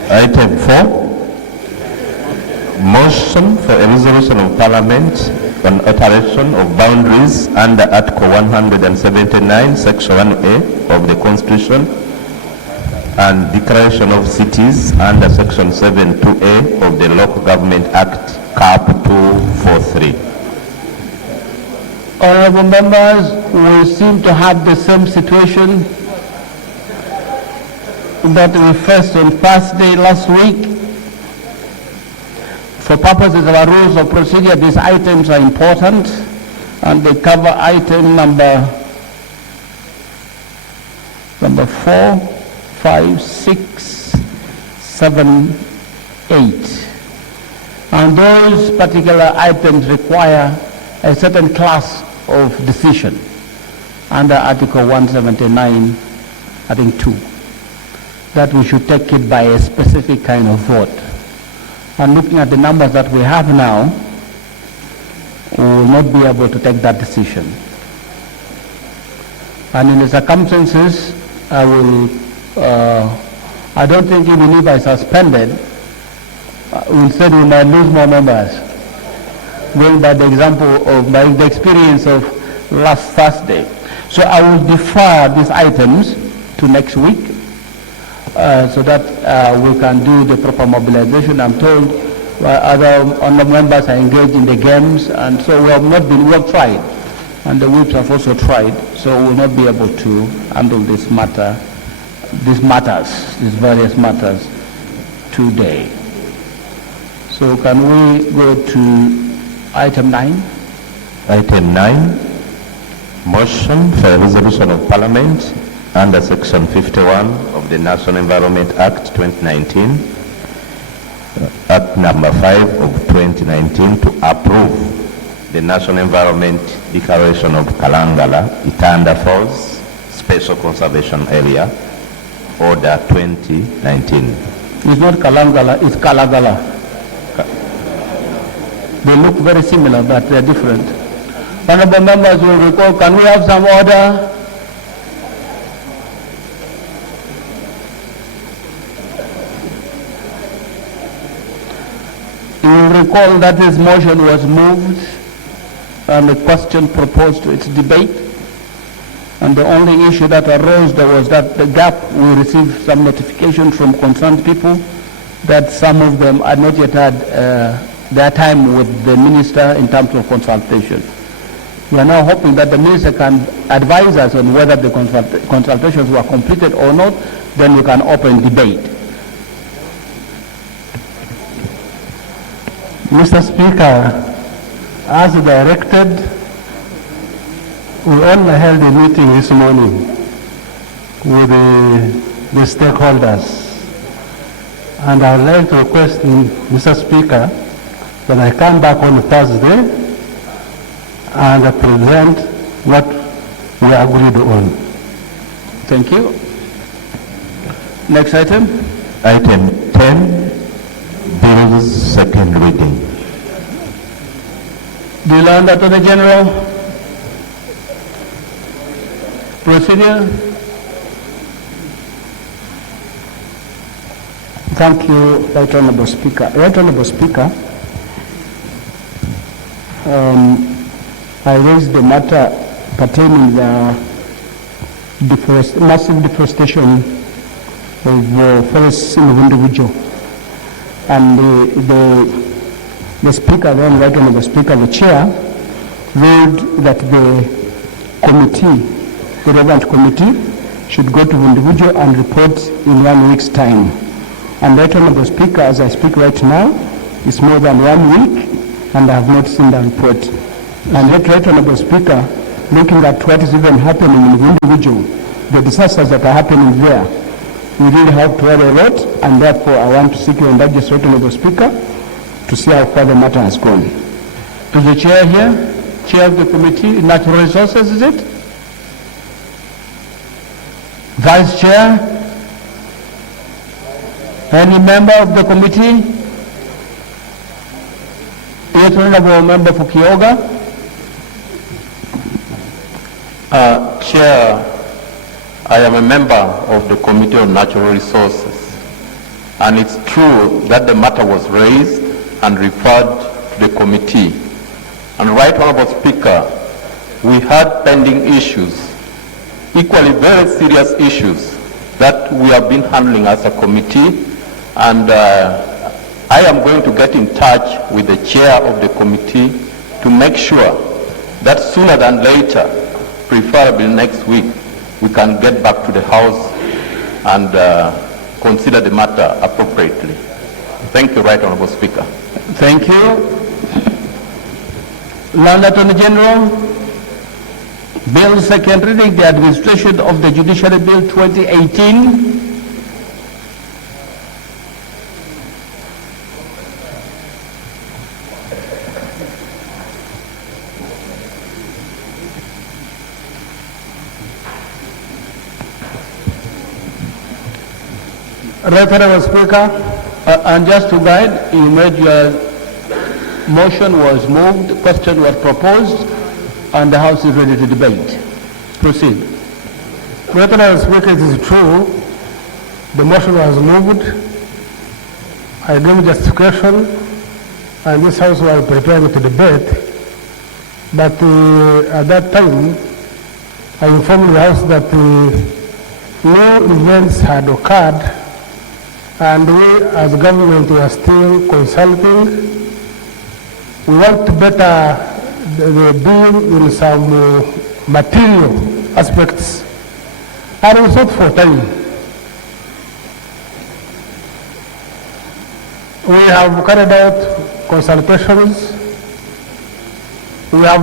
Item 4. Motion for a resolution of Parliament on alteration of boundaries under Article 179, Section 1A of the Constitution, and declaration of cities under Section 7.2A of the Local Government Act, CAP 243. Honorable members, we seem to have the same situation that we faced on Thursday last week. For purposes of our rules of procedure, these items are important, and they cover item number 4, 5, 6, 7, 8. And those particular items require a certain class of decision under Article 179, I think 2, that we should take it by a specific kind of vote. And looking at the numbers that we have now, we will not be able to take that decision. And in the circumstances, I don't think even if I suspended, instead we might lose more members, going by the example of, by the experience of last Thursday. So I will defer these items to next week, so that we can do the proper mobilization. I'm told other members are engaged in the games, and so we have tried, and the whips have also tried, so we will not be able to handle these various matters today. So can we go to item 9? Item 9, motion for a resolution of Parliament under Section 51 of the National Environment Act 2019, Act number 5 of 2019, to approve the National Environment Declaration of Kalangala, Itanda Falls Special Conservation Area, Order 2019. It's not Kalangala, it's Kalagala. They look very similar, but they're different. Honorable members will recall, can we have some order? You will recall that this motion was moved and a question proposed to its debate. And the only issue that arose there was that the gap, we received some notification from concerned people that some of them had not yet had their time with the minister in terms of consultation. We are now hoping that the minister can advise us on whether the consultations were completed or not, then we can open debate. Mr. Speaker, as directed, we only held a meeting this morning with the stakeholders. And I would like to request Mr. Speaker that I come back on Thursday and present what we agreed on. Thank you. Next item. Item 10, bills second reading. Do you learn that, Attorney General? Procedure. Thank you, Right Honourable Speaker. Right Honourable Speaker, I raised the matter pertaining the massive deforestation of forests in Vundugujo. And the Speaker then, Right Honourable Speaker, the Chair, ruled that the committee, the relevant committee, should go to Vundugujo and report in 1 week's time. And Right Honourable Speaker, as I speak right now, it's more than 1 week, and I have not seen the report. And yet, Right Honourable Speaker, looking at what is even happening in Vundugujo, the disasters that are happening there, we really have to worry a lot, and therefore I want to seek your indulgence, Right Honourable Speaker, to see how far the matter has gone. Is the chair here? Chair of the committee, Natural Resources, is it? Vice Chair? Any member of the committee? Yes, Honorable Member for Kyoga. Chair, I am a member of the Committee on Natural Resources, and it's true that the matter was raised and referred to the committee. And Right Honourable Speaker, we had pending issues, equally very serious issues, that we have been handling as a committee, and I am going to get in touch with the chair of the committee to make sure that sooner than later, preferably next week, we can get back to the House and consider the matter appropriately. Thank you, Right Honourable Speaker. Thank you. Land Attorney General, Bill second reading, the administration of the Judiciary Bill 2018. Referable Speaker, and just to guide, you made your motion was moved, question was proposed, and the House is ready to debate. Proceed. Referable Speaker, it is true, the motion was moved. I gave justification, and this House was prepared to debate. But at that time, I informed the House that no events had occurred, and we as government were still consulting. We want to better the bill in some material aspects, and we sought for time. We have carried out consultations. We have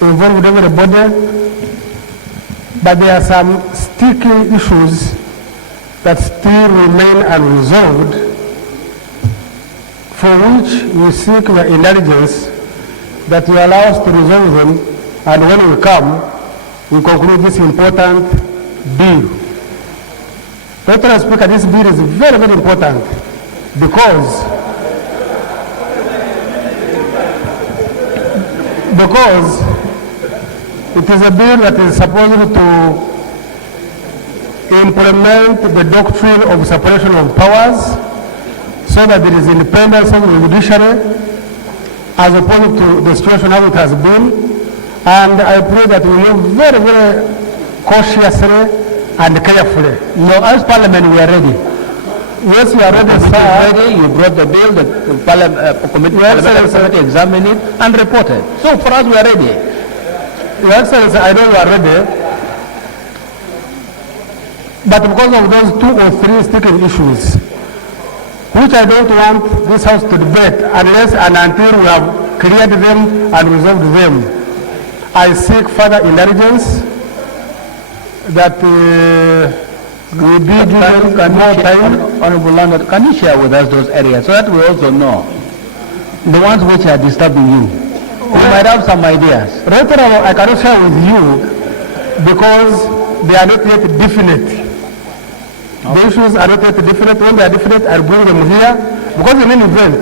involved everybody, but there are some sticky issues that still remain unresolved, for which we seek your intelligence that you allow us to resolve them, and when we come, we conclude this important bill. Mr. Speaker, this bill is very, very important because it is a bill that is supposed to implement the doctrine of separation of powers so that there is independence of the judiciary as opposed to the situation how it has been. And I pray that we move very, very cautiously and carefully. No, as Parliament we are ready. Yes, we are ready, sir. sir. You brought the bill, the parliamentary committee examined it and reported. So for us we are ready. Your Excellency, I know you are ready. But because of those 2 or 3 sticking issues, which I don't want this House to debate unless and until we have cleared them and resolved them, I seek further intelligence that will be given more time. Honorable Landlord, can you share with us those areas so that we also know the ones which are disturbing you? We might have some ideas. Right now, I cannot share with you because they are not yet definite. The issues are not yet definite. When they are definite, I'll bring them here. Because in any event,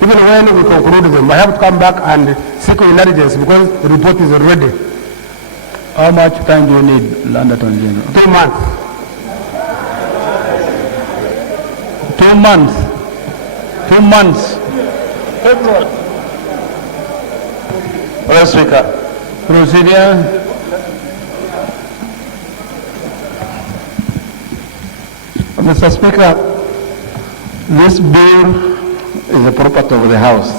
even when we conclude them, I have to come back and seek intelligence because the report is ready. How much time do you need, Land Attorney General? 2 months. 2 months. 2 months. Mr. Speaker. Procedure. Mr. Speaker, this bill is a property of the House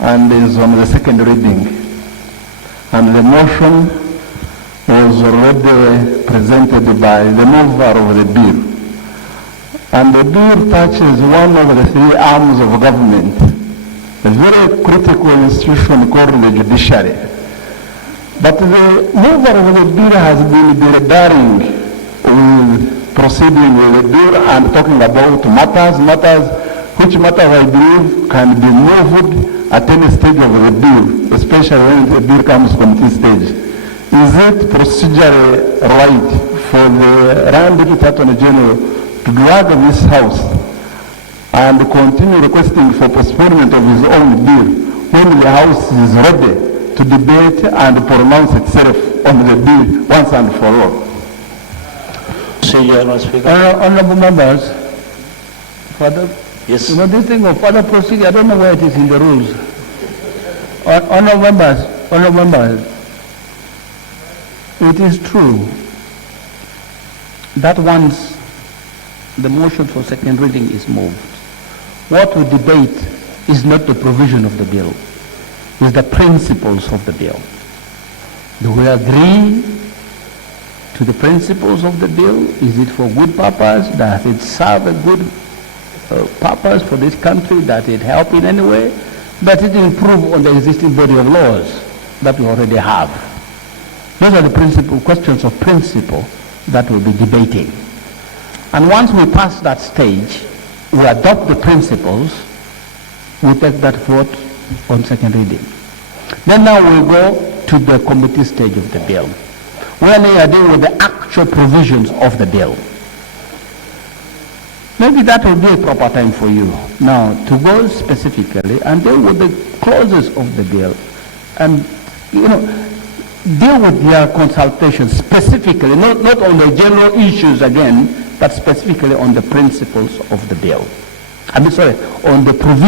and is on the second reading. And the motion was already presented by the mover of the bill. And the bill touches one of the 3 arms of government, a very critical institution called the judiciary. But the mover of the bill has been deliberating with proceeding with the bill and talking about matters which I believe can be moved at any stage of the bill, especially when the bill comes from this stage. Is it procedurally right for the Land Attorney General to drag this House and continue requesting for postponement of his own bill when the House is ready to debate and pronounce itself on the bill once and for all? Honorable members, further, yes. You know, this thing of further procedure, I don't know where it is in the rules. Honorable members, it is true that once the motion for second reading is moved, what we debate is not the provision of the bill, it's the principles of the bill. Do we agree to the principles of the bill? Is it for good purpose? Does it serve a good purpose for this country, that it help in any way, that it improve on the existing body of laws that we already have. Those are the principal questions of principle that we'll be debating. And once we pass that stage, we adopt the principles, we take that vote on second reading. Then now we go to the committee stage of the bill, where they are dealing with the actual provisions of the bill. Maybe that will be a proper time for you now to go specifically and deal with the clauses of the bill and, deal with their consultations specifically, not on the general issues again, but specifically on the principles of the bill. On the provisions